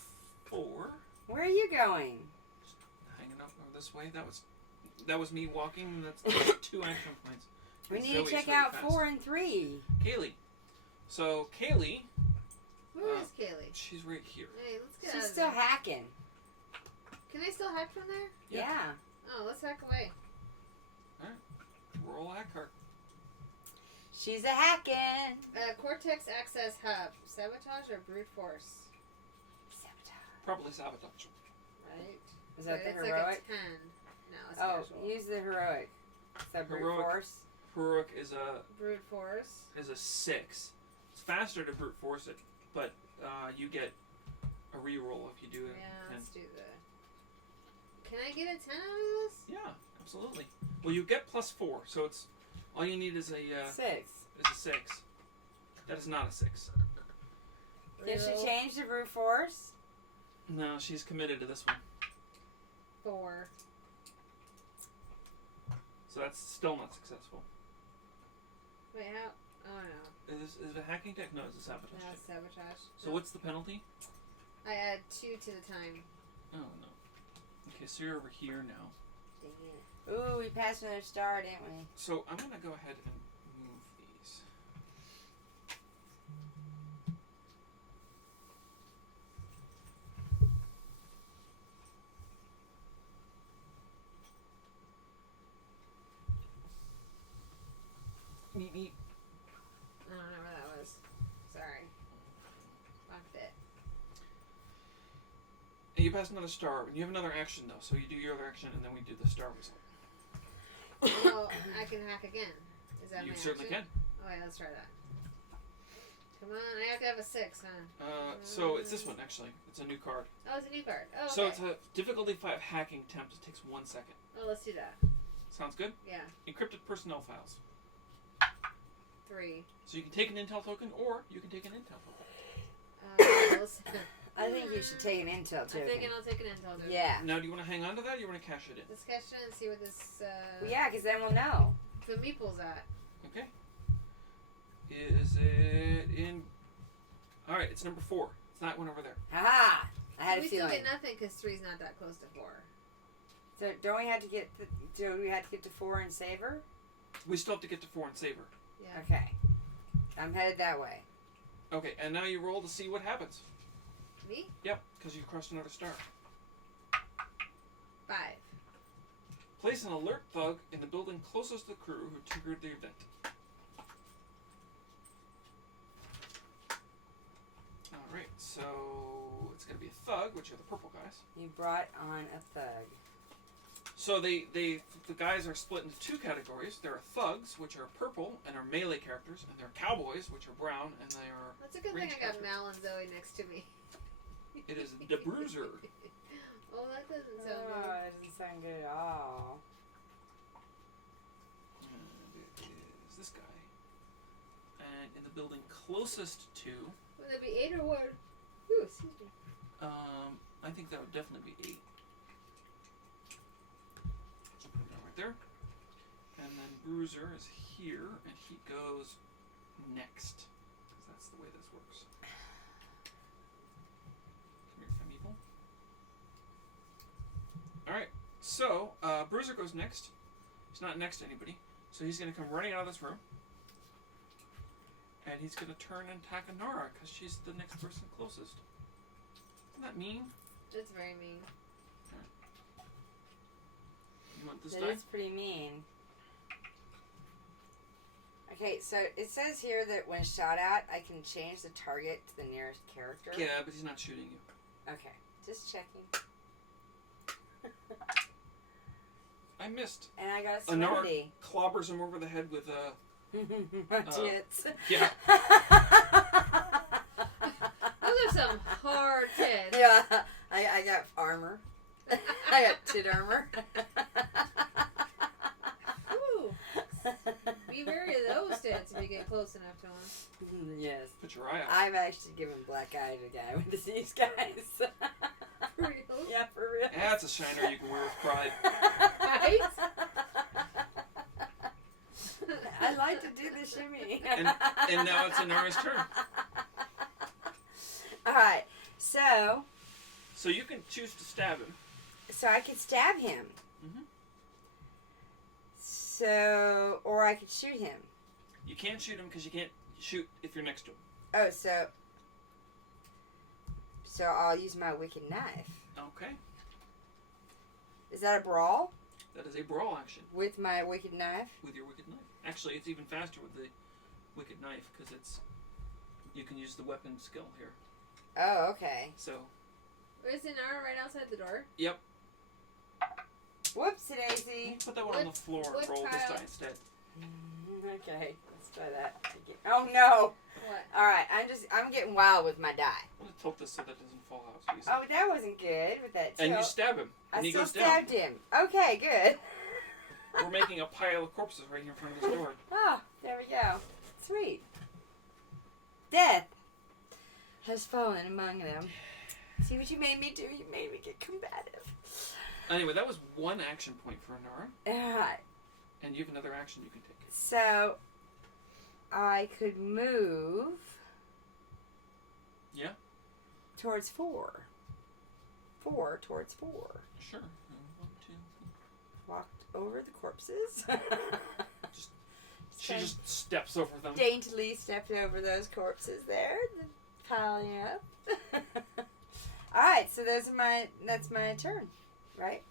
4. Where are you going? Just hanging up over this way. That was me walking. That's 2 action points. We And need to Zoe's check really out fast. 4 and 3. Kaylee. So Kaylee, Where is Kaylee? she's right here. Hey, let's get out She's of still there. hacking. Can I still hack from there? Yeah. Yeah. Oh, let's hack away. Roll a hack card. She's a hacking. Cortex Access Hub. Sabotage or brute force? Sabotage. Probably sabotage. Right. Is that the it's heroic? like a 10. No, it's Oh, casual. use the heroic. Is that brute Heroic. force? Heroic is a Brute force. 6. It's faster to brute force it, but you get a reroll if you do it. Yeah, 10. let's do the. Can I get a 10 out of this? Yeah, absolutely. Well, you get +4, so it's all you need is a 6. 6. That is not a 6. Did she Reroll. change the brute force? No, she's committed to this one, 4. so that's still not successful. Wait, how? Oh no. Is it a hacking deck? No, it's a sabotage That's deck. sabotage. So No. what's the penalty? I add 2 to the time. Oh no. Okay, so you're over here now. Dang it. Ooh, we passed another star, didn't we? So I'm gonna go ahead and move these. Meet me. I don't know where that was. Sorry. Fucked it. And you pass another star. You have another action though, so you do your other action and then we do the star result. Well, I can hack again. Is that You my certainly action? can. Oh yeah, let's try that. Come on, I have to have a 6, huh? So it's this one actually. It's a new card. Oh, it's a new card. Oh, okay. So it's a difficulty 5 hacking attempt. It takes 1 second. Oh, let's do that. Sounds good? Yeah. Encrypted personnel files. 3. So you can take an intel token or you can take an intel token. Let's- I think you should take an intel I'm token. thinking I'll take an intel token. Yeah. Now do you want to hang on to that or you want to cash it in? Discussion and see what this Well, yeah, because then we'll know. the meeple's at. Okay. Is it in... Alright, it's number 4. It's that one over there. Haha! I had we a still feeling. get nothing because 3's not that close to 4. So don't we have to get? Do we have to get to 4 and save her? We still have to get to 4 and save her. Yeah. Okay. I'm headed that way. Okay, and now you roll to see what happens. Me? Yep, because you crossed another star. 5. Place an alert thug in the building closest to the crew who triggered the event. So it's going to be a thug, which are the purple guys. You brought on a thug. So the guys are split into two categories. There are thugs, which are purple and are melee characters, and there are cowboys, which are brown and they are. That's a good thing range I got characters. Mal and Zoe next to me. It is the bruiser. Oh, that doesn't sound Oh, good. it doesn't sound good at all. And it is this guy. And in the building closest to, Would that be 8 or what? Ooh, excuse me. I think that would definitely be 8. So put him down right there. And then Bruiser is here, and he goes next. Because that's the way this works. Come here, Femeeple. Alright, so Bruiser goes next. He's not next to anybody. So he's going to come running out of this room. And he's going to turn and attack Anara, because she's the next person closest. Isn't that mean? That's very mean. You want this That die? is pretty mean. Okay, so it says here that when shot at, I can change the target to the nearest character. Yeah, but he's not shooting you. Okay, just checking. I missed. And I got a Anara serenity. clobbers him over the head with My tits. yeah. Those are some hard tits. Yeah, I got armor. I got tit armor. Ooh. Be wary of those tits if you get close enough to them. Yes. Put your eye out. I've actually given black eye to a guy with disease, guys. For real? Yeah, for real. That's a shiner you can wear with pride. Right? I like to do the shimmy. And now it's Anara's turn. Alright, so You can choose to stab him. I could stab him. Mhm. So, or I could shoot him. You can't shoot him because you can't shoot if you're next to him. Oh, so I'll use my wicked knife. Okay. Is that a brawl That is a brawl action with my wicked knife? with your wicked knife. Actually, it's even faster with the wicked knife because you can use the weapon skill here. Oh, okay. So, Is Inara right outside the door? yep. Whoopsie You daisy. can put that one on the floor and what roll this tile? die instead. Okay, let's try that. Oh no! What? All right, I'm getting wild with my die. I'm going to tilt this so that doesn't fall out. So you see. Oh, that wasn't good with that. And you tilt. stab him, I and he still goes down. stabbed him. Okay, good. We're making a pile of corpses right here in front of this door. Oh, there we go. Sweet. Death has fallen among them. See what you made me do? You made me get combative. Anyway, that was one action point for Anara, Alright, and you have another action you can take. so I could move. Yeah? Towards 4. 4 towards 4. Sure. 1, 2. Walked over the corpses. She just steps over them. Daintily stepped over those corpses there, piling up. Alright, so that's my turn, right?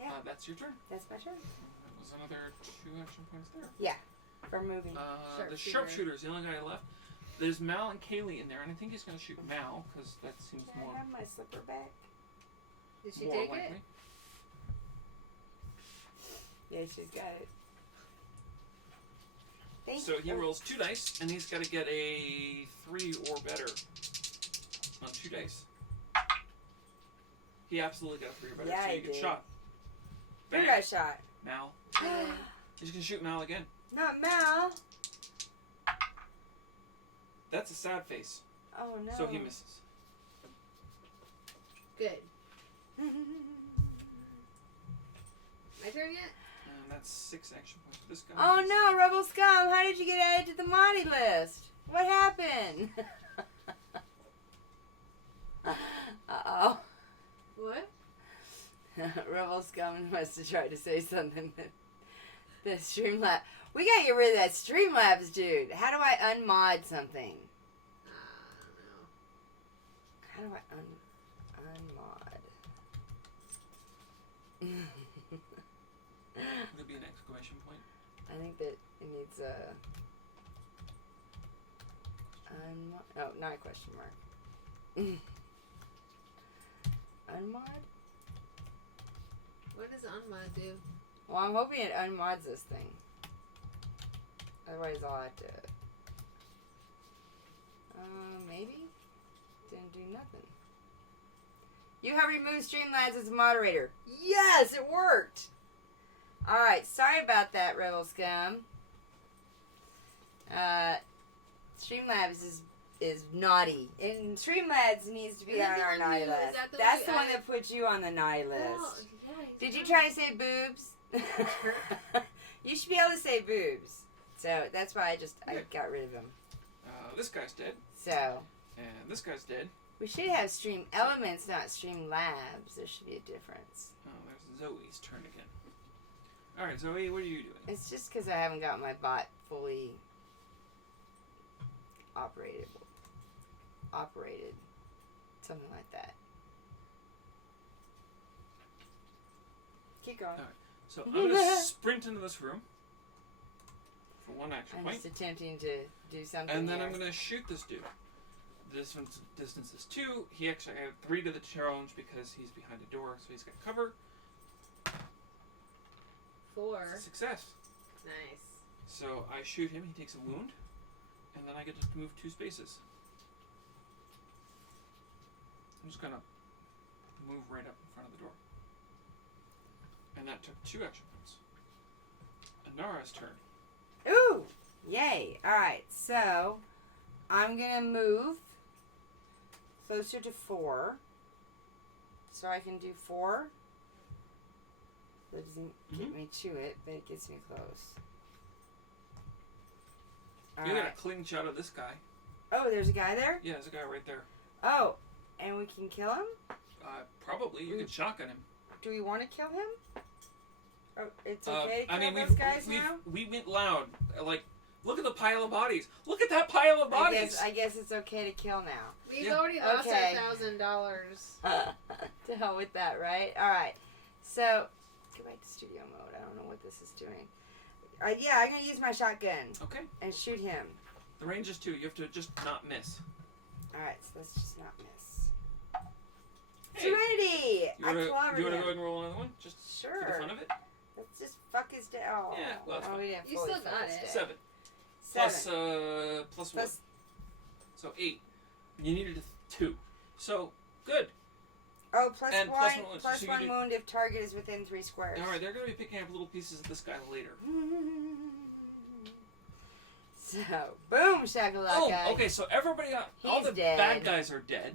Yeah. That's your turn. That's my turn. That was another 2 action points there. For moving. The sharpshooter is the only guy left. There's Mal and Kaylee in there, and I think he's going to shoot Mal, because that seems Can more, I have my slipper back? Did she more take likely. it? Yeah, she's got it. Thank So he you. rolls 2 dice, and he's got to get a 3 or better on 2 dice. He absolutely got a 3 or better, Yeah, so he you get did. shot. Who Bang. got shot? Mal. He's going to shoot Mal again. Not Mal. That's a sad face, Oh no. so he misses. Good. My turn yet? And that's 6 action points for this guy. Oh no, Rebel Scum! How did you get added to the Monty list? What happened? Uh-oh. What? Rebel Scum must have tried to say something that Streamlabs. We gotta get rid of that Streamlabs dude. How do I unmod something? I don't know. How do I unmod? Would be an exclamation point. I think that it needs a. Oh, not a question mark. Unmod? What does unmod do? Well, I'm hoping it unmods this thing. Otherwise, I'll have to. Maybe? Didn't do nothing. You have removed Streamlabs as a moderator. Yes, it worked! Alright, sorry about that, Rebel Scum. Streamlabs is naughty. And Streamlabs needs to be Is it on the our one naughty you- is list. that the That's one the you one added? that puts you on the naughty list. Oh, yeah, Did you try to say boobs? You should be able to say boobs. So that's why I got rid of him. This guy's dead, So and this guy's dead. we should have Stream Elements, not Stream Labs. There should be a difference. Oh, there's Zoe's turn again. All right, Zoe, what are you doing? It's just because I haven't got my bot fully operated, something like that. Keep going. So I'm gonna sprint into this room for one action I'm point, just attempting to do something. and then here. I'm gonna shoot this dude. This one's distance is 2. He actually had 3 to the challenge because he's behind a door, so he's got cover. 4. It's a success. Nice. So I shoot him. He takes a wound, and then I get to move 2 spaces. I'm just gonna move right up in front of the door. And that took 2 action points. Anara's turn. Ooh! Yay! Alright, so I'm gonna move closer to 4. So I can do 4. That doesn't get me to it, but it gets me close. You got a Alright. clean shot of this guy. Oh, there's a guy there? Yeah, there's a guy right there. Oh, and we can kill him? Probably. You can shotgun him. Do we want to kill him? Oh, it's okay to I kill mean, those guys now? we went loud. Like, look at the pile of bodies. Look at that pile of bodies. I guess it's okay to kill now. We've Yeah. already lost Okay. our $1,000. To hell with that, right? Alright. So, go back to studio mode. I don't know what this is doing. Yeah, I'm going to use my shotgun Okay. and shoot him. The range is 2. You have to just not miss. Alright, so let's just not miss. Hey, Serenity! you I want to clobbered go him. ahead and roll another one? Just for the Sure. fun of it? Let's just fuck his day. Oh, Yeah, well, that's fine. we didn't You fully still fuck got his it. day. 7. 7. Plus 1. Plus- So 8. You needed 2. So, good. Oh, plus And one, plus one wound. plus So you one do- wound if target is within 3 squares. Alright, they're going to be picking up little pieces of this guy later. So, boom, shakalaka. Oh, okay, so everybody, all He's the dead. bad guys are dead.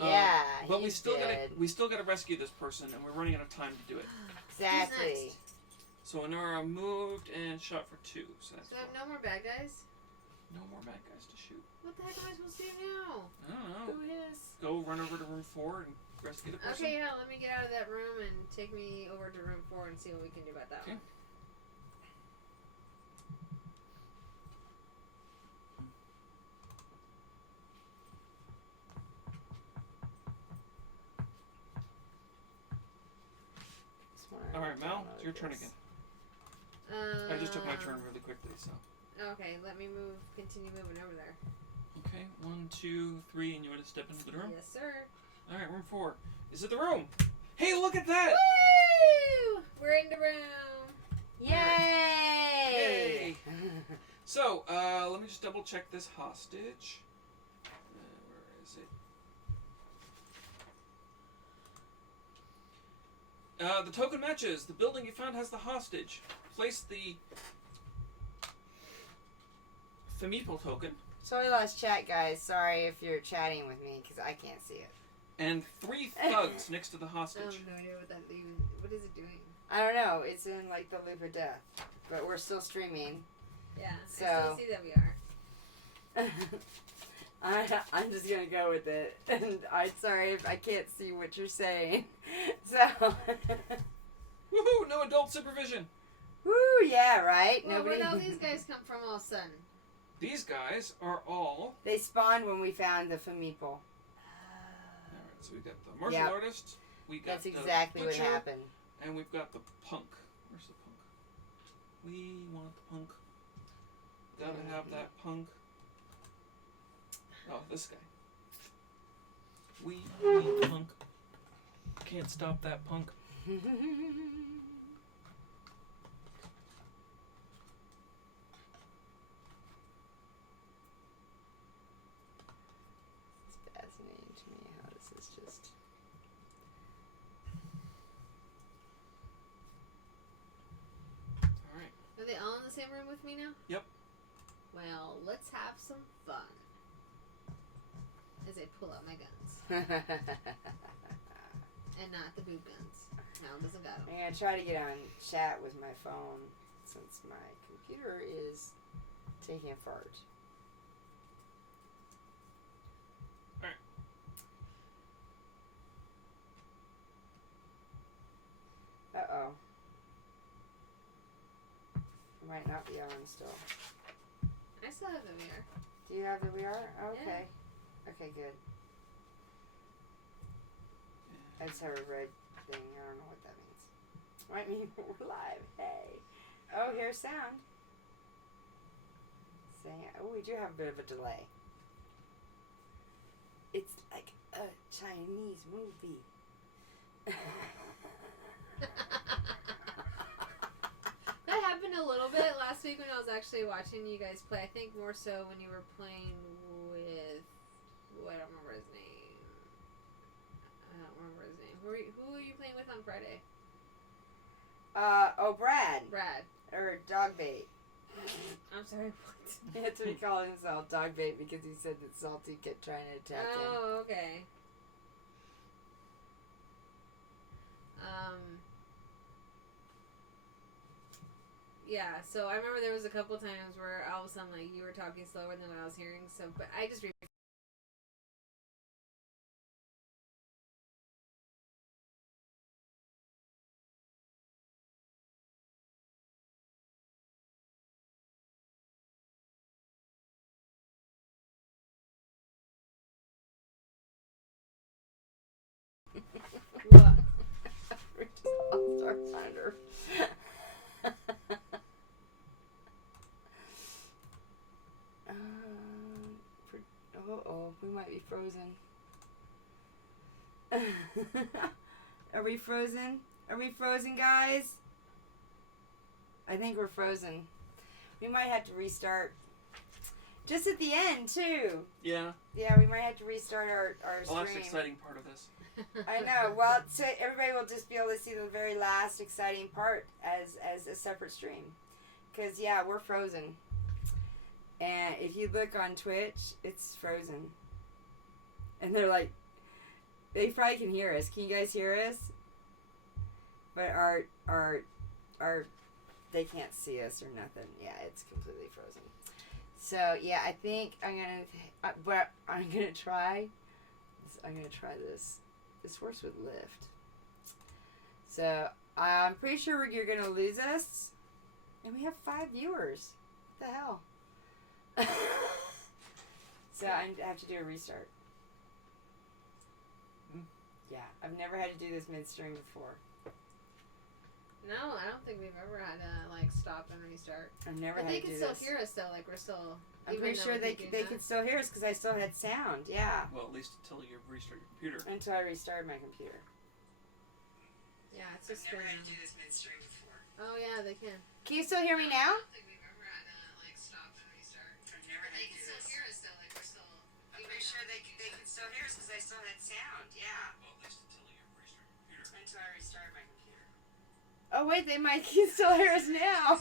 Yeah, But we he's still dead. gotta rescue this person, and we're running out of time to do it. Exactly. Who's next? So Anora moved and shot for 2. So that's So I have 4. no more bad guys? No more bad guys to shoot. What the heck am I supposed to do now? I don't know. Who is? Go run over to room 4 and rescue the person. Okay, yeah, let me get out of that room and take me over to room 4 and see what we can do about that Okay. one. Alright, Mal, it's your turn again. I just took my turn really quickly, so. Okay, let me continue moving over there. Okay, 1, 2, 3, and you want to step into the room? Yes, sir. Alright, room 4. Is it the room? Hey, look at that! Woo! We're in the room. Yay! So, let me just double check this hostage. Where is it? The token matches. The building you found has the hostage. Place the Femeeple token So we lost chat, guys. Sorry if you're chatting with me because I can't see it. and 3 thugs next to the I hostage. have no idea what that even. What is it doing? I don't know. It's in like the loop of death, but we're still streaming. Yeah, So- I still see that we are. I'm just gonna go with it, and I'm sorry if I can't see what you're saying. So, Woohoo! No adult supervision. woo, yeah, right. Well, Nobody. where do all these guys come from all of a sudden? These guys are all. They spawned when we found the Femeeple. Alright, so we got the martial Yep. artist. We got That's the exactly what butcher, happened. and we've got the punk. Where's the punk? We want the punk. Gotta have that punk. Oh, this guy. We punk. Can't stop that punk. It's fascinating to me how this is just. Alright. Are they all in the same room with me now? Yep. Well, let's have some fun. As I pull out my guns. And not the boob guns. No, it doesn't got them. I'm gonna try to get on chat with my phone since my computer is taking a fart. Alright. Uh-oh. It might not be on still. I still have the mirror. Do you have the VR? Okay. Okay, good. I just have a red thing. I don't know what that means. Might mean we're live. Hey. Oh, here's sound. Oh, we do have a bit of a delay. It's like a Chinese movie. That happened a little bit last week when I was actually watching you guys play. I think more so when you were playing with... I don't remember his name. Who were you playing with on Friday? Brad. Brad. Or Dogbait. I'm sorry, what? That's what he called himself, Dogbait, because he said that Salty kept trying to attack him. Oh, okay. Yeah, so I remember there was a couple times where all of a sudden, like, you were talking slower than what I was hearing, so, but I just What? We're just all-star finder. We might be frozen. Are we frozen? Are we frozen, guys? I think we're frozen. We might have to restart. Just at the end, too. Yeah. Yeah, we might have to restart our Well, that's the stream. exciting part of this. I know. Well, so everybody will just be able to see the very last exciting part as a separate stream. Because, yeah, we're frozen. And if you look on Twitch, it's frozen. And they're like, they probably can hear us. Can you guys hear us? But our they can't see us or nothing. Yeah, it's completely frozen. So, yeah, I think I'm gonna try this. This works with Lyft. So, I'm pretty sure you're gonna lose us. And we have 5 viewers. What the hell? So, I have to do a restart. Yeah, I've never had to do this midstream before. No, I don't think we've ever had to, like, stop and restart. I've never But had they to do can this. still hear us, though. Like, we're still... I'm pretty sure they could still hear us because I still had sound. Yeah. Well, at least until you restart your computer. Until I restarted my computer. Yeah, it's just... I've never had to do this midstream before. Oh, yeah, they can. Can you still hear me now? I don't think we've ever had to, like, stop and restart. I've never had to do this. Hear us, though. Like, we're still... I'm pretty sure they can still hear us because I still had sound. Yeah. Well, at least until you restart your computer. Until I restarted my computer. Oh wait, they might can still hear us now.